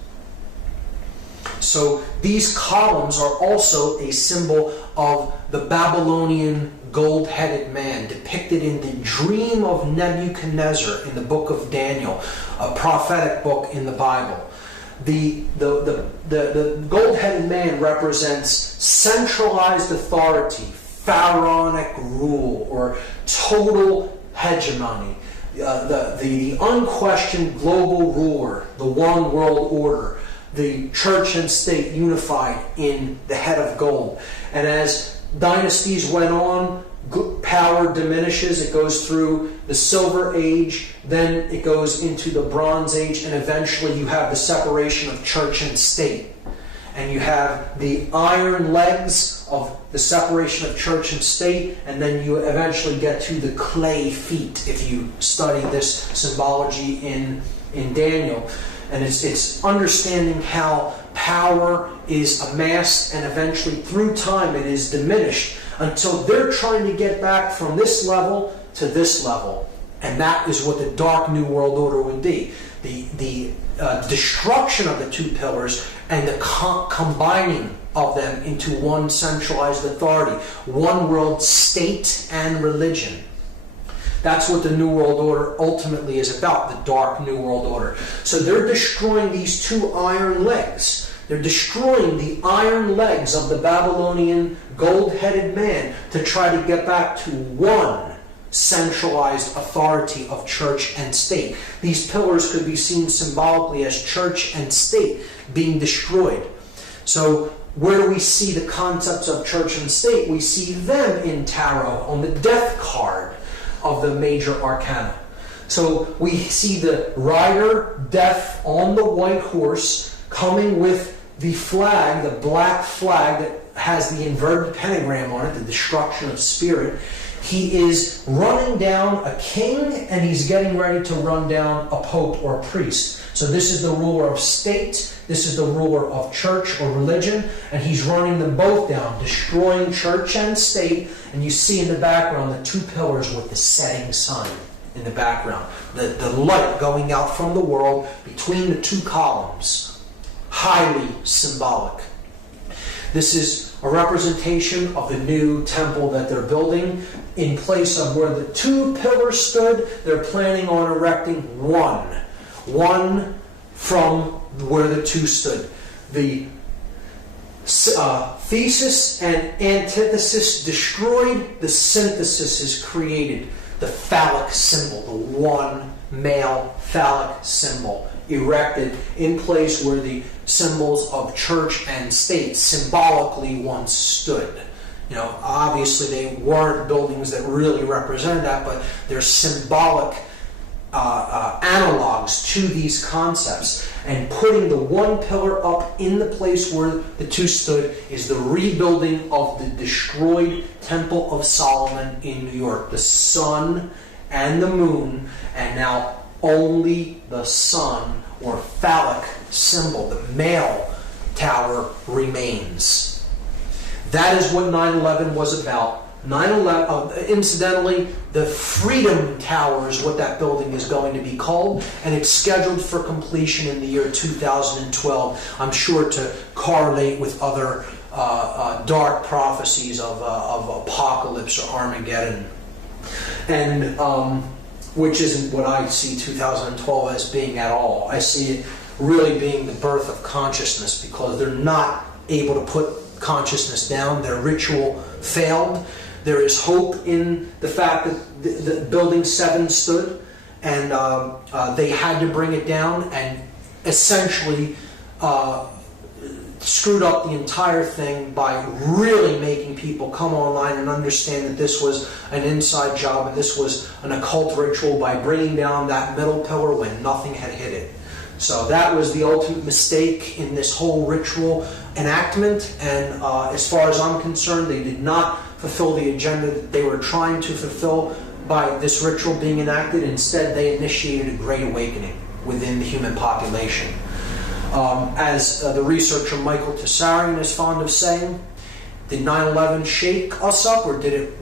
So these columns are also a symbol of the Babylonian gold-headed man depicted in the dream of Nebuchadnezzar in the book of Daniel, a prophetic book in the Bible. The gold-headed man represents centralized authority, pharaonic rule, or total hegemony, the unquestioned global ruler, the one world order, the church and state unified in the head of gold. And as dynasties went on, power diminishes. It goes through the Silver Age, then it goes into the Bronze Age, and eventually you have the separation of church and state. And you have the iron legs of the separation of church and state, and then you eventually get to the clay feet if you study this symbology in Daniel. And it's understanding how power is amassed, and eventually through time it is diminished until they're trying to get back from this level to this level. And that is what the Dark New World Order would be. The destruction of the 2 pillars and the combining of them into one centralized authority, one world state and religion. That's what the New World Order ultimately is about, the Dark New World Order. So they're destroying these 2 iron legs. They're destroying the iron legs of the Babylonian gold-headed man to try to get back to one centralized authority of church and state. These pillars could be seen symbolically as church and state being destroyed. So where do we see the concepts of church and state? We see them in tarot on the death card of the major arcana. So we see the rider, death, on the white horse, coming with the flag, the black flag that has the inverted pentagram on it, the destruction of spirit. He is running down a king, and he's getting ready to run down a pope or a priest. So this is the ruler of state, this is the ruler of church or religion, and he's running them both down, destroying church and state. And you see in the background the 2 pillars with the setting sun in the background. The light going out from the world between the 2 columns. Highly symbolic. This is a representation of the new temple that they're building. In place of where the 2 pillars stood, they're planning on erecting one from where the 2 stood. The thesis and antithesis destroyed, the synthesis is created. The phallic symbol, the one male phallic symbol, erected in place where the symbols of church and state symbolically once stood. You know, obviously they weren't buildings that really represented that, but they're symbolic analogs to these concepts. And putting the 1 pillar up in the place where the 2 stood is the rebuilding of the destroyed Temple of Solomon in New York. The sun and the moon, and now only the sun or phallic symbol, the male tower, remains. That is what 9/11 was about. 9/11, incidentally, the Freedom Tower is what that building is going to be called, and it's scheduled for completion in the year 2012. I'm sure to correlate with other dark prophecies of apocalypse or Armageddon, and which isn't what I see 2012 as being at all. I see it really being the birth of consciousness, because they're not able to put consciousness down. Their ritual failed. There is hope in the fact that the Building 7 stood, and they had to bring it down and essentially screwed up the entire thing by really making people come online and understand that this was an inside job and this was an occult ritual, by bringing down that middle pillar when nothing had hit it. So that was the ultimate mistake in this whole ritual enactment, and as far as I'm concerned, they did not fulfill the agenda that they were trying to fulfill by this ritual being enacted. Instead, they initiated a great awakening within the human population. As the researcher Michael Tessarian is fond of saying, did 9/11 shake us up, or did it?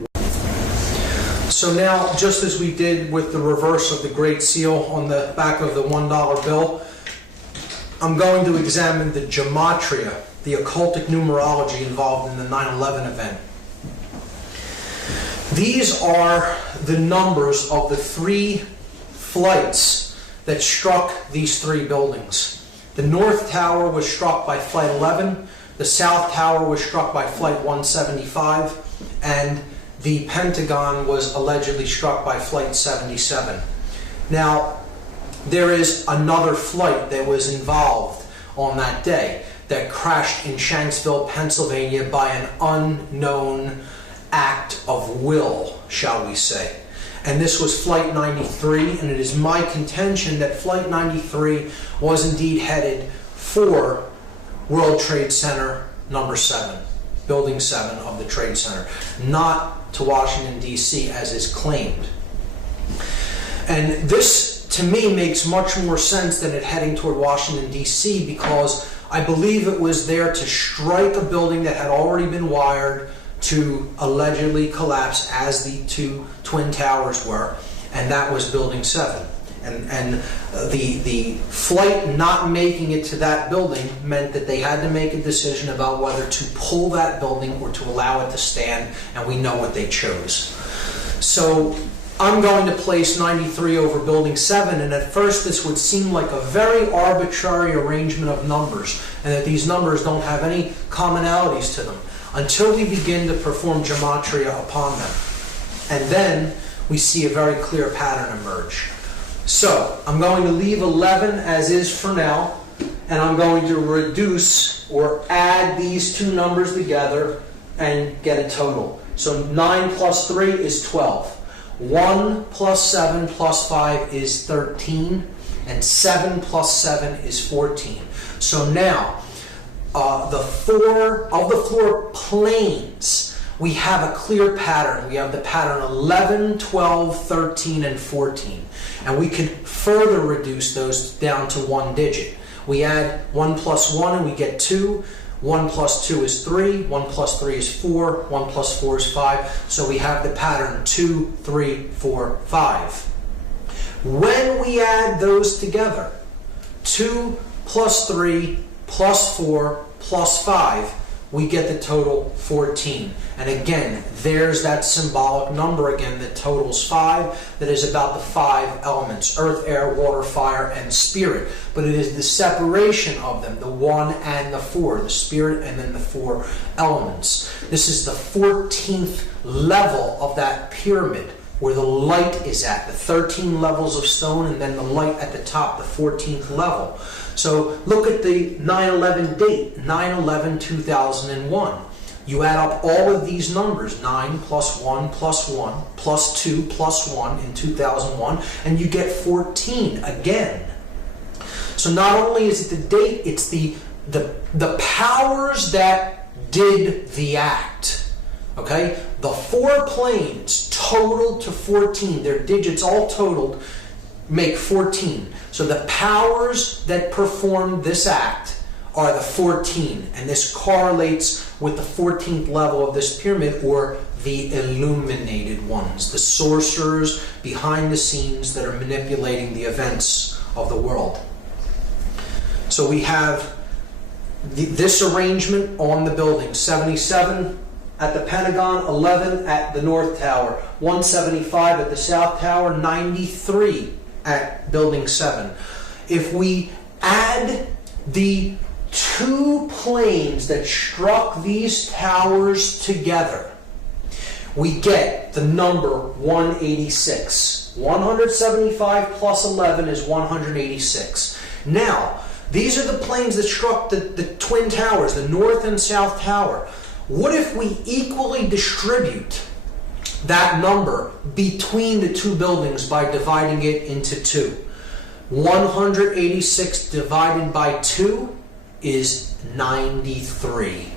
So now, just as we did with the reverse of the Great Seal on the back of the $1 bill, I'm going to examine the gematria, the occultic numerology involved in the 9/11 event. These are the numbers of the 3 flights that struck these 3 buildings. The North Tower was struck by Flight 11, the South Tower was struck by Flight 175, and the Pentagon was allegedly struck by Flight 77. Now, there is another flight that was involved on that day that crashed in Shanksville, Pennsylvania by an unknown act of will, shall we say. And this was Flight 93, and it is my contention that Flight 93 was indeed headed for World Trade Center number 7, Building 7 of the Trade Center, not to Washington, D.C., as is claimed. And this, to me, makes much more sense than it heading toward Washington, D.C., because I believe it was there to strike a building that had already been wired to allegedly collapse, as the 2 twin towers were, and that was Building 7. And the flight not making it to that building meant that they had to make a decision about whether to pull that building or to allow it to stand, and we know what they chose. So I'm going to place 93 over Building 7, and at first this would seem like a very arbitrary arrangement of numbers, and that these numbers don't have any commonalities to them, until we begin to perform gematria upon them. And then we see a very clear pattern emerge. So I'm going to leave 11 as is for now, and I'm going to reduce or add these 2 numbers together and get a total. So 9 plus 3 is 12. 1 plus 7 plus 5 is 13, and 7 plus 7 is 14. So now, the 4 of the floor planes, we have a clear pattern. We have the pattern 11, 12, 13, and 14. And we can further reduce those down to 1 digit. We add 1 plus 1 and we get 2. 1 plus 2 is 3. 1 plus 3 is 4. 1 plus 4 is 5. So we have the pattern 2, 3, 4, 5. When we add those together, 2 plus 3 plus 4 plus 5, we get the total 14. And again, there's that symbolic number again that totals 5, that is about the 5 elements: earth, air, water, fire, and spirit. But it is the separation of them, the 1 and the 4, the spirit and then the 4 elements. This is the 14th level of that pyramid, where the light is at, the 13 levels of stone, and then the light at the top, the 14th level. So look at the 9/11 date, 9/11/2001. You add up all of these numbers, 9 plus 1 plus 1 plus 2 plus 1 in 2001, and you get 14 again. So not only is it the date, it's the powers that did the act. Okay? The 4 planes totaled to 14, their digits all totaled, make 14. So the powers that perform this act are the 14, and this correlates with the 14th level of this pyramid, or the illuminated ones, the sorcerers behind the scenes that are manipulating the events of the world. So we have this arrangement on the building: 77 at the Pentagon, 11 at the North Tower, 175 at the South Tower, 93 at Building 7. If we add the two planes that struck these towers together, we get the number 186. 175 plus 11 is 186. Now, these are the planes that struck the twin towers, the North and South Tower. What if we equally distribute that number between the two buildings by dividing it into two? 186 divided by 2 is 93.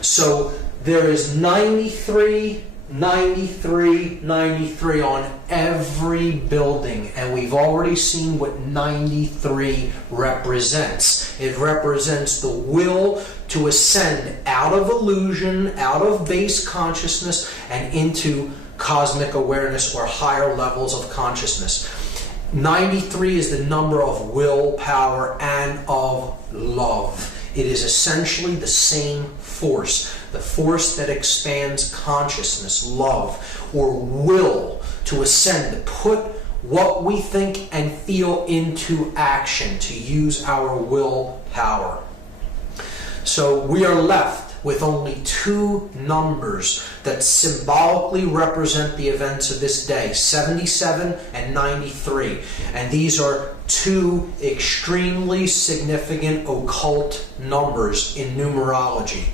So there is 93, 93, 93 on every building, and we've already seen what 93 represents. It represents the will to ascend out of illusion, out of base consciousness, and into cosmic awareness, or higher levels of consciousness. 93 is the number of willpower and of love. It is essentially the same force, the force that expands consciousness, love, or will to ascend, to put what we think and feel into action, to use our willpower. So we are left with only two numbers that symbolically represent the events of this day: 77 and 93. And these are two extremely significant occult numbers in numerology,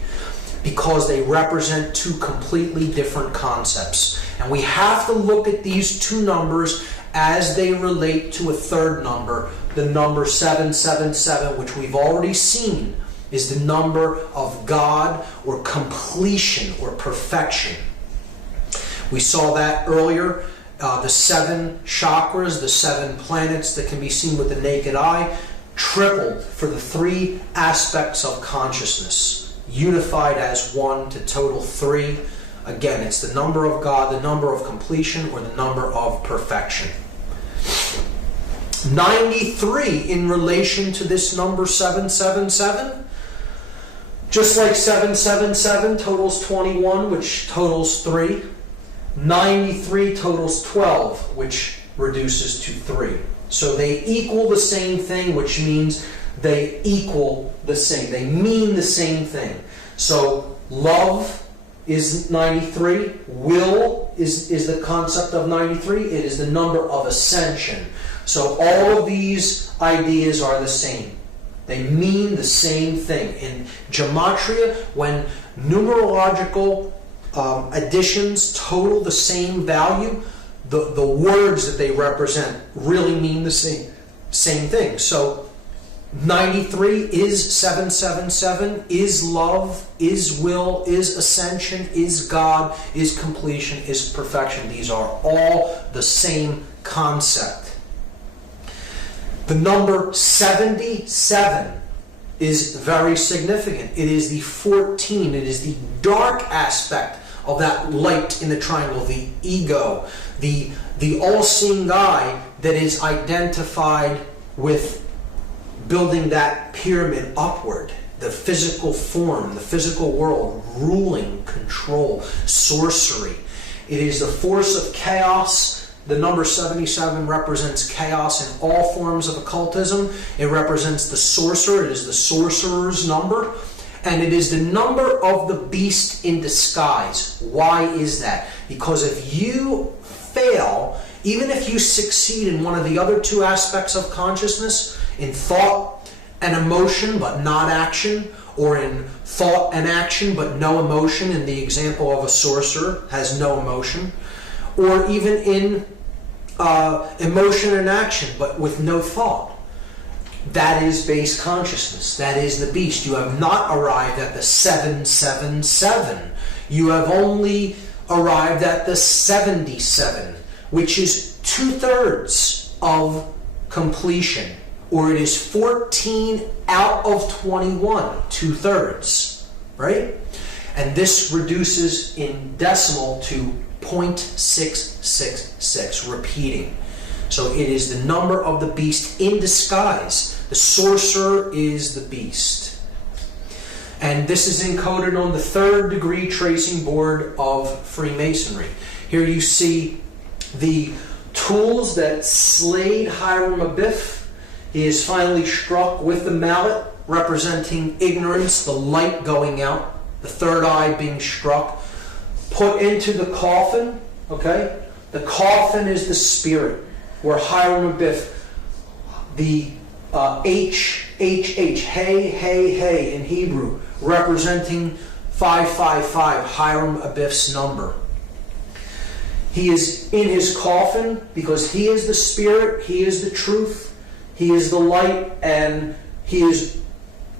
because they represent two completely different concepts. And we have to look at these two numbers as they relate to a third number, the number 777, which we've already seen is the number of God, or completion, or perfection. We saw that earlier. The 7 chakras, the 7 planets that can be seen with the naked eye, tripled for the 3 aspects of consciousness, unified as one to total 3. Again, it's the number of God, the number of completion, or the number of perfection. 93 in relation to this number 777. Just like 777 totals 21, which totals 3, 93 totals 12, which reduces to 3. So they equal the same thing, which means they equal the same. They mean the same thing. So love is 93. Will is the concept of 93. It is the number of ascension. So all of these ideas are the same. They mean the same thing. In gematria, when numerological additions total the same value, the words that they represent really mean the same thing. So 93 is 777, is love, is will, is ascension, is God, is completion, is perfection. These are all the same concept. The number 77 is very significant. It is the 14. It is the dark aspect of that light in the triangle, the ego, the all-seeing eye that is identified with building that pyramid upward, the physical form, the physical world, ruling, control, sorcery. It is the force of chaos. The number 77 represents chaos in all forms of occultism. It represents the sorcerer. It is the sorcerer's number. And it is the number of the beast in disguise. Why is that? Because if you fail, even if you succeed in one of the other two aspects of consciousness, in thought and emotion but not action, or in thought and action but no emotion, in the example of a sorcerer has no emotion, or even in emotion and action but with no thought, that is base consciousness. That is the beast. You have not arrived at the 777. You have only arrived at the 77, which is 2/3 of completion, or it is 14 out of 21, 2/3, right? And this reduces in decimal to 0.666, repeating. So it is the number of the beast in disguise. The sorcerer is the beast. And this is encoded on the 3rd degree tracing board of Freemasonry. Here you see the tools that slayed Hiram Abiff. He is finally struck with the mallet, representing ignorance, the light going out, the third eye being struck, put into the coffin, okay? The coffin is the spirit, where Hiram Abiff, the hey in Hebrew, representing 555, Hiram Abiff's number. He is in his coffin because he is the spirit, he is the truth, he is the light, and he is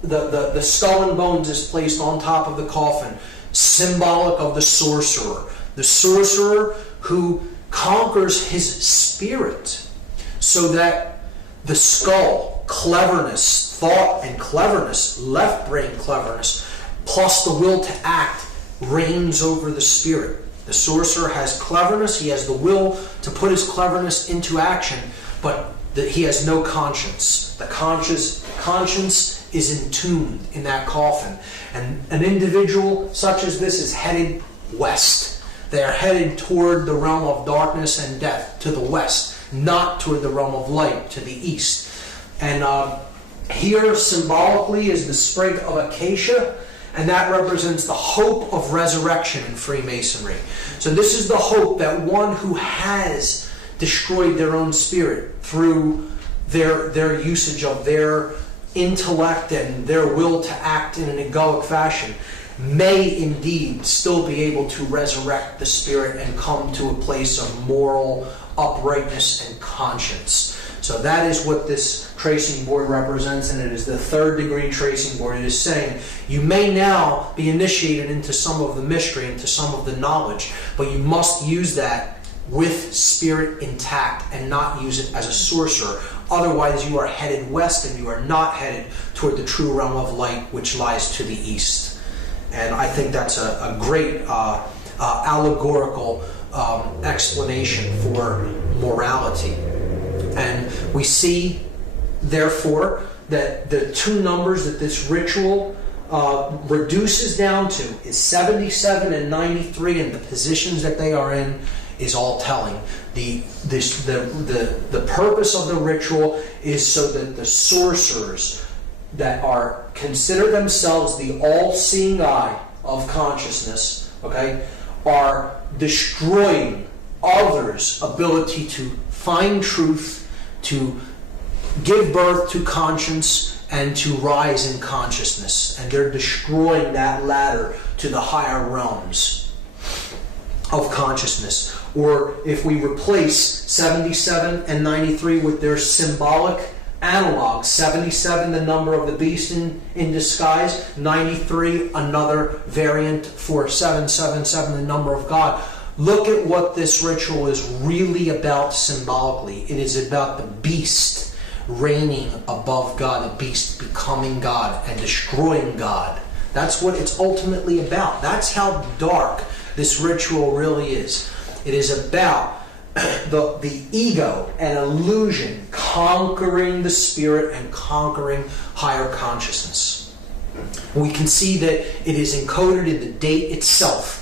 the skull and bones is placed on top of the coffin, symbolic of the sorcerer. The sorcerer who conquers his spirit, so that the skull, cleverness, thought and cleverness, left brain cleverness, plus the will to act, reigns over the spirit. The sorcerer has cleverness, he has the will to put his cleverness into action, but he has no conscience. The conscience is entombed in that coffin. And an individual such as this is headed west. They are headed toward the realm of darkness and death, to the west, not toward the realm of light, to the east. And here symbolically is the sprig of acacia, and that represents the hope of resurrection in Freemasonry. So this is the hope that one who has destroyed their own spirit through their usage of their intellect and their will to act in an egoic fashion may indeed still be able to resurrect the spirit and come to a place of moral uprightness and conscience. So that is what this tracing board represents, and it is the 3rd degree tracing board. It is saying you may now be initiated into some of the mystery, into some of the knowledge, but you must use that with spirit intact and not use it as a sorcerer. Otherwise you are headed west and you are not headed toward the true realm of light, which lies to the east. And I think that's a great allegorical explanation for morality. And we see, therefore, that the two numbers that this ritual reduces down to is 77 and 93, and the positions that they are in is all telling. The purpose of the ritual is so that the sorcerers that are consider themselves the all-seeing eye of consciousness, okay, are destroying others' ability to find truth, to give birth to conscience, and to rise in consciousness. And they're destroying that ladder to the higher realms of consciousness. Or if we replace 77 and 93 with their symbolic analog, 77 the number of the beast in disguise, 93 another variant for 777 the number of God. Look at what this ritual is really about symbolically. It is about the beast reigning above God, the beast becoming God and destroying God. That's what it's ultimately about. That's how dark this ritual really is. It is about the ego and illusion conquering the spirit and conquering higher consciousness. We can see that it is encoded in the date itself.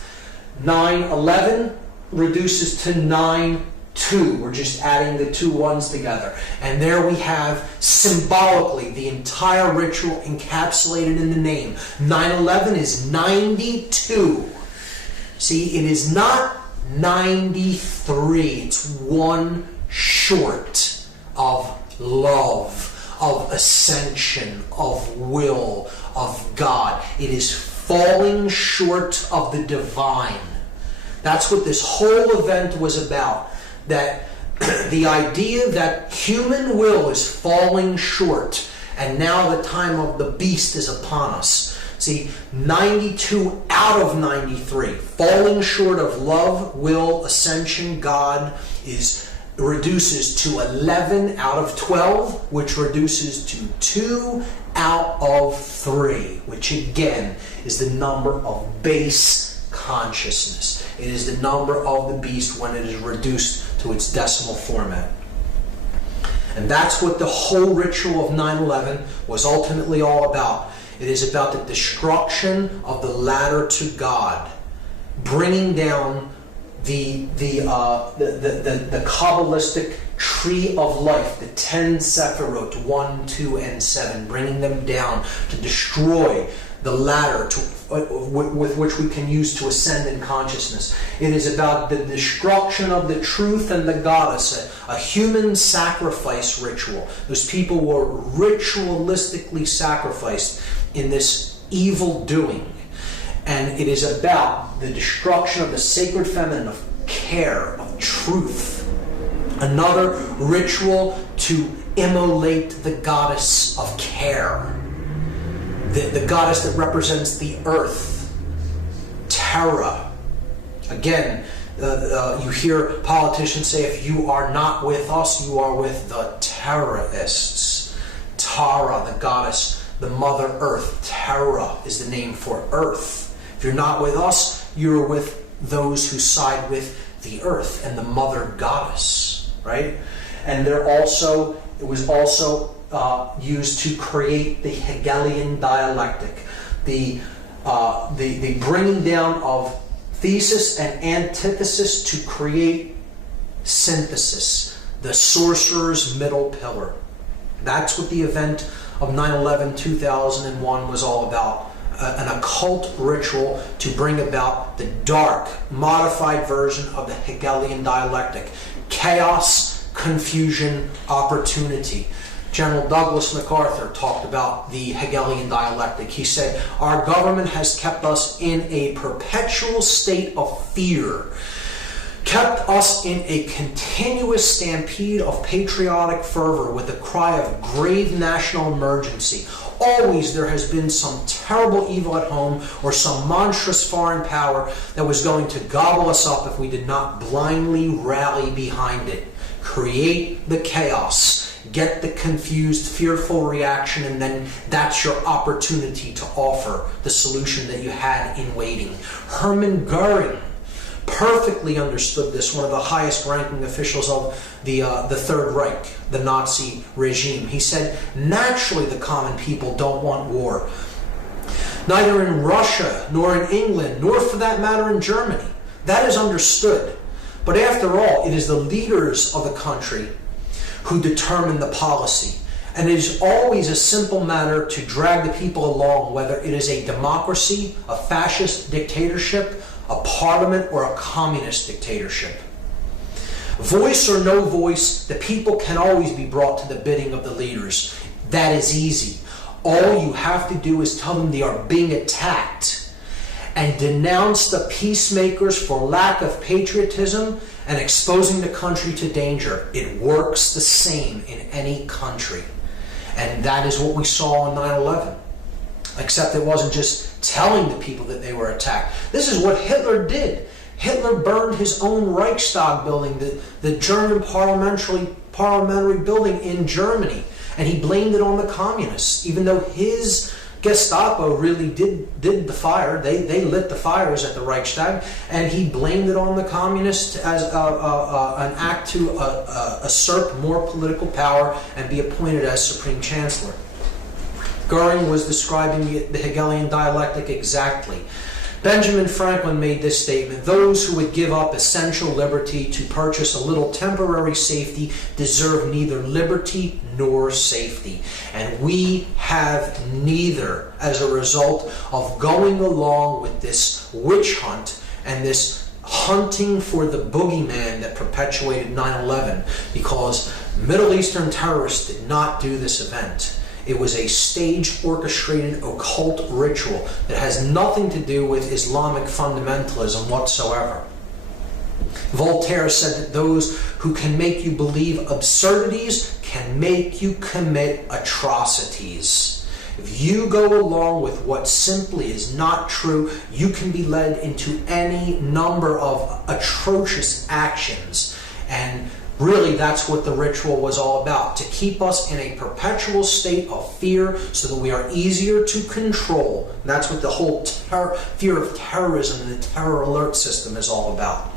9/11 reduces to 9/2. We're just adding the two ones together. And there we have symbolically the entire ritual encapsulated in the name. 9/11 is 92. See, it is not 93. It's one short of love, of ascension, of will, of God. It is falling short of the divine. That's what this whole event was about. That the idea that human will is falling short, and now the time of the beast is upon us. See, 92 out of 93, falling short of love, will, ascension, God, is reduces to 11 out of 12, which reduces to 2 out of 3, which again is the number of base consciousness. It is the number of the beast when it is reduced to its decimal format. And that's what the whole ritual of 9/11 was ultimately all about. It is about the destruction of the ladder to God, bringing down the Kabbalistic tree of life, the 10 Sephirot, 1, 2, and 7, bringing them down to destroy the ladder with which we can use to ascend in consciousness. It is about the destruction of the truth and the goddess, a human sacrifice ritual. Those people were ritualistically sacrificed in this evil doing. And it is about the destruction of the sacred feminine, of care, of truth. Another ritual to immolate the goddess of care. The goddess that represents the earth, Terra. Again, you hear politicians say, if you are not with us, you are with the terrorists. Tara, the goddess, the Mother Earth. Terra is the name for earth. If you're not with us, you're with those who side with the earth and the Mother Goddess, right? And it was also used to create the Hegelian dialectic, the bringing down of thesis and antithesis to create synthesis, the sorcerer's middle pillar. That's what the event of 9/11/2001 was all about. An occult ritual to bring about the dark, modified version of the Hegelian dialectic. Chaos, confusion, opportunity. General Douglas MacArthur talked about the Hegelian dialectic. He said, our government has kept us in a perpetual state of fear, kept us in a continuous stampede of patriotic fervor with a cry of grave national emergency. Always there has been some terrible evil at home or some monstrous foreign power that was going to gobble us up if we did not blindly rally behind it. Create the chaos. Get the confused, fearful reaction, and then that's your opportunity to offer the solution that you had in waiting. Hermann Goering perfectly understood this, one of the highest ranking officials of the Third Reich, the Nazi regime. He said, naturally the common people don't want war. Neither in Russia, nor in England, nor for that matter in Germany. That is understood. But after all, it is the leaders of the country who determine the policy. And it is always a simple matter to drag the people along, whether it is a democracy, a fascist dictatorship, a parliament, or a communist dictatorship. Voice or no voice, the people can always be brought to the bidding of the leaders. That is easy. All you have to do is tell them they are being attacked and denounce the peacemakers for lack of patriotism and exposing the country to danger. It works the same in any country. And that is what we saw on 9/11. Except it wasn't just telling the people that they were attacked. This is what Hitler did. Hitler burned his own Reichstag building, the German parliamentary building in Germany. And he blamed it on the communists, even though his Gestapo really did the fire. They lit the fires at the Reichstag, and he blamed it on the communists as an act to usurp more political power and be appointed as Supreme Chancellor. Goering was describing the Hegelian dialectic exactly. Benjamin Franklin made this statement: those who would give up essential liberty to purchase a little temporary safety deserve neither liberty nor safety. And we have neither as a result of going along with this witch hunt and this hunting for the boogeyman that perpetuated 9/11, because Middle Eastern terrorists did not do this event. It was a staged, orchestrated, occult ritual that has nothing to do with Islamic fundamentalism whatsoever. Voltaire said that those who can make you believe absurdities can make you commit atrocities. If you go along with what simply is not true, you can be led into any number of atrocious actions. And Really, that's what the ritual was all about, to keep us in a perpetual state of fear so that we are easier to control. And that's what the whole fear of terrorism and the terror alert system is all about.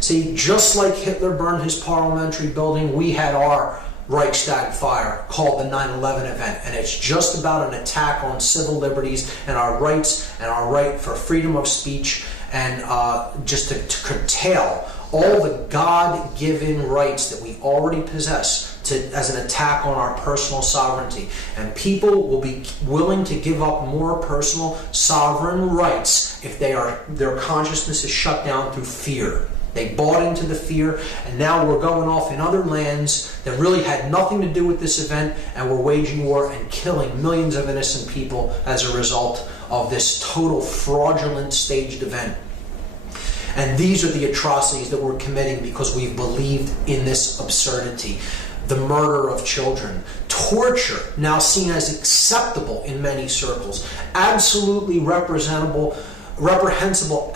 See, just like Hitler burned his parliamentary building, we had our Reichstag fire called the 9/11 event, and it's just about an attack on civil liberties and our rights and our right for freedom of speech, and just to curtail all the God-given rights that we already possess as an attack on our personal sovereignty. And people will be willing to give up more personal sovereign rights if their consciousness is shut down through fear. They bought into the fear, and now we're going off in other lands that really had nothing to do with this event, and we're waging war and killing millions of innocent people as a result of this total fraudulent staged event. And these are the atrocities that we're committing because we've believed in this absurdity. The murder of children, torture, now seen as acceptable in many circles, absolutely reprehensible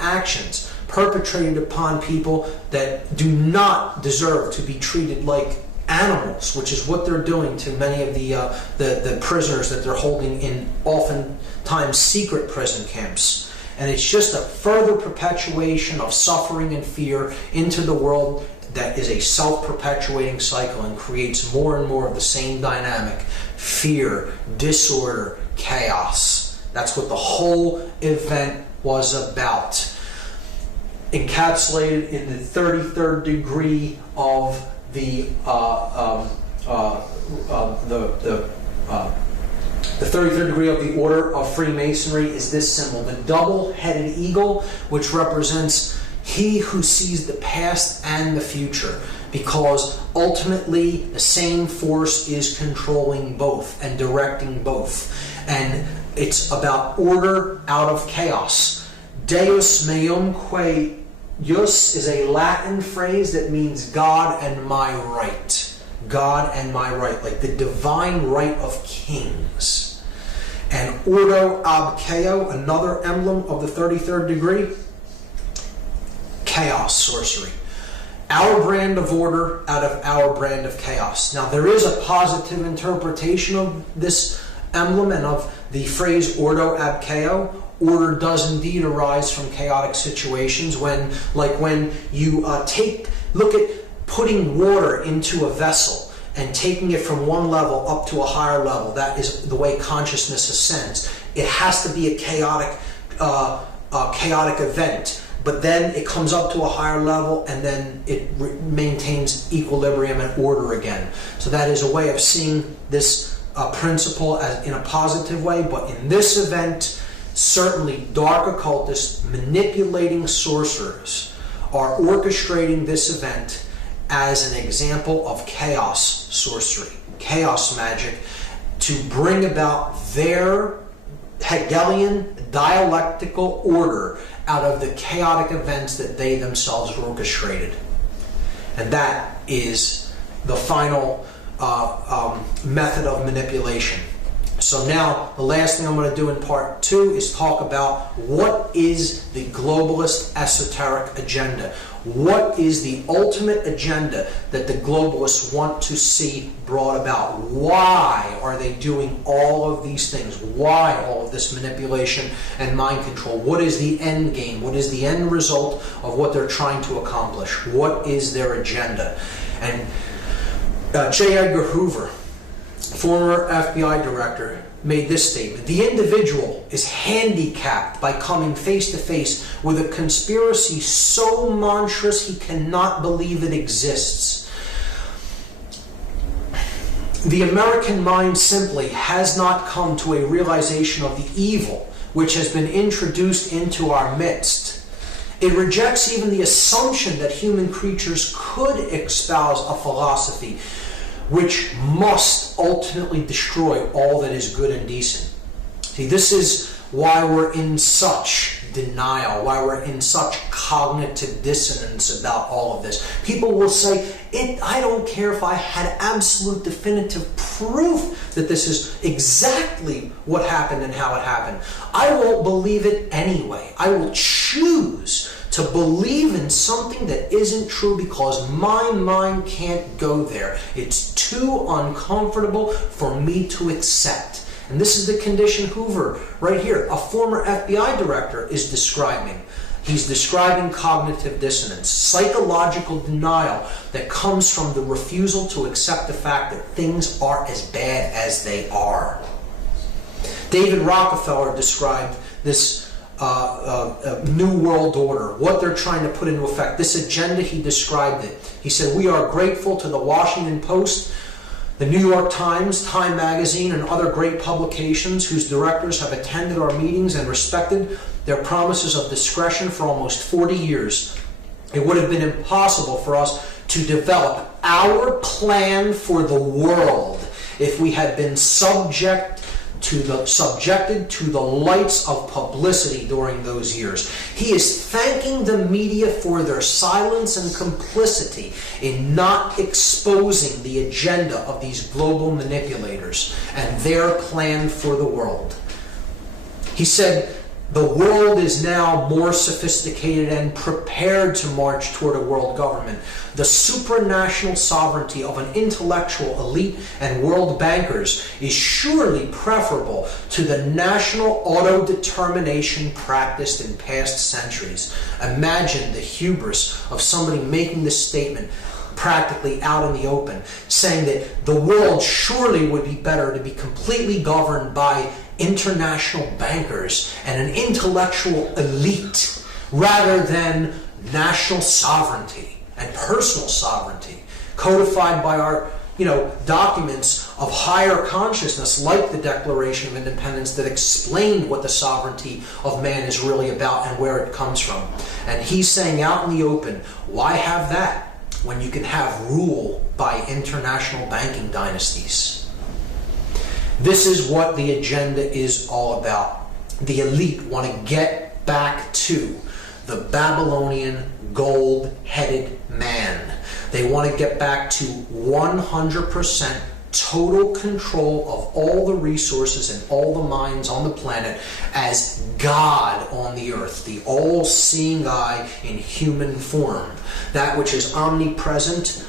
actions perpetrated upon people that do not deserve to be treated like animals, which is what they're doing to many of the prisoners that they're holding in oftentimes secret prison camps. And it's just a further perpetuation of suffering and fear into the world that is a self-perpetuating cycle and creates more and more of the same dynamic: fear, disorder, chaos. That's what the whole event was about. Encapsulated in the 33rd degree of the 33rd degree of the Order of Freemasonry is this symbol, the double-headed eagle, which represents he who sees the past and the future, because ultimately the same force is controlling both and directing both. And it's about order out of chaos. Deus meum quae jus is a Latin phrase that means God and my right. God and my right, like the divine right of kings. And ordo ab chaos, another emblem of the 33rd degree, chaos, sorcery. Our brand of order out of our brand of chaos. Now there is a positive interpretation of this emblem and of the phrase ordo ab chaos. Order does indeed arise from chaotic situations when you look at putting water into a vessel and taking it from one level up to a higher level. That is the way consciousness ascends. It has to be a chaotic event, but then it comes up to a higher level and then it maintains equilibrium and order again. So that is a way of seeing this principle as in a positive way, but in this event, certainly dark occultists manipulating sorcerers are orchestrating this event as an example of chaos sorcery, chaos magic, to bring about their Hegelian dialectical order out of the chaotic events that they themselves orchestrated. And that is the final method of manipulation. So now, the last thing I'm going to do in part 2 is talk about what is the globalist esoteric agenda. What is the ultimate agenda that the globalists want to see brought about? Why are they doing all of these things? Why all of this manipulation and mind control? What is the end game? What is the end result of what they're trying to accomplish? What is their agenda? And J. Edgar Hoover, former FBI director, made this statement: the individual is handicapped by coming face to face with a conspiracy so monstrous he cannot believe it exists. The American mind simply has not come to a realization of the evil which has been introduced into our midst. It rejects even the assumption that human creatures could espouse a philosophy which must ultimately destroy all that is good and decent. See, this is why we're in such denial, why we're in such cognitive dissonance about all of this. People will say, I don't care if I had absolute definitive proof that this is exactly what happened and how it happened. I won't believe it anyway. I will choose to believe in something that isn't true because my mind can't go there. It's too uncomfortable for me to accept. And this is the condition Hoover, right here, a former FBI director, is describing. He's describing cognitive dissonance, psychological denial that comes from the refusal to accept the fact that things are as bad as they are. David Rockefeller described this New World Order, what they're trying to put into effect. This agenda, he described it. He said, "We are grateful to the Washington Post, the New York Times, Time Magazine, and other great publications whose directors have attended our meetings and respected their promises of discretion for almost 40 years. It would have been impossible for us to develop our plan for the world if we had been subjected to the lights of publicity during those years." He is thanking the media for their silence and complicity in not exposing the agenda of these global manipulators and their plan for the world. He said, "The world is now more sophisticated and prepared to march toward a world government. The supranational sovereignty of an intellectual elite and world bankers is surely preferable to the national autodetermination practiced in past centuries." Imagine the hubris of somebody making this statement practically out in the open, saying that the world surely would be better to be completely governed by international bankers and an intellectual elite rather than national sovereignty and personal sovereignty codified by our documents of higher consciousness, like the Declaration of Independence, that explained what the sovereignty of man is really about and where it comes from. And he's saying out in the open, why have that when you can have rule by international banking dynasties? This is what the agenda is all about. The elite want to get back to the Babylonian gold-headed man. They want to get back to 100% total control of all the resources and all the minds on the planet as God on the earth, the all-seeing eye in human form, that which is omnipresent,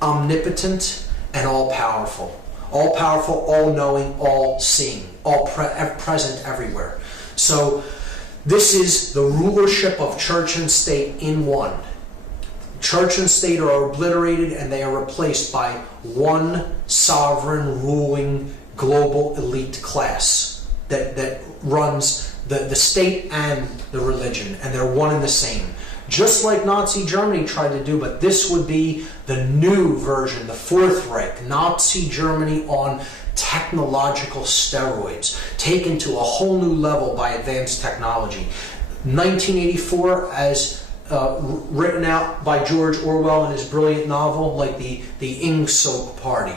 omnipotent, and all-powerful. All-powerful, all-knowing, all-seeing, present everywhere. So this is the rulership of church and state in one. Church and state are obliterated and they are replaced by one sovereign, ruling, global elite class that runs the state and the religion, and they're one and the same. Just like Nazi Germany tried to do, but this would be the new version, the Fourth Reich, Nazi Germany on technological steroids, taken to a whole new level by advanced technology. 1984, as written out by George Orwell in his brilliant novel, like the Ingsoc Party.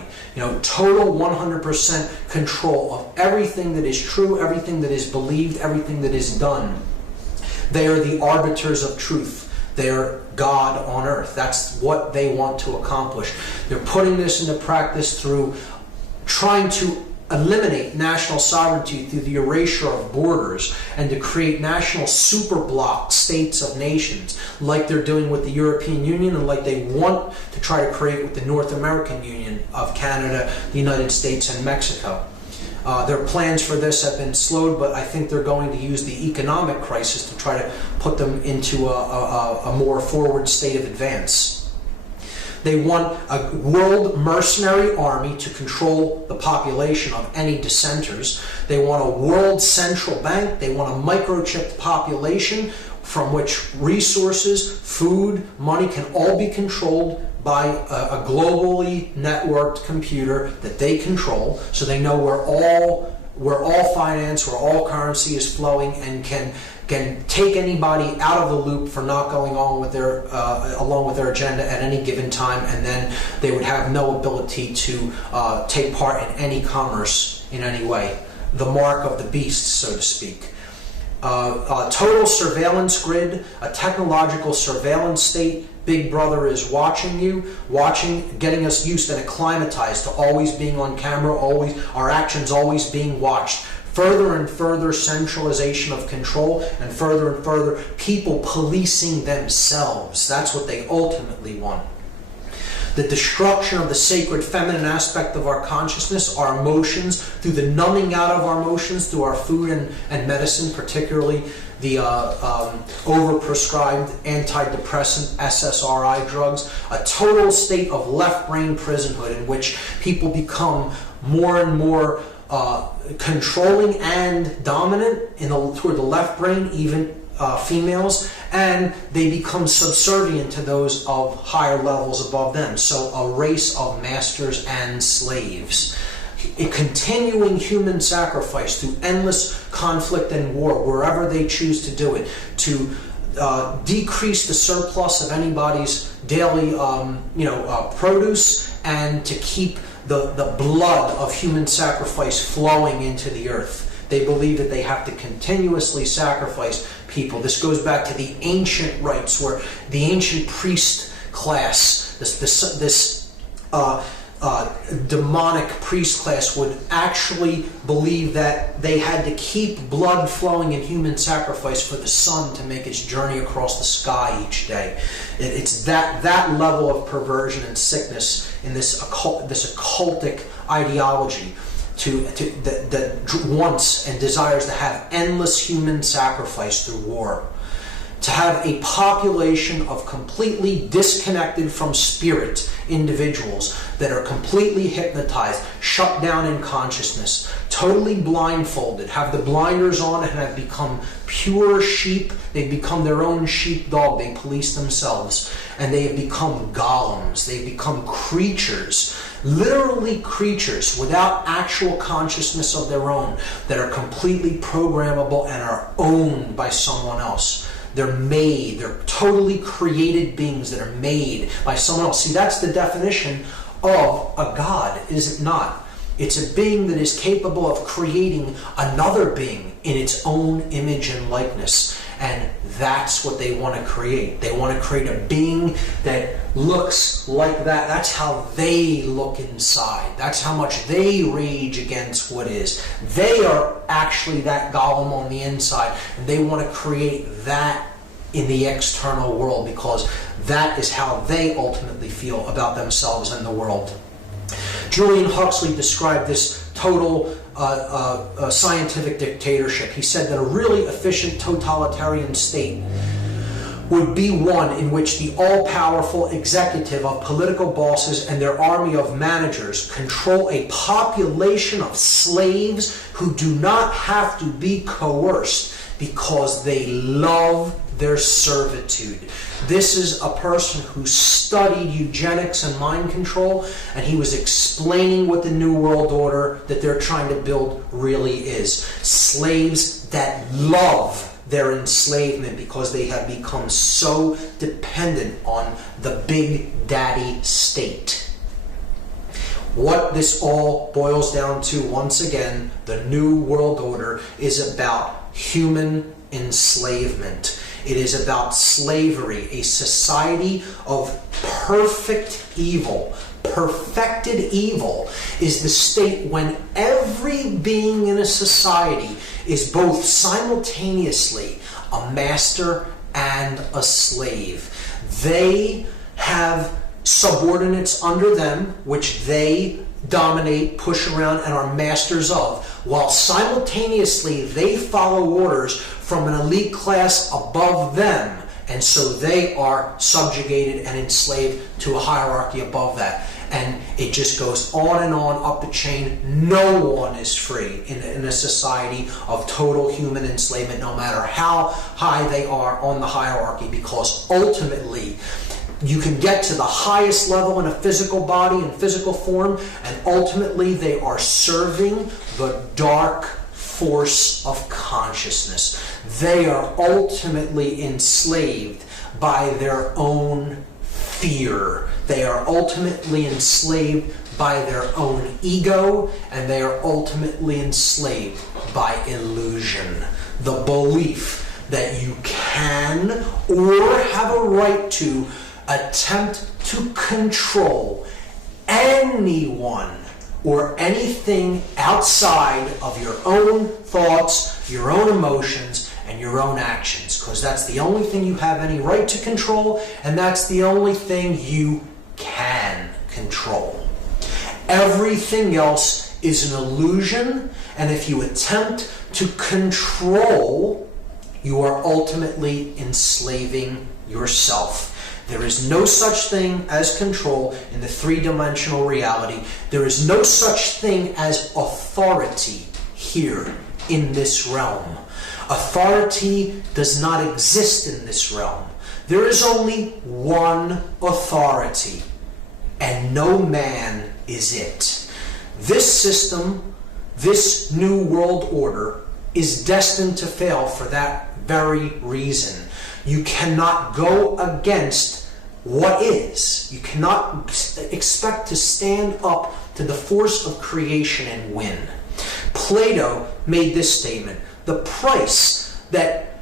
Total 100% control of everything that is true, everything that is believed, everything that is done. They are the arbiters of truth. They're God on earth. That's what they want to accomplish. They're putting this into practice through trying to eliminate national sovereignty through the erasure of borders and to create national superblock states of nations, like they're doing with the European Union and like they want to try to create with the North American Union of Canada, the United States, and Mexico. Their plans for this have been slowed, but I think they're going to use the economic crisis to try to put them into a more forward state of advance. They want a world mercenary army to control the population of any dissenters. They want a world central bank. They want a microchipped population from which resources, food, money can all be controlled by a globally networked computer that they control, so they know where all finance, where all currency is flowing, and can take anybody out of the loop for not going on with their along with their agenda at any given time, and then they would have no ability to take part in any commerce in any way. The mark of the beast, so to speak. A total surveillance grid, a technological surveillance state. Big Brother is watching you, getting us used and acclimatized to always being on camera, always our actions always being watched Further and further centralization of control, and further people policing themselves. That's what they ultimately want. The destruction of the sacred feminine aspect of our consciousness, our emotions, through the numbing out of our emotions, through our food and medicine, particularly the overprescribed antidepressant SSRI drugs, a total state of left brain prisonhood in which people become more and more controlling and dominant toward the left brain, even females, and they become subservient to those of higher levels above them. So a race of masters and slaves. A continuing human sacrifice through endless conflict and war, wherever they choose to do it, to decrease the surplus of anybody's daily produce, and to keep the blood of human sacrifice flowing into the earth. They believe that they have to continuously sacrifice people. This goes back to the ancient rites, where the ancient priest class, this demonic priest class, would actually believe that they had to keep blood flowing in human sacrifice for the sun to make its journey across the sky each day. It's that level of perversion and sickness in this occultic ideology that wants and desires to have endless human sacrifice through war. To have a population of completely disconnected from spirit individuals that are completely hypnotized, shut down in consciousness, totally blindfolded, have the blinders on, and have become pure sheep. They've become their own sheepdog. They police themselves, and they have become golems. They've become creatures, literally creatures without actual consciousness of their own, that are completely programmable and are owned by someone else. They're totally created beings that are made by someone else. See, that's the definition of a god, is it not? It's a being that is capable of creating another being in its own image and likeness. And that's what they want to create. They want to create a being that looks like that. That's how they look inside. That's how much they rage against what is. They are actually that golem on the inside. And they want to create that in the external world, because that is how they ultimately feel about themselves and the world. Julian Huxley described this total scientific dictatorship. He said that a really efficient totalitarian state would be one in which the all-powerful executive of political bosses and their army of managers control a population of slaves who do not have to be coerced because they love their servitude. This is a person who studied eugenics and mind control, and he was explaining what the New World Order that they're trying to build really is. Slaves that love their enslavement because they have become so dependent on the big daddy state. What this all boils down to, once again, the New World Order is about human enslavement. It is about slavery, a society of perfect evil. Perfected evil is the state when every being in a society is both simultaneously a master and a slave. They have subordinates under them, which they dominate, push around, and are masters of, while simultaneously they follow orders from an elite class above them, and so they are subjugated and enslaved to a hierarchy above that. And it just goes on and on up the chain. No one is free in a society of total human enslavement, no matter how high they are on the hierarchy, because ultimately you can get to the highest level in a physical body and physical form, and ultimately they are serving the dark force of consciousness. They are ultimately enslaved by their own fear. They are ultimately enslaved by their own ego, and they are ultimately enslaved by illusion. The belief that you can or have a right to attempt to control anyone or anything outside of your own thoughts, your own emotions, and your own actions, because that's the only thing you have any right to control, and that's the only thing you can control. Everything else is an illusion, and if you attempt to control, you are ultimately enslaving yourself. There is no such thing as control in the three-dimensional reality. There is no such thing as authority here in this realm. Authority does not exist in this realm. There is only one authority, and no man is it. This system, this new world order, is destined to fail for that very reason. You cannot go against what is. You cannot expect to stand up to the force of creation and win. Plato made this statement: the price that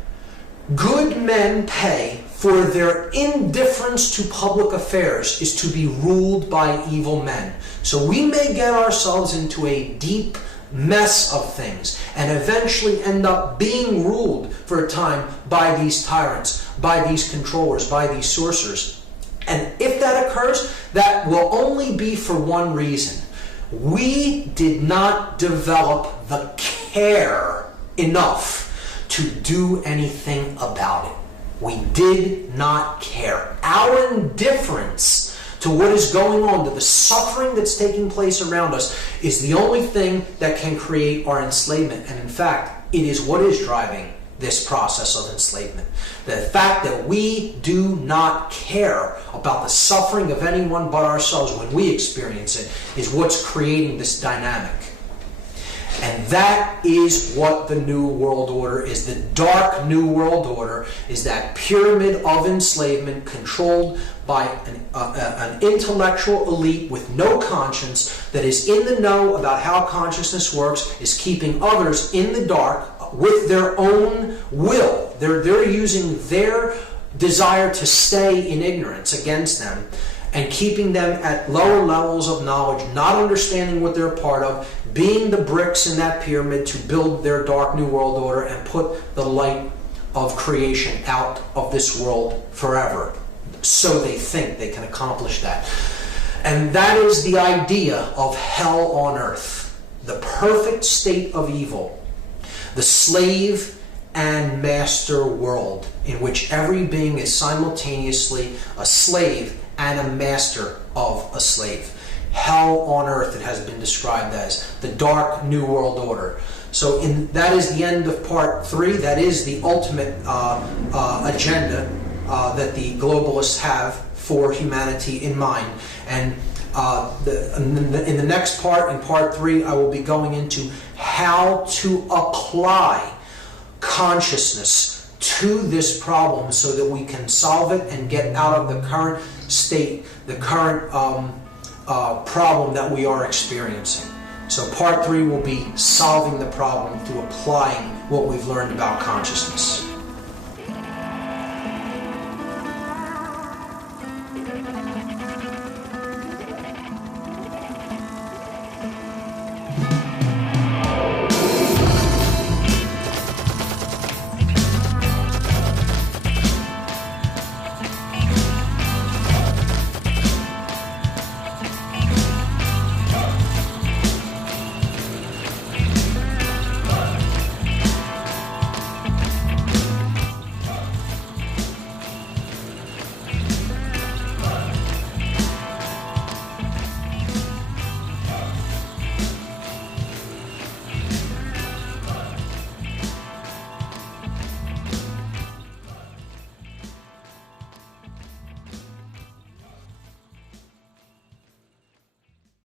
good men pay for their indifference to public affairs is to be ruled by evil men. So we may get ourselves into a deep mess of things and eventually end up being ruled for a time by these tyrants, by these controllers, by these sorcerers. And if that occurs, that will only be for one reason. We did not develop the care enough to do anything about it. We did not care. Our indifference to what is going on, to the suffering that's taking place around us, is the only thing that can create our enslavement. And in fact, it is what is driving this process of enslavement. The fact that we do not care about the suffering of anyone but ourselves when we experience it is what's creating this dynamic. And that is what the New World Order is. The dark New World Order is that pyramid of enslavement controlled by an intellectual elite with no conscience that is in the know about how consciousness works, is keeping others in the dark with their own will. They're using their desire to stay in ignorance against them and keeping them at lower levels of knowledge, not understanding what they're a part of, being the bricks in that pyramid to build their dark New World Order and put the light of creation out of this world forever. So they think they can accomplish that. And that is the idea of hell on earth, the perfect state of evil, the slave and master world in which every being is simultaneously a slave and a master of a slave. Hell on earth, it has been described as the dark New World Order. So that is the end of part 3. That is the ultimate agenda that the globalists have for humanity in mind. And in the next part, in part 3, I will be going into how to apply consciousness to this problem so that we can solve it and get out of the current state, the current problem that we are experiencing. So part 3 will be solving the problem through applying what we've learned about consciousness.